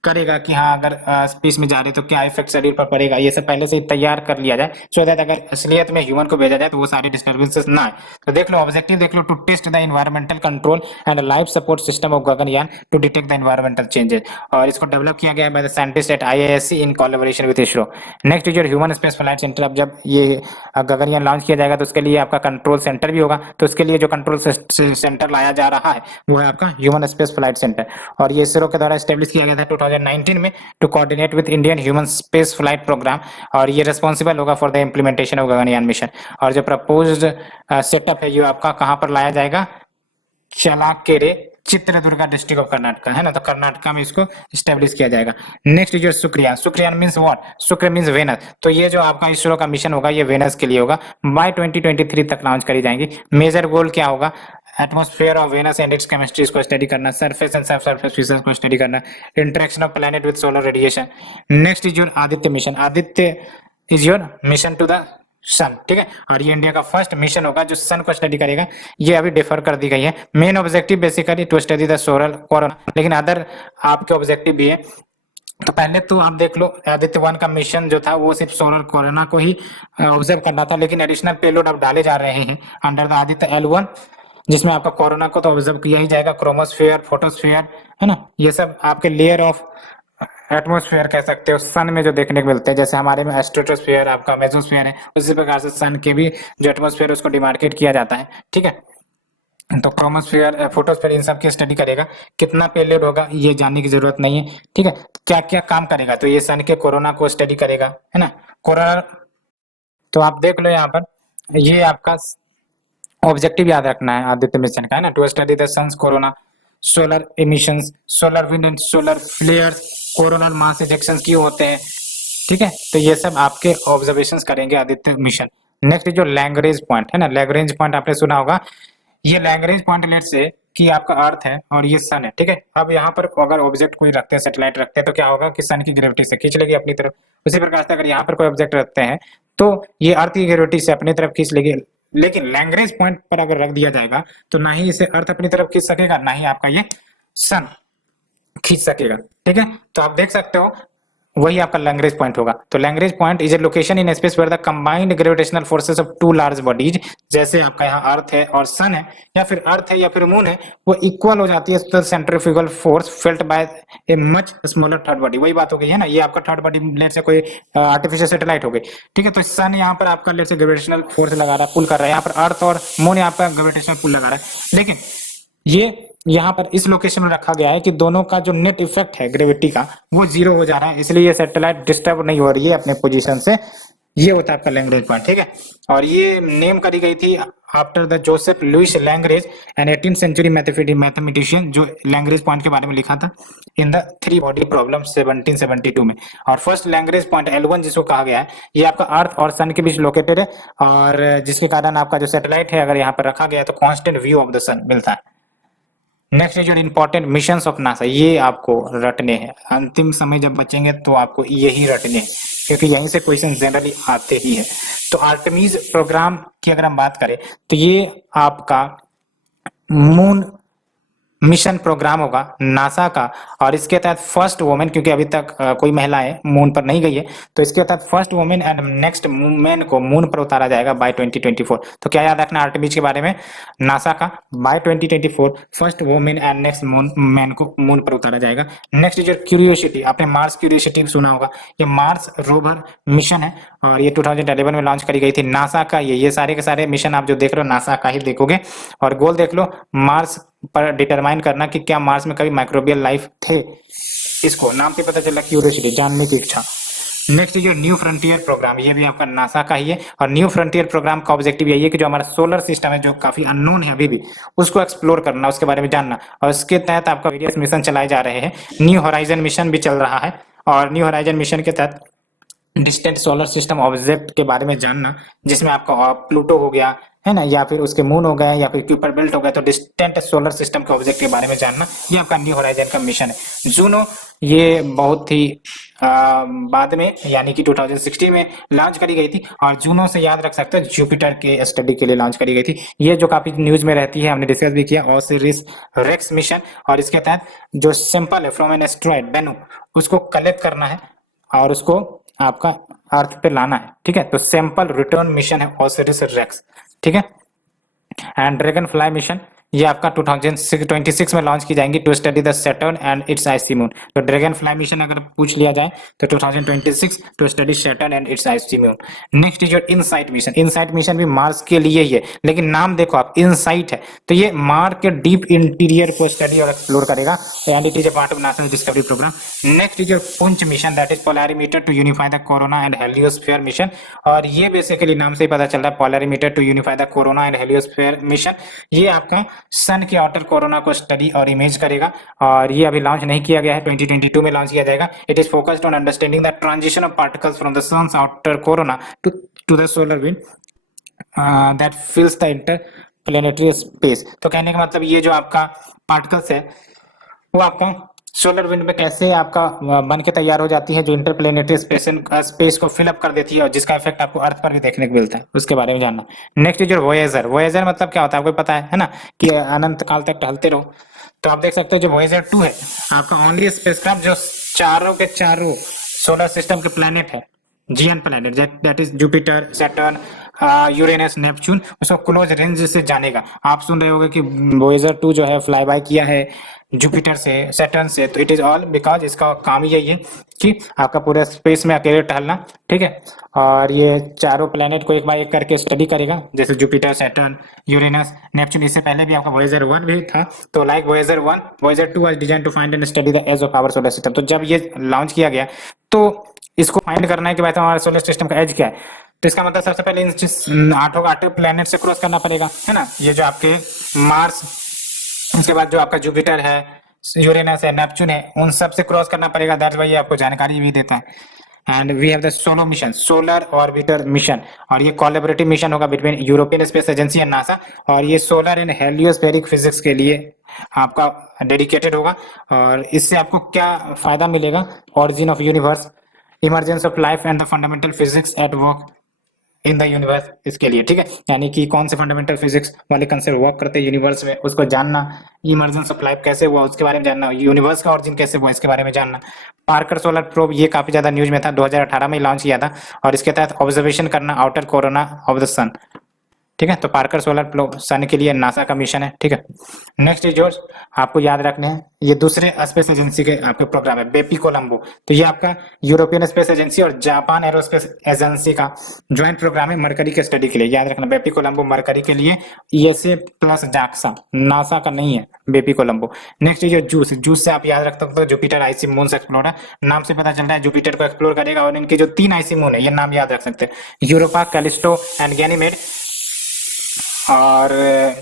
करेगा कि हाँ अगर स्पेस में जा रहे तो क्या इफेक्ट शरीर पर पड़ेगा, ये सब पहले से ही तैयार कर लिया जाए, सो दैट अगर असलियत में ह्यूमन को भेजा जाए तो वो सारे डिस्टर्बेंसेस ना आए। तो देख लो ऑब्जेक्टिव देख लो, to test the environmental control and life support system of Gaganyaan to detect the environmental changes, और इसको डेवलप किया गया है by the scientist at IISc in collaboration with ISRO. Next is your human space flight centre. अब जब ये गगनयान लॉन्च किया जाएगा तो उसके लिए आपका कंट्रोल सेंटर भी होगा, तो उसके लिए जो कंट्रोल सेंटर लाया जा रहा है वो है आपका ह्यूमन स्पेस फ्लाइट सेंटर, और ये इसरो के द्वारा स्टेब्लिश किया गया था 2019 में to coordinate with Indian human space flight programme, और ये रिस्पॉन्सिबल होगा for the implementation of Gaganyaan mission. और जो प्रपोज्ड सेटअप है ये आपका कहां पर लाया जाएगा? चलाकेरे, चित्रदुर्गा डिस्ट्रिक्ट ऑफ कर्नाटका, है ना, तो कर्नाटका में इसको स्टेब्लिश किया जाएगा। नेक्स्ट इज योर शुक्रिया। शुक्रिया मींस व्हाट? शुक्र मींस वेनस, तो ये जो आपका इसरो का मिशन होगा ये वेनस के लिए होगा, बाय 2023 तक लॉन्च करी जाएंगी। मेजर गोल क्या होगा? Atmosphere of Venus and its chemistry को स्टडी करना, surface and subsurface features को स्टडी करना, interaction of planet with solar radiation. Next is your Aditya mission. Aditya is your mission to the sun, ठीक है, और ये इंडिया का फर्स्ट मिशन होगा जो सन को स्टडी करेगा। ये अभी डिफर कर दी गई है। Main objective basically to study the solar corona, लेकिन अदर आपके ऑब्जेक्टिव भी है। तो पहले तो आप देख लो आदित्य 1 का मिशन जो था वो सिर्फ सोलर कोरोना को ही ऑब्जर्व करना था, लेकिन एडिशनल पेलोड अब डाले जा रहे हैं अंडर द आदित्य L1, जिसमें आपका कोरोना को तो ऑब्जर्व किया ही जाएगा, क्रोमोस्फेयर, फोटोस्फेयर, है ना, ये सब आपके लेयर ऑफ एटमॉस्फेयर कह सकते हो सन में जो देखने को मिलते हैं। जैसे हमारे में एस्ट्रोटोस्फेयर आपका मेसोस्फेयर है, उसी प्रकार से सन के भी जो एटमॉस्फेयर उसको डिमार्केट किया जाता है, ठीक है। तो क्रोमोस्फेयर, फोटोस्फेयर इन सब की स्टडी करेगा। कितना पेलोड होगा ये जानने की जरूरत नहीं है, ठीक है। क्या क्या काम करेगा? तो ये सन के कोरोना को स्टडी करेगा, है ना, कोरोना। तो आप देख लो यहाँ पर, ये आपका ऑब्जेक्टिव याद रखना है आदित्य मिशन का, है ना, to study the sun's corona, solar emissions, solar wind and solar flares, coronal mass ejections क्यों होते हैं, ठीक है। तो ये सब आपके ऑब्जर्वेशंस करेंगे आदित्य मिशन। नेक्स्ट जो लैग्रेंज पॉइंट है ना, लैग्रेंज पॉइंट आपने सुना होगा। ये लैग्रेंज पॉइंट लेट से कि आपका अर्थ है और ये सन है, ठीक है। अब यहाँ पर अगर ऑब्जेक्ट कोई रखते हैं, सैटेलाइट रखते हैं, तो क्या होगा कि सन की ग्रेविटी से खींच लेगी अपनी तरफ। उसी प्रकार से अगर यहाँ पर कोई ऑब्जेक्ट रखते हैं तो ये अर्थ की ग्रेविटी से अपनी तरफ खींच लेगी, लेकिन लैग्रेंज पॉइंट पर अगर रख दिया जाएगा तो ना ही इसे अर्थ अपनी तरफ खींच सकेगा, ना ही आपका ये सन खींच सकेगा, ठीक है। तो आप देख सकते हो वही आपका लैग्रेंज पॉइंट होगा। तो Lagrange point is a location in space where the combined gravitational forces of two large bodies, जैसे आपका यहाँ अर्थ है और सन है, या फिर अर्थ है या फिर मून है, वो इक्वल हो जाती है तो centrifugal force felt by a much smaller third body. वही बात हो गई है ना, ये आपका थर्ड बॉडी लेट से कोई आर्टिफिशियल सैटेलाइट हो गई, ठीक है। तो सन यहाँ पर आपका लेट से ग्रेविटेशनल फोर्स लगा रहा है, पुल कर रहा है, यहाँ पर अर्थ और मून यहाँ पर ग्रेविटेशनल पुल लगा रहा है, लेकिन ये यहाँ पर इस लोकेशन में रखा गया है कि दोनों का जो नेट इफेक्ट है ग्रेविटी का वो जीरो हो जा रहा है, इसलिए ये सैटेलाइट डिस्टर्ब नहीं हो रही है अपने पोजीशन से। ये होता है आपका लैग्रेंज पॉइंट, ठीक है। और ये नेम करी गई थी after the Joseph Louis Lagrange, an 18th century mathematician, जो लैग्रेंज पॉइंट के बारे में लिखा था in the three body problem 1772 में। और फर्स्ट लैग्रेंज पॉइंट L1 जिसको कहा गया है, ये आपका अर्थ और सन के बीच लोकेटेड है, और जिसके कारण आपका जो सैटेलाइट है अगर यहाँ पर रखा गया है तो कांस्टेंट व्यू ऑफ द सन मिलता है। Next is your important missions of NASA, ये आपको रटने हैं, अंतिम समय जब बचेंगे तो आपको यही रटने हैं, क्योंकि यहीं से क्वेश्चन जनरली आते ही है। तो आर्टेमिस प्रोग्राम की अगर हम बात करें तो ये आपका मून मिशन प्रोग्राम होगा नासा का, और इसके तहत फर्स्ट वुमेन, क्योंकि अभी तक कोई महिलाएं मून पर नहीं गई है, तो इसके तहत first women and next women को मून पर उतारा जाएगा बाय 2024। तो क्या याद रखना आर्टेमिस के बारे में, नासा का by 2024 first women and next man को मून पर उतारा जाएगा। नेक्स्ट इज क्यूरियोसिटी, आपने मार्स क्यूरियोसिटी सुना होगा, ये मार्स रोवर मिशन है और ये 2011 में लॉन्च करी गई थी नासा का। ये सारे के सारे मिशन आप जो देख रहे हो नासा का ही देखोगे, और गोल देख लो मार्स पर डिटरमाइन करना कि क्या मार्स में कभी माइक्रोबियल लाइफ थे, इसको नाम से पता चला क्यूरियोसिटी, जानने की इच्छा। नेक्स्ट जो न्यू फ्रंटियर प्रोग्राम, ये भी आपका नासा का ही है, और न्यू फ्रंटियर प्रोग्राम का ऑब्जेक्टिव यही है कि जो हमारा सोलर सिस्टम है जो काफी अननोन है अभी भी, उसको एक्सप्लोर करना, उसके बारे में जानना, और उसके तहत आपका वेरियस मिशन चलाए जा रहे हैं। न्यू होराइजन मिशन भी चल रहा है, और न्यू होराइजन मिशन के तहत डिस्टेंट सोलर सिस्टम ऑब्जेक्ट के बारे में जानना, जिसमें आपका प्लूटो हो गया है ना, या फिर उसके मून हो गए, या फिर क्यूपर बेल्ट हो गया, तो डिस्टेंट सोलर सिस्टम के ऑब्जेक्ट के बारे में जानना, ये आपका न्यू होराइजन का मिशन है। जूनो ये बहुत ही बाद में यानी कि 2016 में लॉन्च करी गई थी, और जूनो से याद रख सकते हैं जुपिटर के स्टडी के लिए लॉन्च करी गई थी, ये जो काफी न्यूज में रहती है, हमने डिस्कस भी किया। ओसिरिस रेक्स मिशन, और इसके तहत जो सिंपल है फ्रॉम एन एस्ट्रॉइड बेनू, उसको कलेक्ट करना है और उसको आपका अर्थ पे लाना है, ठीक है। तो सैंपल रिटर्न मिशन है ओसिरिस रेक्स, ठीक है। एंड ड्रैगन फ्लाई मिशन, ये आपका 2026 में लॉन्च की जाएंगी to study the Saturn and its icy moon. तो ड्रैगन फ्लाई मिशन अगर पूछ लिया जाए तो 2026 to study Saturn and its icy moon. Next is your InSight mission, InSight mission भी मार्स के लिए ही है, लेकिन नाम देखो आप, इनसाइट है, तो ये मार्स के डीप इंटीरियर को स्टडी और एक्सप्लोर करेगा, and it is a part of NASA discovery programme. Next is your PUNCH mission, that is polarimeter to unify the corona and heliosphere mission, और ये बेसिकली नाम से ही पता चल रहा है, polarimeter to unify the corona and heliosphere mission. ये आपका सन के आउटर कोरोना को स्टडी और इमेज करेगा, और ये अभी लॉन्च नहीं किया गया है, 2022 में लॉन्च किया जाएगा। It is focused on understanding the transition of particles from the sun's outer corona to the solar wind that fills the interplanetary space. तो कहने का मतलब ये जो आपका पार्टिकल्स है वो आपका सोलर विंड में कैसे आपका बन के तैयार हो जाती है, जो इंटरप्लेनेटरी स्पेस को फिल अप कर देती है, और जिसका इफेक्ट आपको अर्थ पर भी देखने को मिलता है, उसके बारे में जानना। नेक्स्ट जो वोयेजर, वोयेजर मतलब क्या होता है आपको पता है ना, कि अनंत काल तक टहलते रहो। तो आप देख सकते हो जो वोयेजर 2 है आपका ओनली स्पेसक्राफ्ट जो चारों के चारों सोलर सिस्टम के प्लेनेट है, giant planet, that is Jupiter, Saturn, Uranus, Neptune, उसको क्लोज रेंज से जानेगा। आप सुन रहे होंगे कि वोयेजर 2 जो है फ्लाई बाय किया है जुपिटर से, सैटर्न से, तो इट इज ऑल बिकॉज इसका काम ही यही है कि आपका पूरे स्पेस में अकेले टहलना, ठीक है। और ये चारों प्लेनेट को एक बार एक करके स्टडी करेगा, जैसे जुपिटर, सैटर्न, यूरेनस, नेपच्यून। इससे पहले भी आपका वोयेजर 1 भी था, तो like Voyager 1, Voyager 2 was design to find and study the edge of our solar system. तो जब ये लॉन्च किया गया तो इसको फाइंड करना है कि भाई हमारे सोलर सिस्टम का एज क्या है, तो इसका मतलब सबसे पहले इन आठों प्लेनेट से क्रॉस करना पड़ेगा, है ना। ये जो आपके मार्स, उसके बाद जो आपका जुपिटर है, यूरेनस है, नेपच्यून है, उन सब से क्रॉस करना पड़ेगा, दैट्स व्हाई ये आपको जानकारी भी देता है। And we have the Solo mission, solar orbiter mission, और ये कोलैबोरेटिव मिशन होगा between European Space Agency and NASA, और ये सोलर एंड हेलियोस्फेरिक फिजिक्स के लिए आपका डेडिकेटेड होगा। और इससे आपको क्या फायदा मिलेगा, origin of universe, emergence of life and the fundamental physics at work in the universe, इसके लिए, ठीक है। यानी कि कौन से फंडामेंटल फिजिक्स वाले कंसेप्ट वर्क करते हैं यूनिवर्स में, उसको जानना, इमर्जेंस ऑफ लाइफ कैसे हुआ उसके बारे में जानना, यूनिवर्स का ऑरिजिन कैसे हुआ इसके बारे में जानना। पार्कर सोलर प्रोब ये काफी ज्यादा न्यूज में था, 2018 में लॉन्च किया था, और इसके तहत ऑब्जर्वेशन करना outer corona of the sun, ठीक है। तो पार्कर सोलर प्रोब सन के लिए नासा का मिशन है, ठीक है। नेक्स्ट इज योर्स, आपको याद रखने हैं, ये दूसरे स्पेस एजेंसी के आपके प्रोग्राम है, बेपी कोलंबो। तो ये आपका यूरोपियन स्पेस एजेंसी और जापान एरोस्पेस एजेंसी का ज्वाइंट प्रोग्राम है मरकरी के स्टडी के लिए, याद रखना। बेपी कोलंबो मरकरी के लिए, ईएसए प्लस जाक्सा, नासा का नहीं है BepiColombo. Next is JUICE, JUICE से आप याद रख सकते हो जुपिटर आईसी मून से एक्सप्लोर है, नाम से पता चल रहा है जुपिटर को एक्सप्लोर करेगा, और इनके जो 3 आईसी मून है ये नाम याद रख सकते हैं, यूरोपा, कैलिस्टो एंड गैनीमेड। और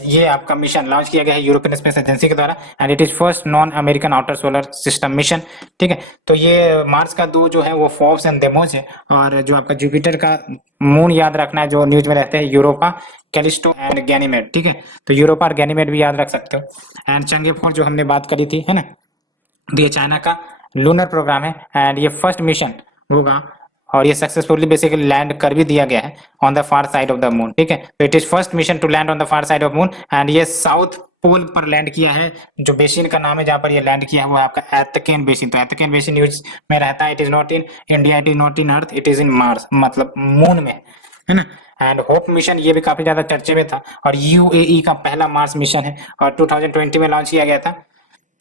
ये आपका मिशन लॉन्च किया गया है यूरोपियन स्पेस एजेंसी के द्वारा, and it is first non American outer solar system mission, ठीक है। तो ये मार्स का 2 जो है वो फोर्ब्स एंड देमोस है, और जो आपका जुपिटर का मून याद रखना है जो न्यूज में रहते हैं, यूरोपा, कैलिस्टो एंड गैनीमेड, ठीक है। तो यूरोपा और गैनीमेड भी याद रख सकते हो। एंड चंगे 4 जो हमने बात करी थी, है ना, ये चाइना का लूनर प्रोग्राम है, एंड ये फर्स्ट मिशन होगा, और ये सक्सेसफुली बेसिकली लैंड कर भी दिया गया है on the far side of the moon, ठीक है। तो it is first mission to land on the far side of moon, एंड ये साउथ पोल पर लैंड किया है, जो बेसिन का नाम है जहां पर ये लैंड किया है वो है आपका एतकेन बेसिन। तो एतकेन बेसिन न्यूज में रहता है, it is not in India, it is not in earth, it is in Mars, मतलब मून में, है ना। एंड होप मिशन ये भी काफी ज्यादा चर्चे में था, और यूएई का पहला मार्स मिशन है, और 2020 में लॉन्च किया गया था,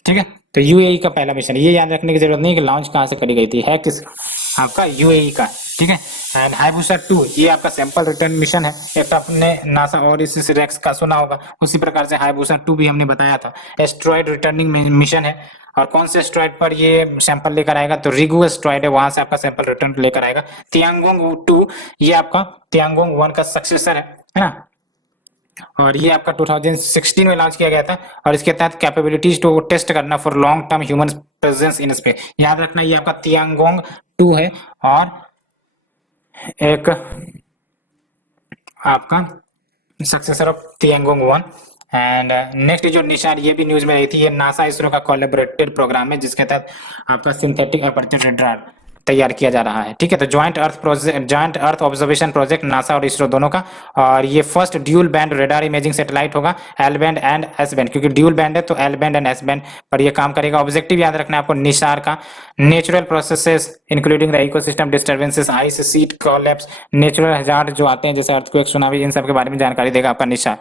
ठीक है। तो यूएई का पहला मिशन, ये याद रखने की जरूरत नहीं कि लॉन्च कहां से करी गई थी, है किस, आपका यूएई का, ठीक है। एंड हाइबुसा 2 ये आपका सैंपल रिटर्न मिशन है, एक तो आपने नासा और इस रेक्स का सुना होगा, उसी प्रकार से हाइबुसा 2 भी हमने बताया था, एस्ट्रॉइड रिटर्निंग मिशन है। और कौन से एस्ट्रॉइड पर ये सैंपल लेकर आएगा, तो रिगु एस्ट्रॉइड है, वहां से आपका सैंपल रिटर्न लेकर आएगा। तियांगोंग 2 ये आपका तियांगोंग 1 का सक्सेसर है ना, और ये आपका 2016 में लॉन्च किया गया था, और इसके तहत कैपेबिलिटीज टू टेस्ट करना for long term human presence in space. याद रखना ये आपका तियांगोंग 2 है, और एक आपका successor of Tiangong 1। And next जो निशान ये भी न्यूज में रही थी, ये नासा इसरो का कोलैबोरेटेड प्रोग्राम है, जिसके तहत आपका सिंथेटिक अपर्चर रेडार तैयार किया जा रहा है, ठीक है। तो joint earth project, joint earth observation project NASA और इसरो दोनों का, और ये first dual band radar imaging satellite होगा, L band and S band, क्योंकि ड्यूल बैंड है तो L band and S band पर ये काम करेगा। ऑब्जेक्टिव याद रखना है आपको निसार का, natural processes including the ecosystem disturbances, ice seat collapse, natural hazard जो आते हैं जैसे अर्थक्वेक, सुनामी, इन सब के बारे में जानकारी देगा आपका निसार।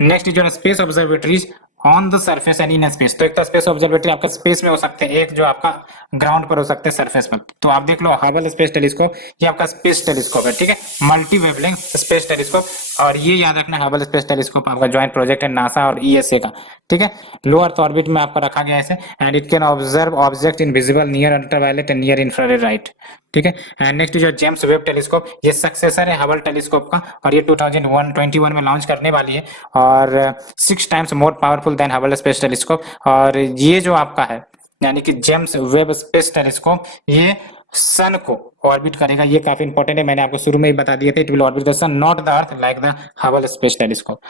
नेक्स्ट जो space observatories on the surface and in space, तो एक तो स्पेस ऑब्जर्वेटरी आपका स्पेस में हो सकते हैं, एक जो आपका ग्राउंड पर हो सकते हैं, सरफेस पर। तो आप देख लो हबल स्पेस टेलीस्कोप, ये आपका स्पेस टेलीस्कोप है, ठीक है, मल्टी वेवलेंथ स्पेस टेलीस्कोप। और ये याद रखना हबल स्पेस टेलीस्कोप आपका ज्वाइंट प्रोजेक्ट है नासा और ईएसए का, ठीक है। लो अर्थ ऑर्बिट में आपका रखा गया है, and it can observe object in visible near ultraviolet and near infrared light, ठीक है। एंड नेक्स्ट जो जेम्स वेब टेलीस्कोप, ये सक्सेसर है हबल टेलीस्कोप का, और ये 2021 में लॉन्च करने वाली है, और 6 times more powerful than Hubble space telescope. और ये जो आपका है यानी कि जेम्स वेब स्पेस टेलीस्कोप, ये सन को ऑर्बिट करेगा, ये काफी इंपॉर्टेंट है, मैंने आपको शुरू में ही बता दिया था, it will orbit the sun not the earth like the Hubble space telescope.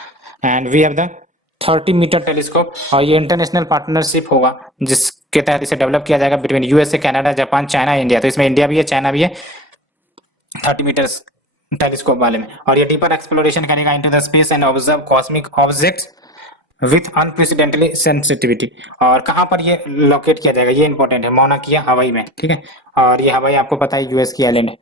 And we have the 30 metre telescope, और ये इंटरनेशनल पार्टनरशिप होगा जिसके तहत इसे डेवलप किया जाएगा between USA, Canada, Japan, China, India. तो इसमें इंडिया भी है, चाइना भी है 30 मीटर्स टेलीस्कोप वाले में। और ये डीपर एक्सप्लोरेशन करेगा into the space and observe cosmic objects with unprecedentedly sensitivity. और कहाँ पर ये लोकेट किया जाएगा, ये इंपॉर्टेंट है, मौना किया हवाई में, ठीक है। और ये हवाई आपको पता है यूएस की आइलैंड है।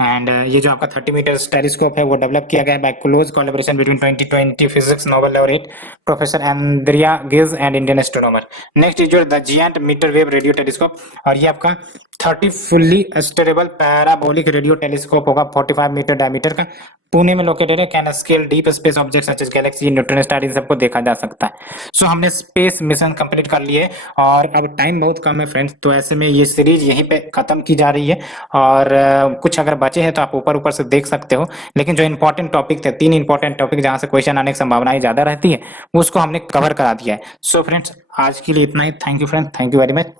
एंड ये जो आपका 30 मीटर्स टेलीस्कोप है वो डेवलप किया गया है by close collaboration between 2020 physics Nobel laureate professor Andrea Ghez and Indian astronomer. Next is जो the giant metre wave radio telescope, और ये आपका 30 fully stable parabolic radio telescope होगा, 45 मीटर डायमीटर का, पुणे में लोकेटेड है, can scale deep space object such as galaxy, neutron star, इन सबको देखा जा सकता है। सो हमने स्पेस मिशन कंप्लीट कर लिए, और अब टाइम बहुत कम है फ्रेंड्स, तो ऐसे में ये सीरीज यहीं पे खत्म की जा रही है, और कुछ अगर बचे हैं तो आप ऊपर ऊपर से देख सकते हो, लेकिन जो इंपॉर्टेंट टॉपिक थे, 3 इंपॉर्टेंट टॉपिक जहां से क्वेश्चन आने की संभावनाएं ज्यादा रहती है, उसको हमने कवर करा दिया है। सो फ्रेंड्स आज के लिए इतना ही, thank you friends, thank you very much.